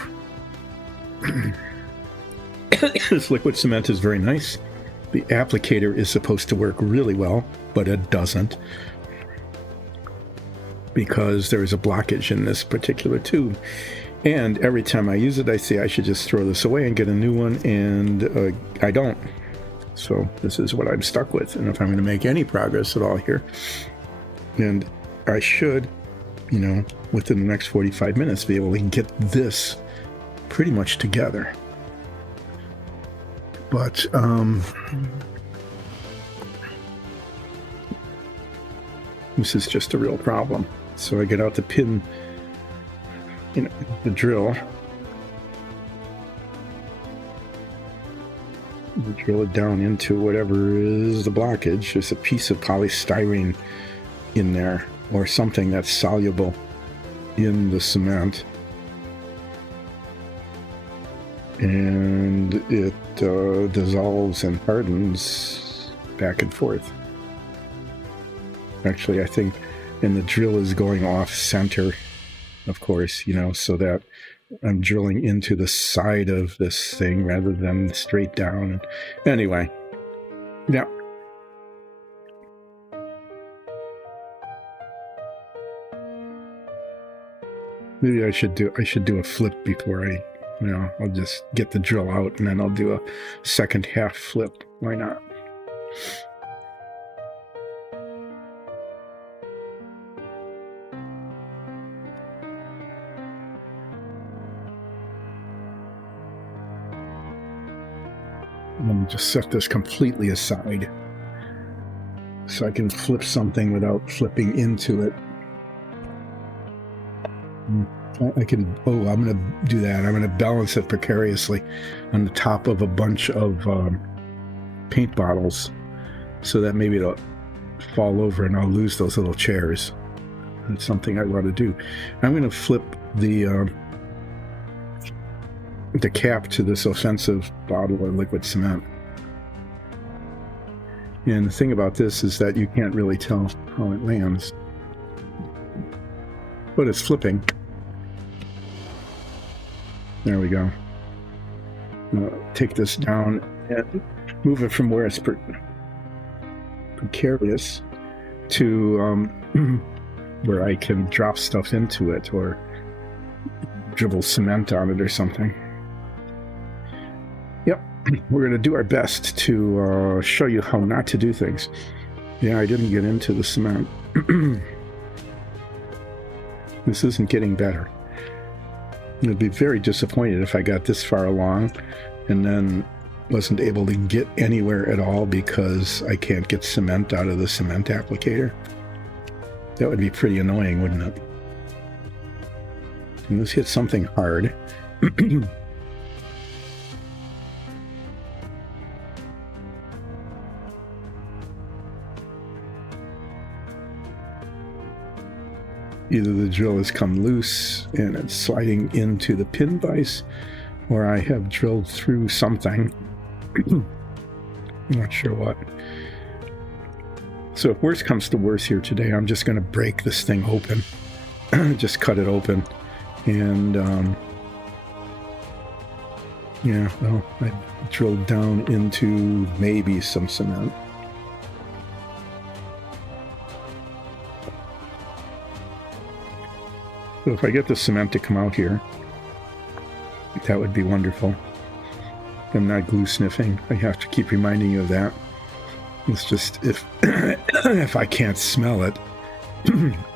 this liquid cement is very nice. The applicator is supposed to work really well, but it doesn't, because there is a blockage in this particular tube. And every time I use it, I say I should just throw this away and get a new one, and I don't. So this is what I'm stuck with. And if I'm going to make any progress at all here, and I should, within the next 45 minutes, be able to get this pretty much together. But this is just a real problem. So I get out the pin, the drill. Drill it down into whatever is the blockage. There's a piece of polystyrene in there, or something that's soluble in the cement. And it dissolves and hardens back and forth. Actually, I think, and the drill is going off center, of course, so that I'm drilling into the side of this thing rather than straight down. Anyway, yeah. Maybe I should do a flip before I'll just get the drill out, and then I'll do a second half flip. Why not? Let me just set this completely aside so I can flip something without flipping into it. I'm going to do that. I'm going to balance it precariously on the top of a bunch of paint bottles so that maybe it'll fall over and I'll lose those little chairs. That's something I want to do. I'm going to flip the the cap to this offensive bottle of liquid cement. And the thing about this is that you can't really tell how it lands, but it's flipping. There we go. Take this down and move it from where it's precarious to where I can drop stuff into it or dribble cement on it or something. Yep, we're going to do our best to show you how not to do things. Yeah, I didn't get into the cement. This isn't getting better. I'd be very disappointed if I got this far along and then wasn't able to get anywhere at all because I can't get cement out of the cement applicator. That would be pretty annoying, wouldn't it? And let's hit something hard. Either the drill has come loose and it's sliding into the pin vise, or I have drilled through something. Not sure what. So if worse comes to worse here today, I'm just going to break this thing open. Just cut it open. And, yeah, well, I drilled down into maybe some cement. So if I get the cement to come out here, that would be wonderful. I'm not glue sniffing. I have to keep reminding you of that. It's just if if I can't smell it,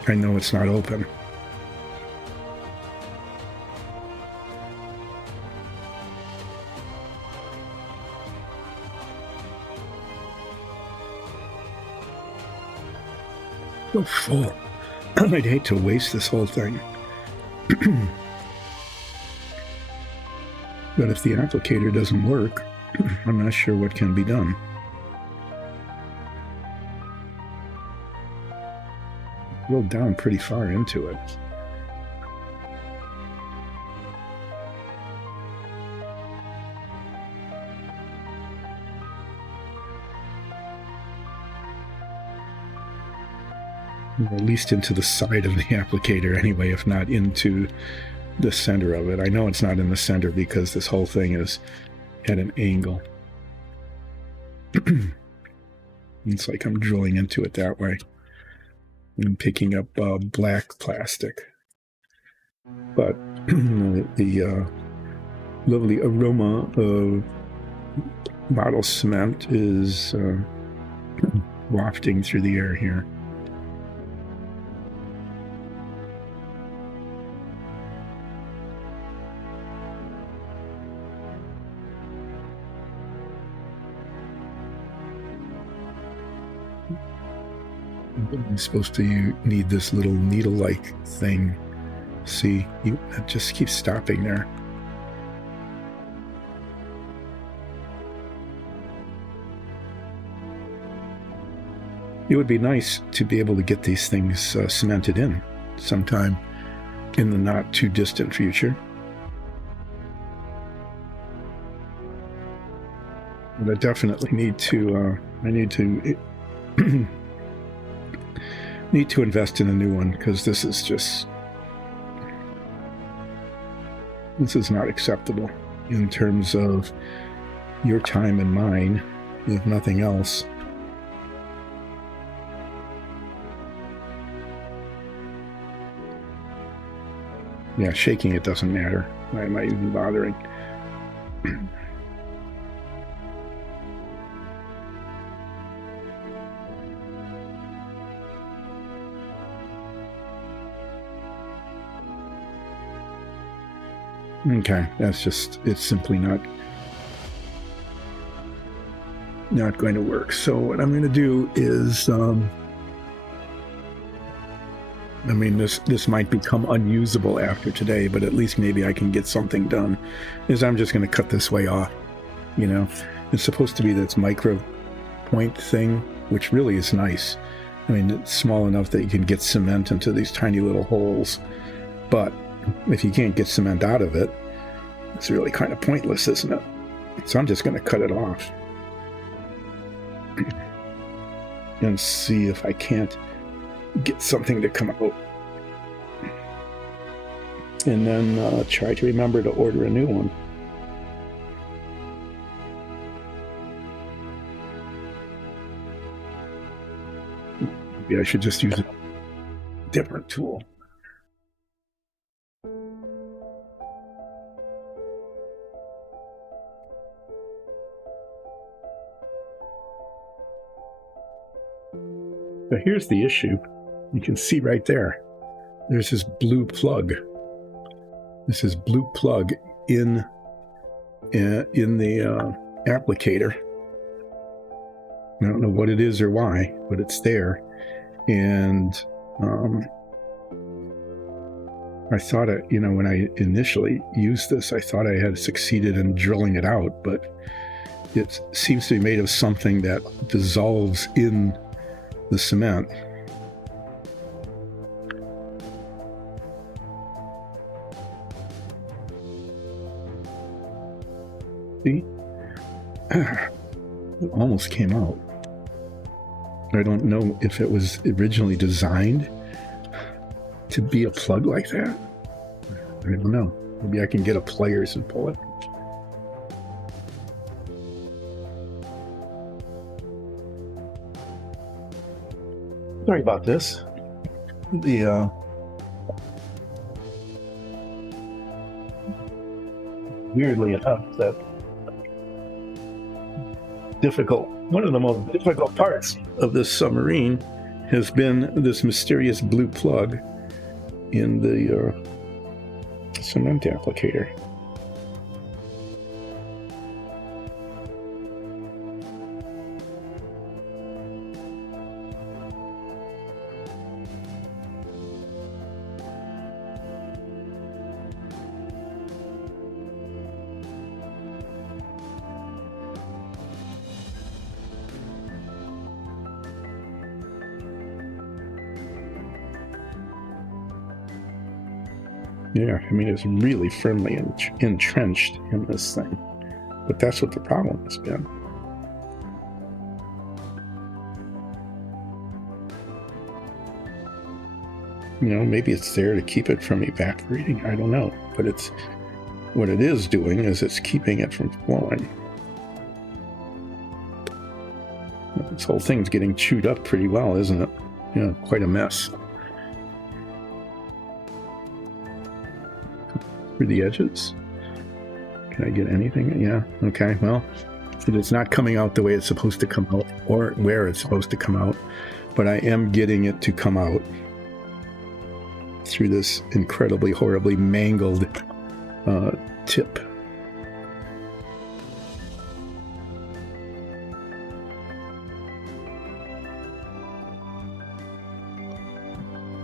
I know it's not open. So full. I'd hate to waste this whole thing. But if the applicator doesn't work, I'm not sure what can be done. Drilled down pretty far into it. Or at least into the side of the applicator anyway, if not into the center of it. I know it's not in the center because this whole thing is at an angle. It's like I'm drilling into it that way. I'm picking up black plastic. But the lovely aroma of bottle cement is wafting through the air here. I'm supposed to need this little needle-like thing. See, it just keeps stopping there. It would be nice to be able to get these things cemented in sometime in the not too distant future. But I definitely need to. I need to. Need to invest in a new one because this is not acceptable in terms of your time and mine, if nothing else. Yeah, shaking it doesn't matter. Why am I even bothering? Okay, it's simply not going to work. So what I'm going to do is, this might become unusable after today, but at least maybe I can get something done, is I'm just going to cut this way off. You know, it's supposed to be this micro point thing, which really is nice. I mean, it's small enough that you can get cement into these tiny little holes, but if you can't get cement out of it, It's really kind of pointless, isn't it? So I'm just going to cut it off and see if I can't get something to come out. And then try to remember to order a new one. Maybe I should just use a different tool. But here's the issue. You can see right there. There's this blue plug. This is blue plug in the applicator. I don't know what it is or why, but it's there. And I thought, when I initially used this, I thought I had succeeded in drilling it out, but it seems to be made of something that dissolves in the cement. See? It almost came out. I don't know if it was originally designed to be a plug like that. I don't know. Maybe I can get a pliers and pull it. Sorry about this. Weirdly enough, that one of the most difficult parts of this submarine has been this mysterious blue plug in the cement applicator. Yeah, I mean, it's really firmly entrenched in this thing. But that's what the problem has been. Maybe it's there to keep it from evaporating. I don't know. But what it is doing is it's keeping it from flowing. This whole thing's getting chewed up pretty well, isn't it? Yeah, quite a mess. Through the edges. Can I get anything? Yeah. Okay. Well, it's not coming out the way it's supposed to come out, or where it's supposed to come out, but I am getting it to come out through this incredibly, horribly mangled tip.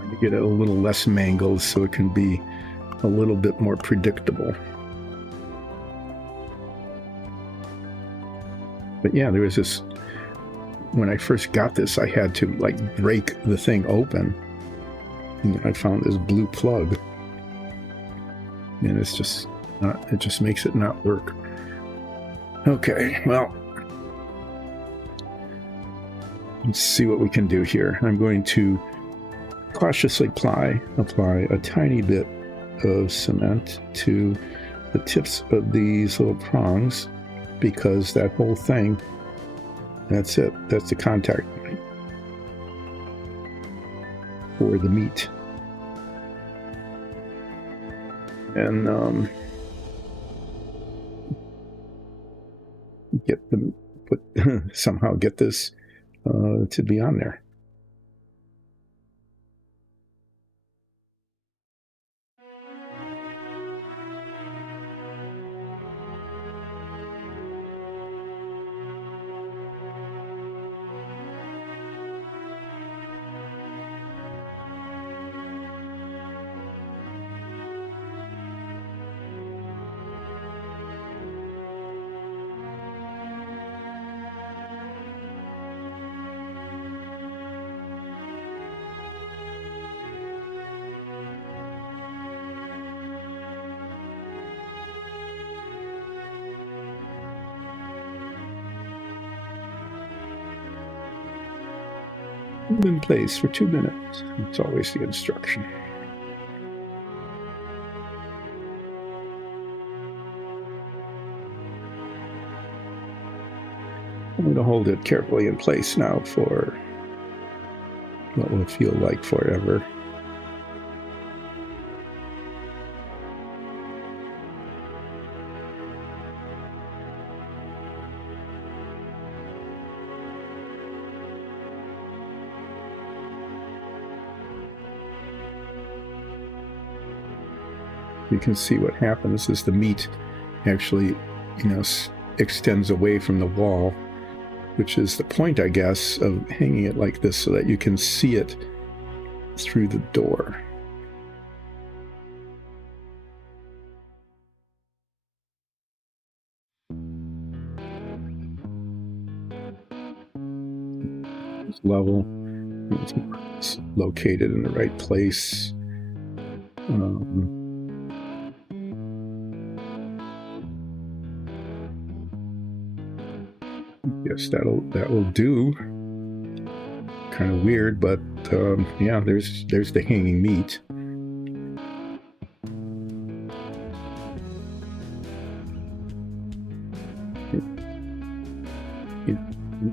To get it a little less mangled so it can be a little bit more predictable. But yeah, there was this, when I first got this, I had to break the thing open, and I found this blue plug, and it's just not, it just makes it not work. Okay, well, let's see what we can do here. I'm going to cautiously apply a tiny bit of cement to the tips of these little prongs, because that whole thing, that's it. That's the contact point for the meat. And somehow get this to be on there. Hold in place for 2 minutes. It's always the instruction. I'm going to hold it carefully in place now for what will feel like forever. You can see what happens is the meat actually, extends away from the wall, which is the point, I guess, of hanging it like this so that you can see it through the door. It's level. It's located in the right place. Yes, that will do. Kind of weird, but yeah, there's the hanging meat.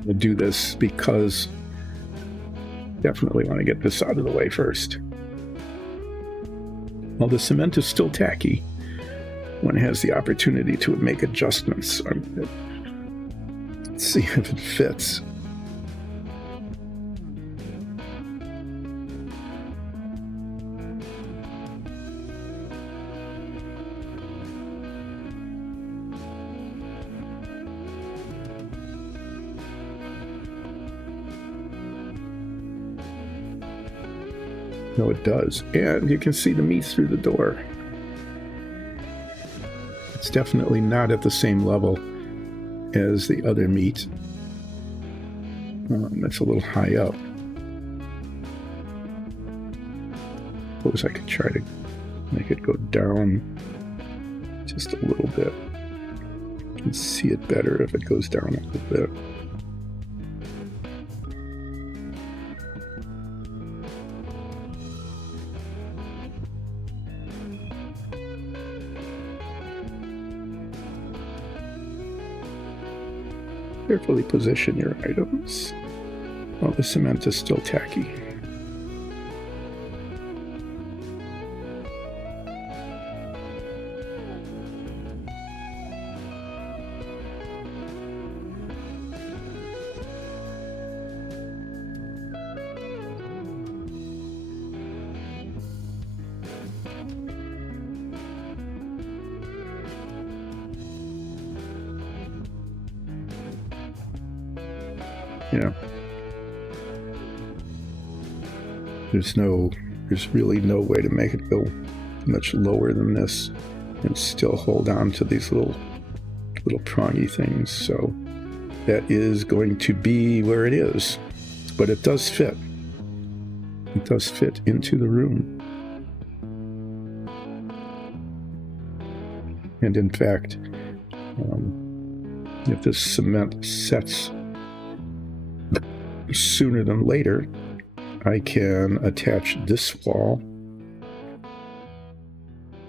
We'll do this because definitely want to get this out of the way first. While the cement is still tacky, one has the opportunity to make adjustments. Let's see if it fits. No, it does. And you can see the meat through the door. It's definitely not at the same level as the other meat. It's a little high up. Suppose I could try to make it go down just a little bit. You can see it better if it goes down a little bit. Carefully position your items while the cement is still tacky. Yeah. There's really no way to make it go much lower than this and still hold on to these little prongy things. So that is going to be where it is. But it does fit. It does fit into the room. And in fact, if this cement sets sooner than later, I can attach this wall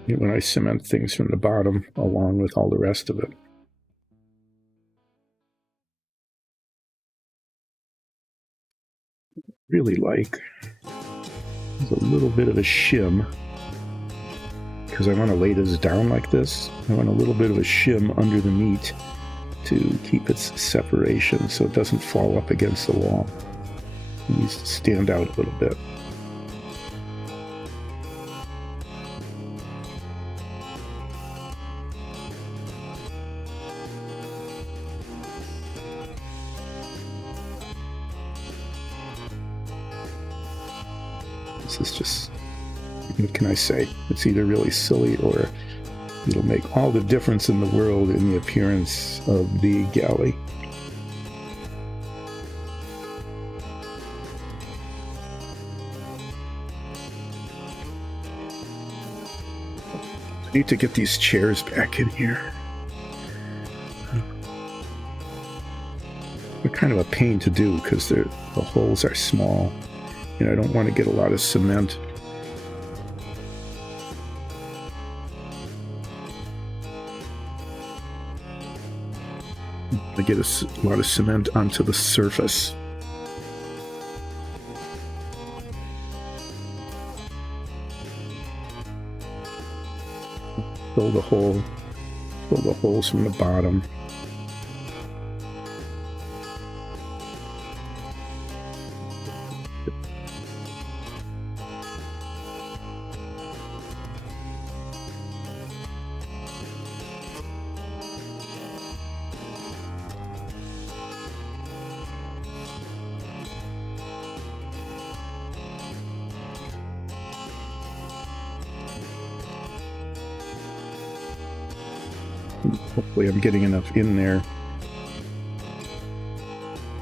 when I cement things from the bottom along with all the rest of it. Really like there's a little bit of a shim because I want to lay this down like this. I want a little bit of a shim under the meat to keep its separation so it doesn't fall up against the wall. It needs to stand out a little bit. This is just, what can I say? It's either really silly or it'll make all the difference in the world in the appearance of the galley. I need to get these chairs back in here. kind of a pain to do because the holes are small. I don't want to get a lot of cement. I get a lot of cement onto the surface. Fill the holes from the bottom. Hopefully I'm getting enough in there.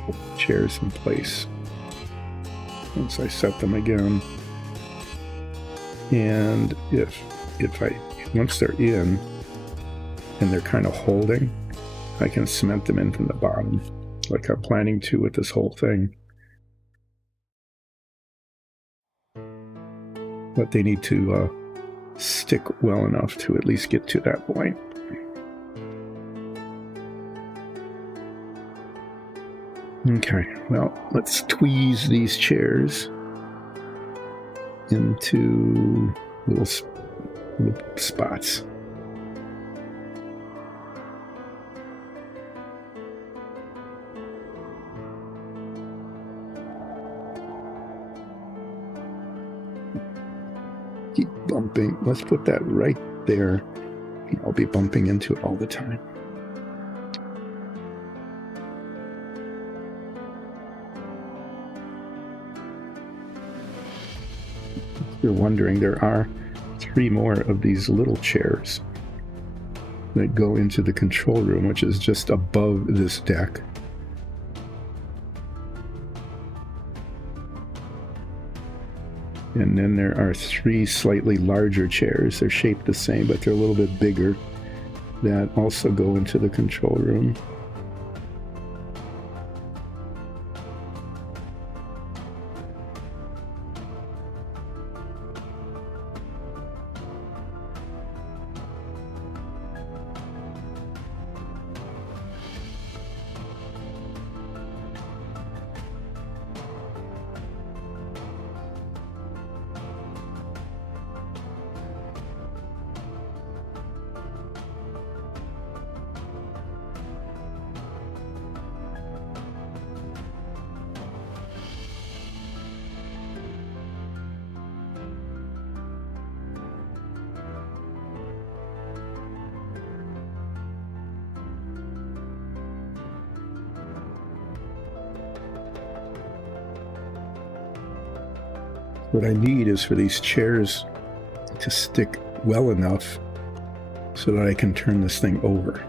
Put the chairs in place once I set them again. And once they're in and they're kind of holding, I can cement them in from the bottom, like I'm planning to with this whole thing. But they need to stick well enough to at least get to that point. Okay, well, let's tweeze these chairs into little spots. Keep bumping. Let's put that right there. I'll be bumping into it all the time. If you're wondering, there are 3 more of these little chairs that go into the control room, which is just above this deck. And then there are 3 slightly larger chairs. They're shaped the same, but they're a little bit bigger, that also go into the control room. What I need is for these chairs to stick well enough so that I can turn this thing over.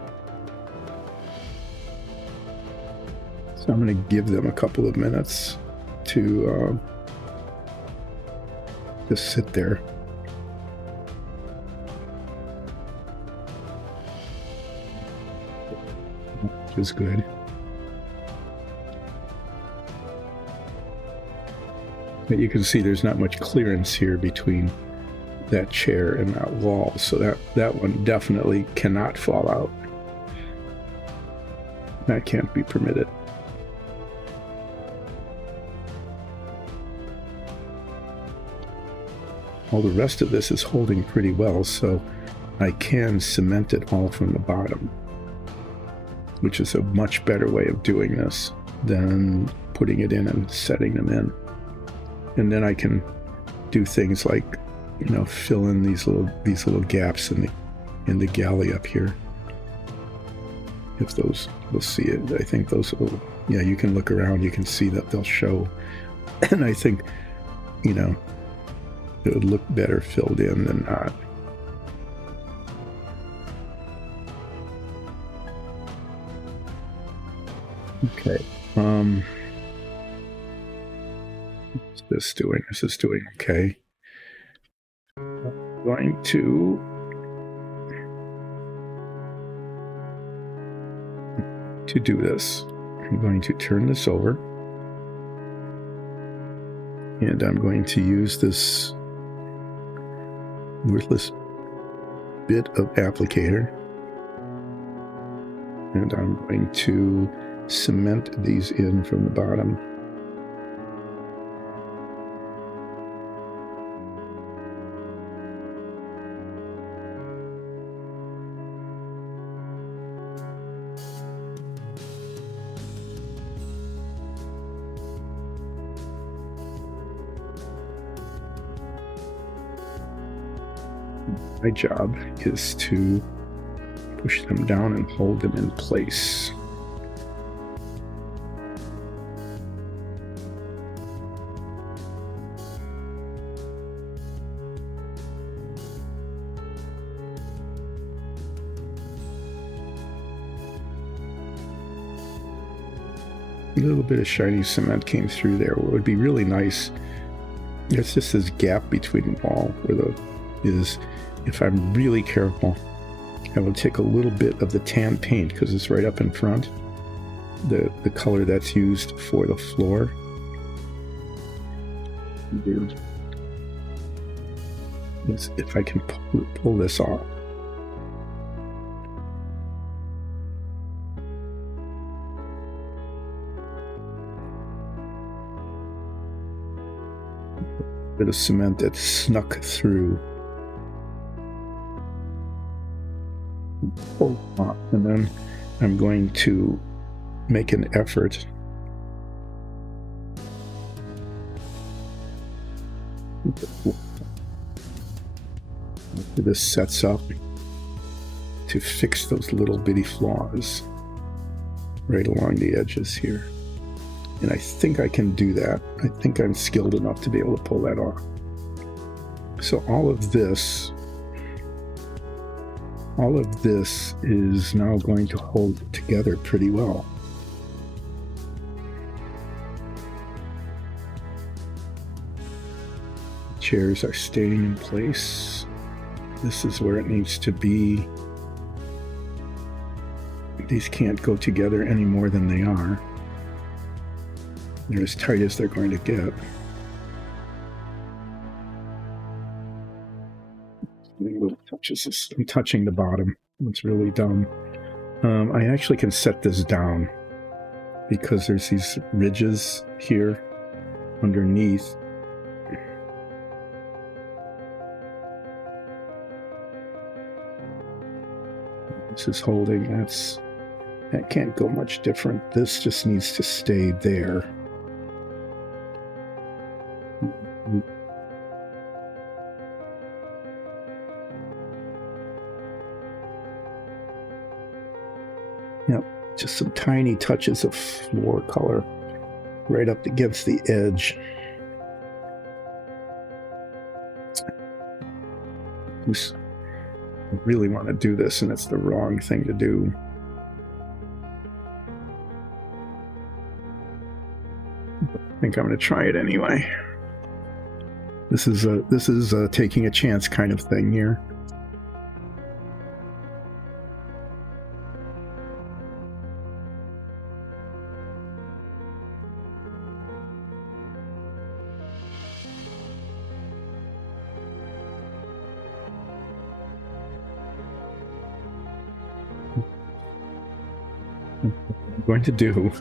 So I'm going to give them a couple of minutes to just sit there. Which is good. But you can see there's not much clearance here between that chair and that wall, so that one definitely cannot fall out. That can't be permitted. All the rest of this is holding pretty well, so I can cement it all from the bottom, which is a much better way of doing this than putting it in and setting them in. And then I can do things like, fill in these little gaps in the galley up here. If those, we'll see it. I think those will, you can look around, you can see that they'll show. And I think, it would look better filled in than not. Okay. What's this doing? This is doing okay. I'm going to do this. I'm going to turn this over, and I'm going to use this worthless bit of applicator, and I'm going to cement these in from the bottom. My job is to push them down and hold them in place. A little bit of shiny cement came through there. What would be really nice, it's just this gap between the wall where the is. If I'm really careful, I will take a little bit of the tan paint, because it's right up in front, the color that's used for the floor. If I can pull this off. A bit of cement that snuck through. Pull off, and then I'm going to make an effort after this sets up to fix those little bitty flaws right along the edges here. And I think I can do that. I think I'm skilled enough to be able to pull that off. So all of this is now going to hold together pretty well. Chairs are staying in place. This is where it needs to be. These can't go together any more than they are. They're as tight as they're going to get. Little touches. I'm touching the bottom. It's really dumb. I actually can set this down because there's these ridges here underneath. This is holding. That can't go much different. This just needs to stay there. Yep, just some tiny touches of floor color right up against the edge. I really want to do this, and it's the wrong thing to do. I think I'm going to try it anyway. This is a taking a chance kind of thing here. I'm going to do.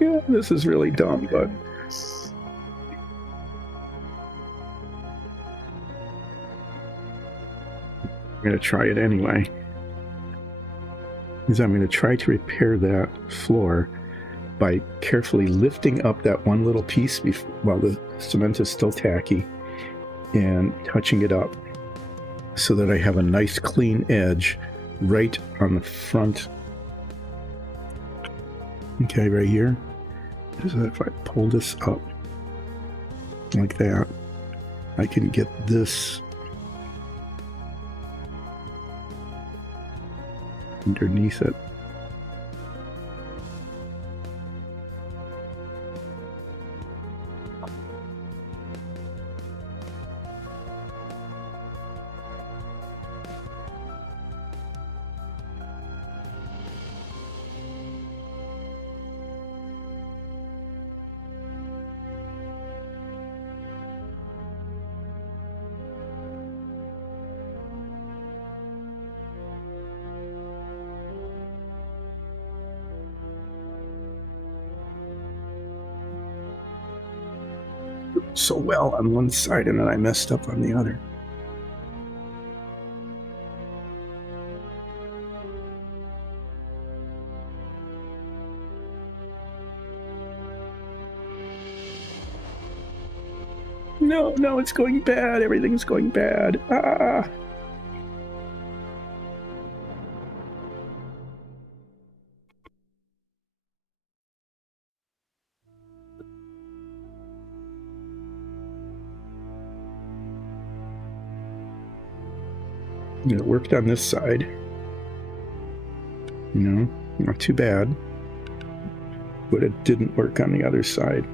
Yeah, this is really dumb, but I'm going to try it anyway. Because I'm going to try to repair that floor by carefully lifting up that one little piece while the cement is still tacky and touching it up so that I have a nice clean edge right on the front. Okay, right here. So if I pull this up like that, I can get this underneath it. so well on one side and then I messed up on the other. No, it's going bad. Everything's going bad. Ah. It worked on this side. Not too bad. But it didn't work on the other side.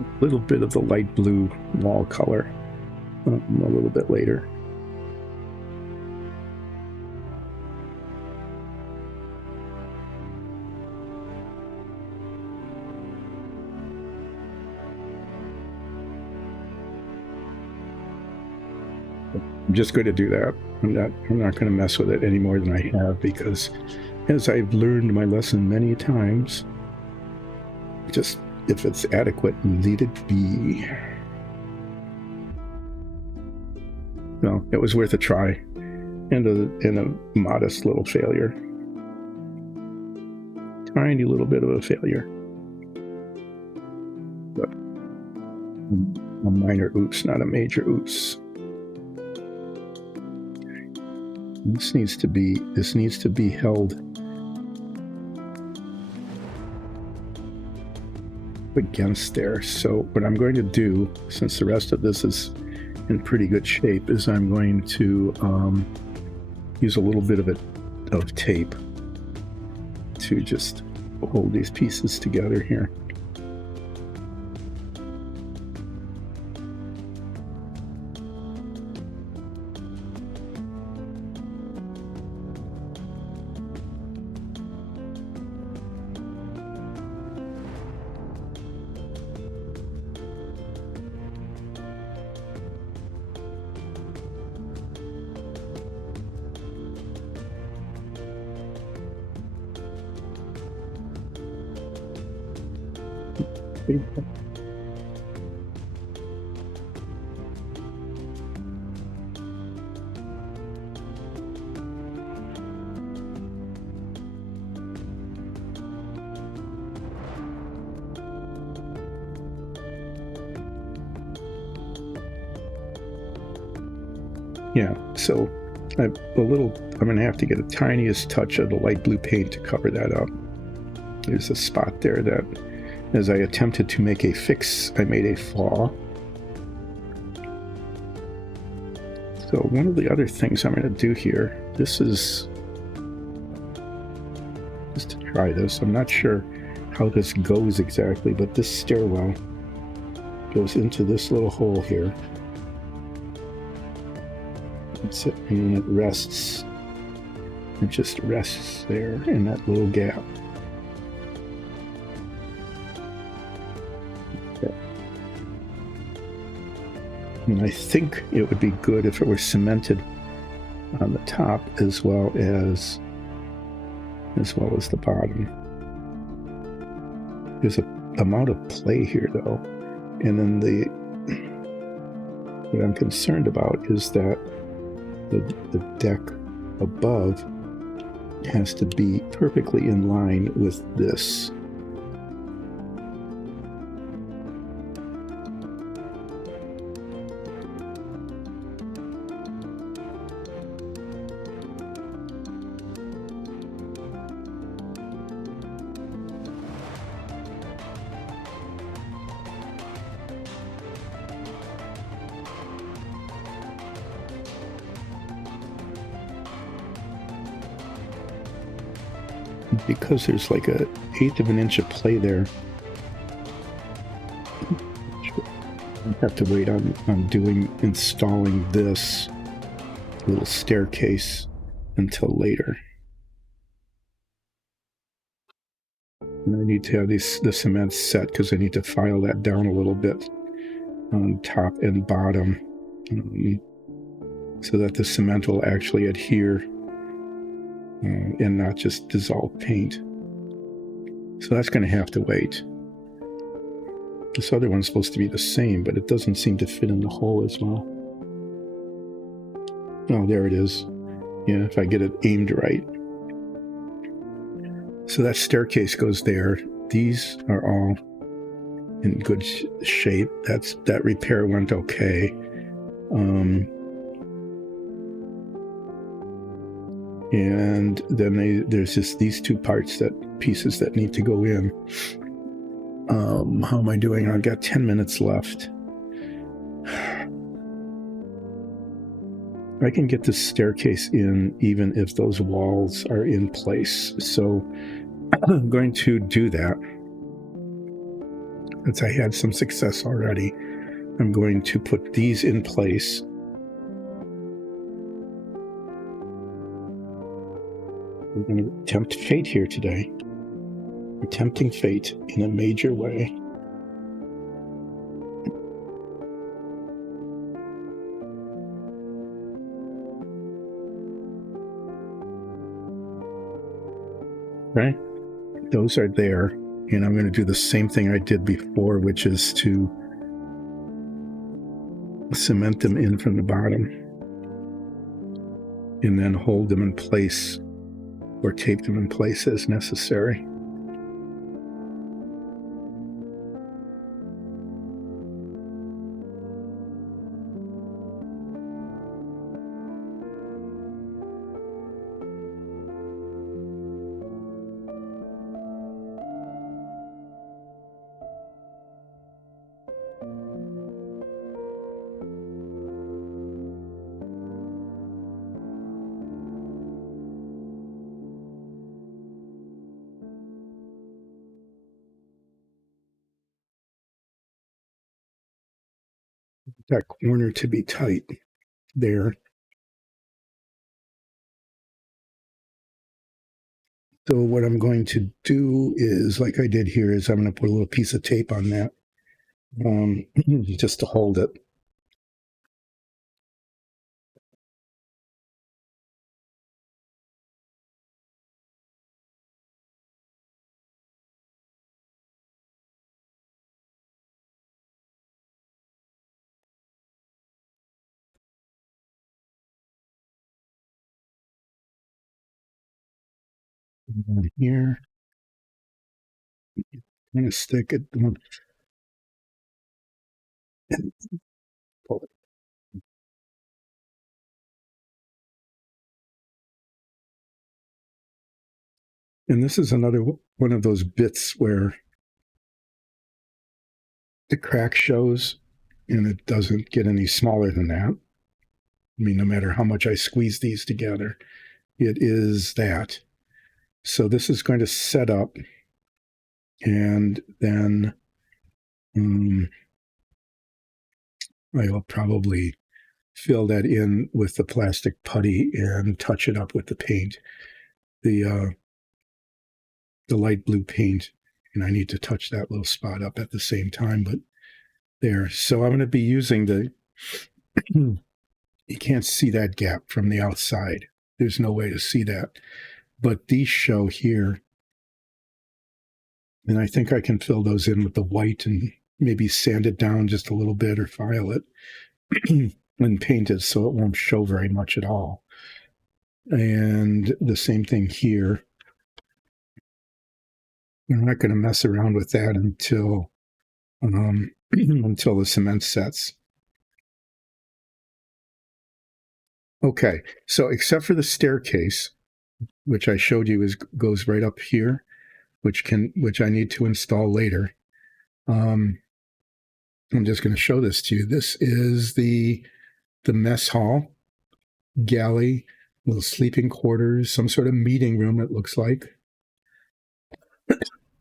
A little bit of the light blue wall color a little bit later. I'm just going to do that. I'm not going to mess with it any more than I have, because as I've learned my lesson many times, just if it's adequate, let it be. No, it was worth a try, and a modest little failure. Tiny little bit of a failure. But a minor oops, not a major oops. This needs to be held against there. So what I'm going to do, since the rest of this is in pretty good shape, is I'm going to use a little bit of tape to just hold these pieces together here. Yeah, so I'm going to have to get a tiniest touch of the light blue paint to cover that up. There's a spot there that, as I attempted to make a fix, I made a flaw. So one of the other things I'm going to do here, this is just to try this. I'm not sure how this goes exactly, but this stairwell goes into this little hole here. And it rests. It just rests there in that little gap. Okay. And I think it would be good if it were cemented on the top as well as the bottom. There's an amount of play here, though, and then what I'm concerned about is that the deck above has to be perfectly in line with this. Because there's like a 1/8 of an inch of play there, I have to wait on installing this little staircase until later. And I need to have the cement set because I need to file that down a little bit on top and bottom. so that the cement will actually adhere and not just dissolve paint. So that's going to have to wait. This other one's supposed to be the same, but it doesn't seem to fit in the hole as well. Oh, there it is. Yeah, if I get it aimed right. So that staircase goes there. These are all in good shape. That repair went okay. And then there's just these two pieces that need to go in. How am I doing? I've got 10 minutes left. I can get this staircase in even if those walls are in place. So I'm going to do that. Since I had some success already, I'm going to put these in place. We're going to tempt fate here today. We're tempting fate in a major way. Right? Those are there. And I'm going to do the same thing I did before, which is to cement them in from the bottom and then hold them in place or tape them in place as necessary. That corner to be tight there. So what I'm going to do is, like I did here, is I'm going to put a little piece of tape on that just to hold it. Here, I'm going to stick it and pull it. And this is another one of those bits where the crack shows and it doesn't get any smaller than that. I mean, no matter how much I squeeze these together, it is that. So this is going to set up, and then I will probably fill that in with the plastic putty and touch it up with the paint, the light blue paint. And I need to touch that little spot up at the same time, but there. So I'm going to be using the, you can't see that gap from the outside. There's no way to see that. But these show here. And I think I can fill those in with the white and maybe sand it down just a little bit or file it and paint it so it won't show very much at all. And the same thing here. I'm not going to mess around with that until until the cement sets. Okay, so except for the staircase, which I showed you goes right up here, which I need to install later. I'm just going to show this to you. This is the mess hall, galley, little sleeping quarters, some sort of meeting room, it looks like.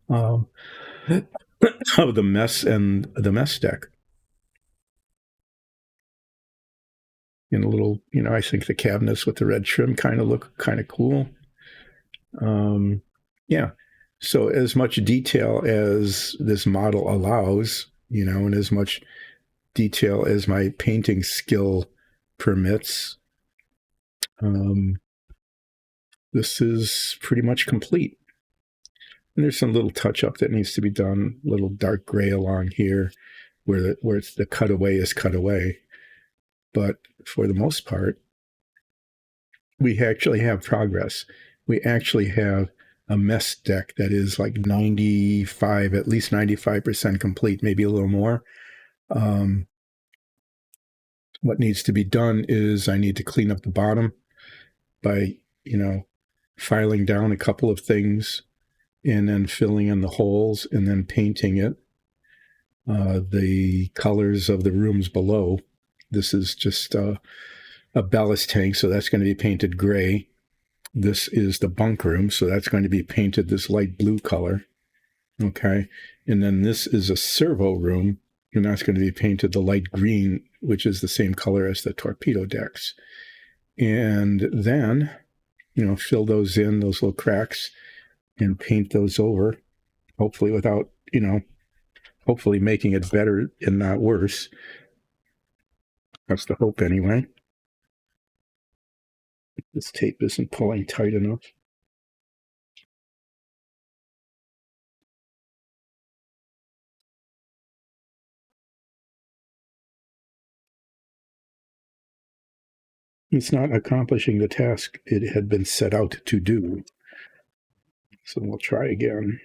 Of the mess and the mess deck. And a little, I think the cabinets with the red trim kind of look kind of cool. Yeah. So as much detail as this model allows, and as much detail as my painting skill permits, This is pretty much complete. And there's some little touch up that needs to be done, little dark gray along here where the cutaway is cut away. But for the most part, we actually have progress. We actually have a mess deck that is like 95, at least 95% complete, maybe a little more. What needs to be done is I need to clean up the bottom by, filing down a couple of things and then filling in the holes and then painting it. The colors of the rooms below. This is just a ballast tank, so that's going to be painted gray. This is the bunk room, so that's going to be painted this light blue color. Okay. And then this is a servo room, and that's going to be painted the light green, which is the same color as the torpedo decks. And then, fill those in, those little cracks, and paint those over, hopefully without, hopefully making it better and not worse. That's the hope anyway. This tape isn't pulling tight enough. It's not accomplishing the task it had been set out to do. So we'll try again.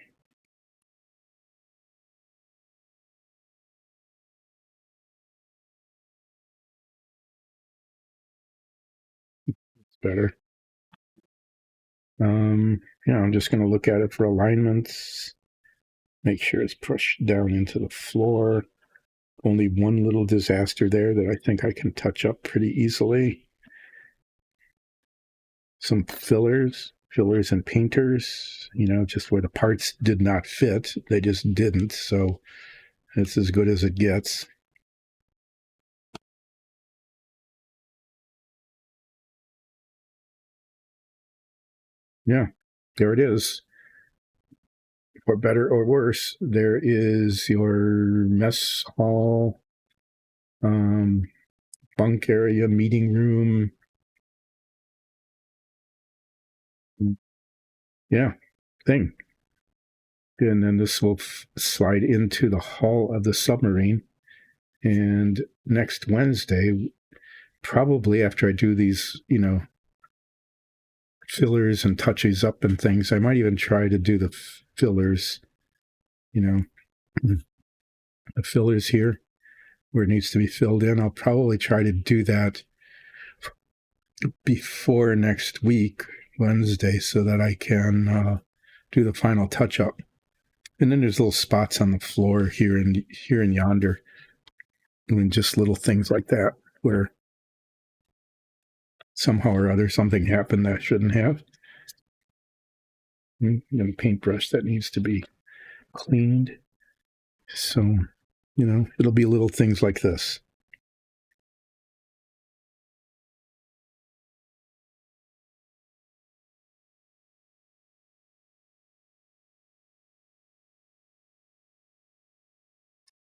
It's better. I'm just going to look at it for alignments. Make sure it's pushed down into the floor. Only one little disaster there that I think I can touch up pretty easily. Some fillers and painters, just where the parts did not fit. They just didn't. So it's as good as it gets. Yeah, there it is. For better or worse, there is your mess hall, bunk area, meeting room. Yeah, thing. And then this will slide into the hull of the submarine. And next Wednesday, probably after I do these, fillers and touches up and things, I might even try to do the fillers, the fillers here where it needs to be filled in. I'll probably try to do that before next week, Wednesday, so that I can do the final touch up. And then there's little spots on the floor here and yonder, and just little things like that where somehow or other something happened that shouldn't have. And a paintbrush that needs to be cleaned. So, it'll be little things like this.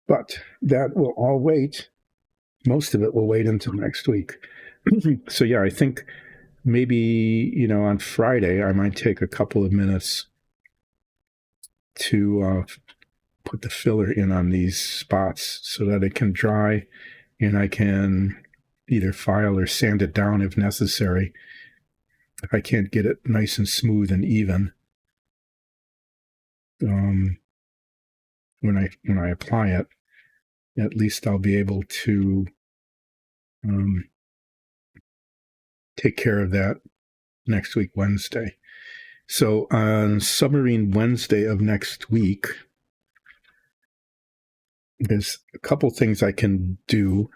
But that will all wait. Most of it will wait until next week. So, yeah, I think maybe, on Friday, I might take a couple of minutes to put the filler in on these spots so that it can dry and I can either file or sand it down if necessary. If I can't get it nice and smooth and even, when I apply it, at least I'll be able to take care of that next week, Wednesday. So on Submarine Wednesday of next week, there's a couple things I can do.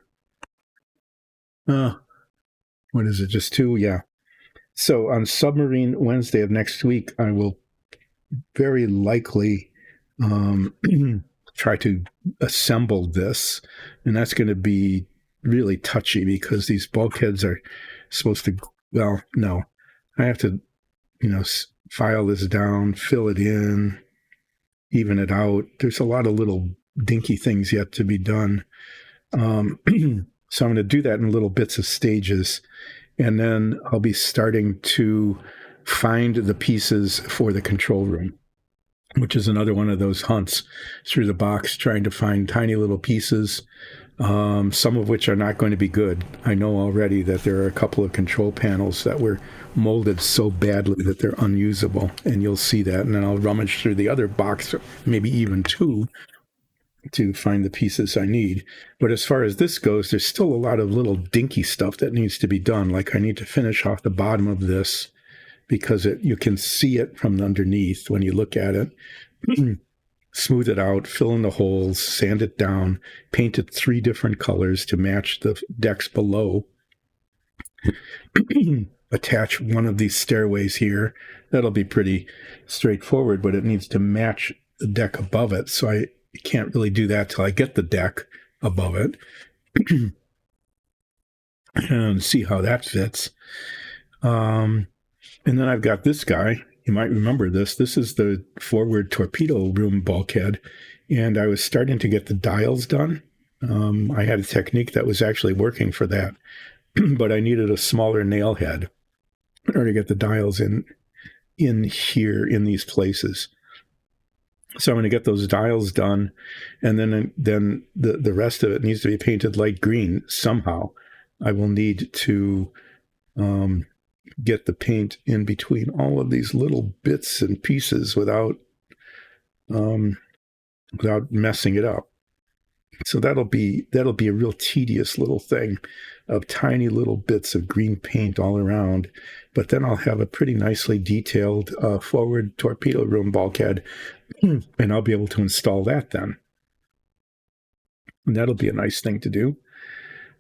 What is it? Just two? Yeah. So on Submarine Wednesday of next week, I will very likely try to assemble this. And that's going to be really touchy because these bulkheads are supposed to, well, no. I have to, file this down, fill it in, even it out. There's a lot of little dinky things yet to be done. So I'm going to do that in little bits of stages. And then I'll be starting to find the pieces for the control room, which is another one of those hunts through the box, trying to find tiny little pieces, some of which are not going to be good. I know already that there are a couple of control panels that were molded so badly that they're unusable, and you'll see that. And then I'll rummage through the other box, maybe even two, to find the pieces I need. But as far as this goes, there's still a lot of little dinky stuff that needs to be done. Like I need to finish off the bottom of this because you can see it from underneath when you look at it. Smooth it out, fill in the holes, sand it down, paint it 3 different colors to match the decks below. Attach one of these stairways here. That'll be pretty straightforward, but it needs to match the deck above it. So I can't really do that till I get the deck above it. And see how that fits. And then I've got this guy. You might remember this. This is the forward torpedo room bulkhead. And I was starting to get the dials done. I had a technique that was actually working for that. But I needed a smaller nail head in order to get the dials in here in these places. So I'm going to get those dials done, and then the rest of it needs to be painted light green somehow. I will need to get the paint in between all of these little bits and pieces without messing it up. So that'll be a real tedious little thing of tiny little bits of green paint all around. But then I'll have a pretty nicely detailed forward torpedo room bulkhead, and I'll be able to install that then. And that'll be a nice thing to do.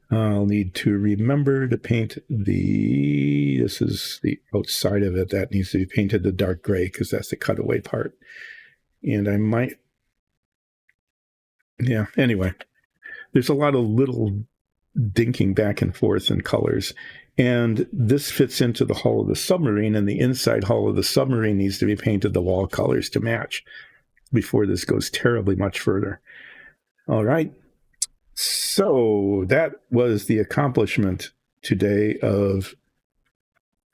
I'll need to remember to paint this is the outside of it. That needs to be painted the dark gray because that's the cutaway part. And I might, anyway, there's a lot of little dinking back and forth in colors. And this fits into the hull of the submarine, and the inside hull of the submarine needs to be painted the wall colors to match before this goes terribly much further. All right. So that was the accomplishment today of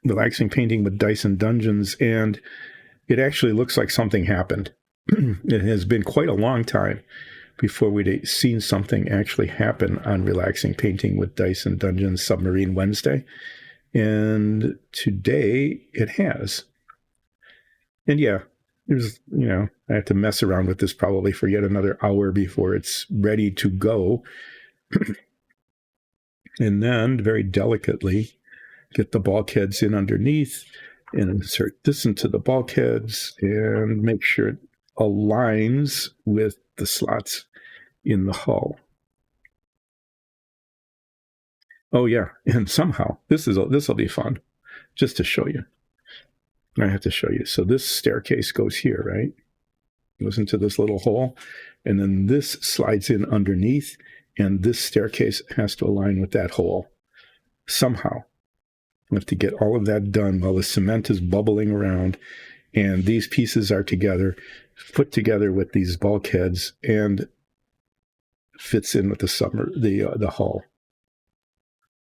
relaxing painting with Dyson Dungeons, and it actually looks like something happened. It has been quite a long time before we'd seen something actually happen on relaxing painting with Dyson Dungeons Submarine Wednesday, and today it has. And there's, I have to mess around with this probably for yet another hour before it's ready to go. And then very delicately get the bulkheads in underneath and insert this into the bulkheads and make sure it aligns with the slots in the hull. Oh yeah, and somehow this will be fun just to show you. I have to show you. So this staircase goes here, right? Goes into this little hole, and then this slides in underneath, and this staircase has to align with that hole somehow. I have to get all of that done while the cement is bubbling around, and these pieces are put together with these bulkheads, and fits in with the hull.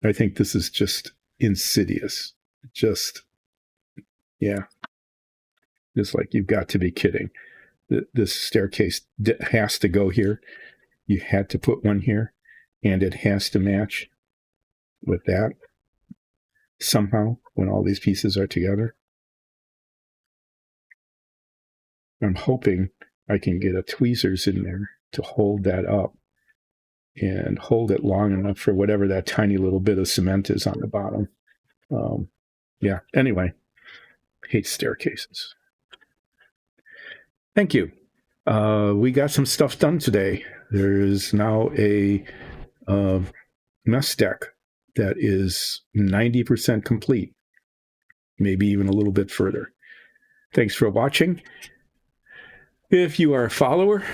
I think this is just insidious. It's like, you've got to be kidding. This staircase has to go here. You had to put one here, and it has to match with that somehow when all these pieces are together. I'm hoping I can get a tweezers in there to hold that up and hold it long enough for whatever that tiny little bit of cement is on the bottom. Anyway, hate staircases. Thank you. We got some stuff done today. There is now a mess deck that is 90% complete, maybe even a little bit further. Thanks for watching. If you are a follower,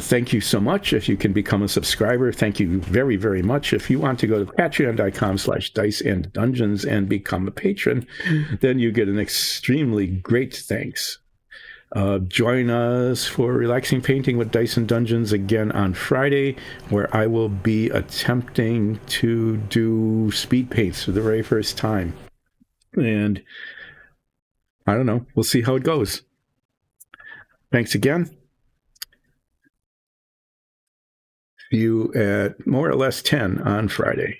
thank you so much. If you can become a subscriber, thank you very, very much. If you want to go to patreon.com/diceanddungeons and become a patron, then you get an extremely great thanks. Join us for Relaxing Painting with Dice and Dungeons again on Friday, where I will be attempting to do speed paints for the very first time. And I don't know. We'll see how it goes. Thanks again. See you at more or less 10 on Friday.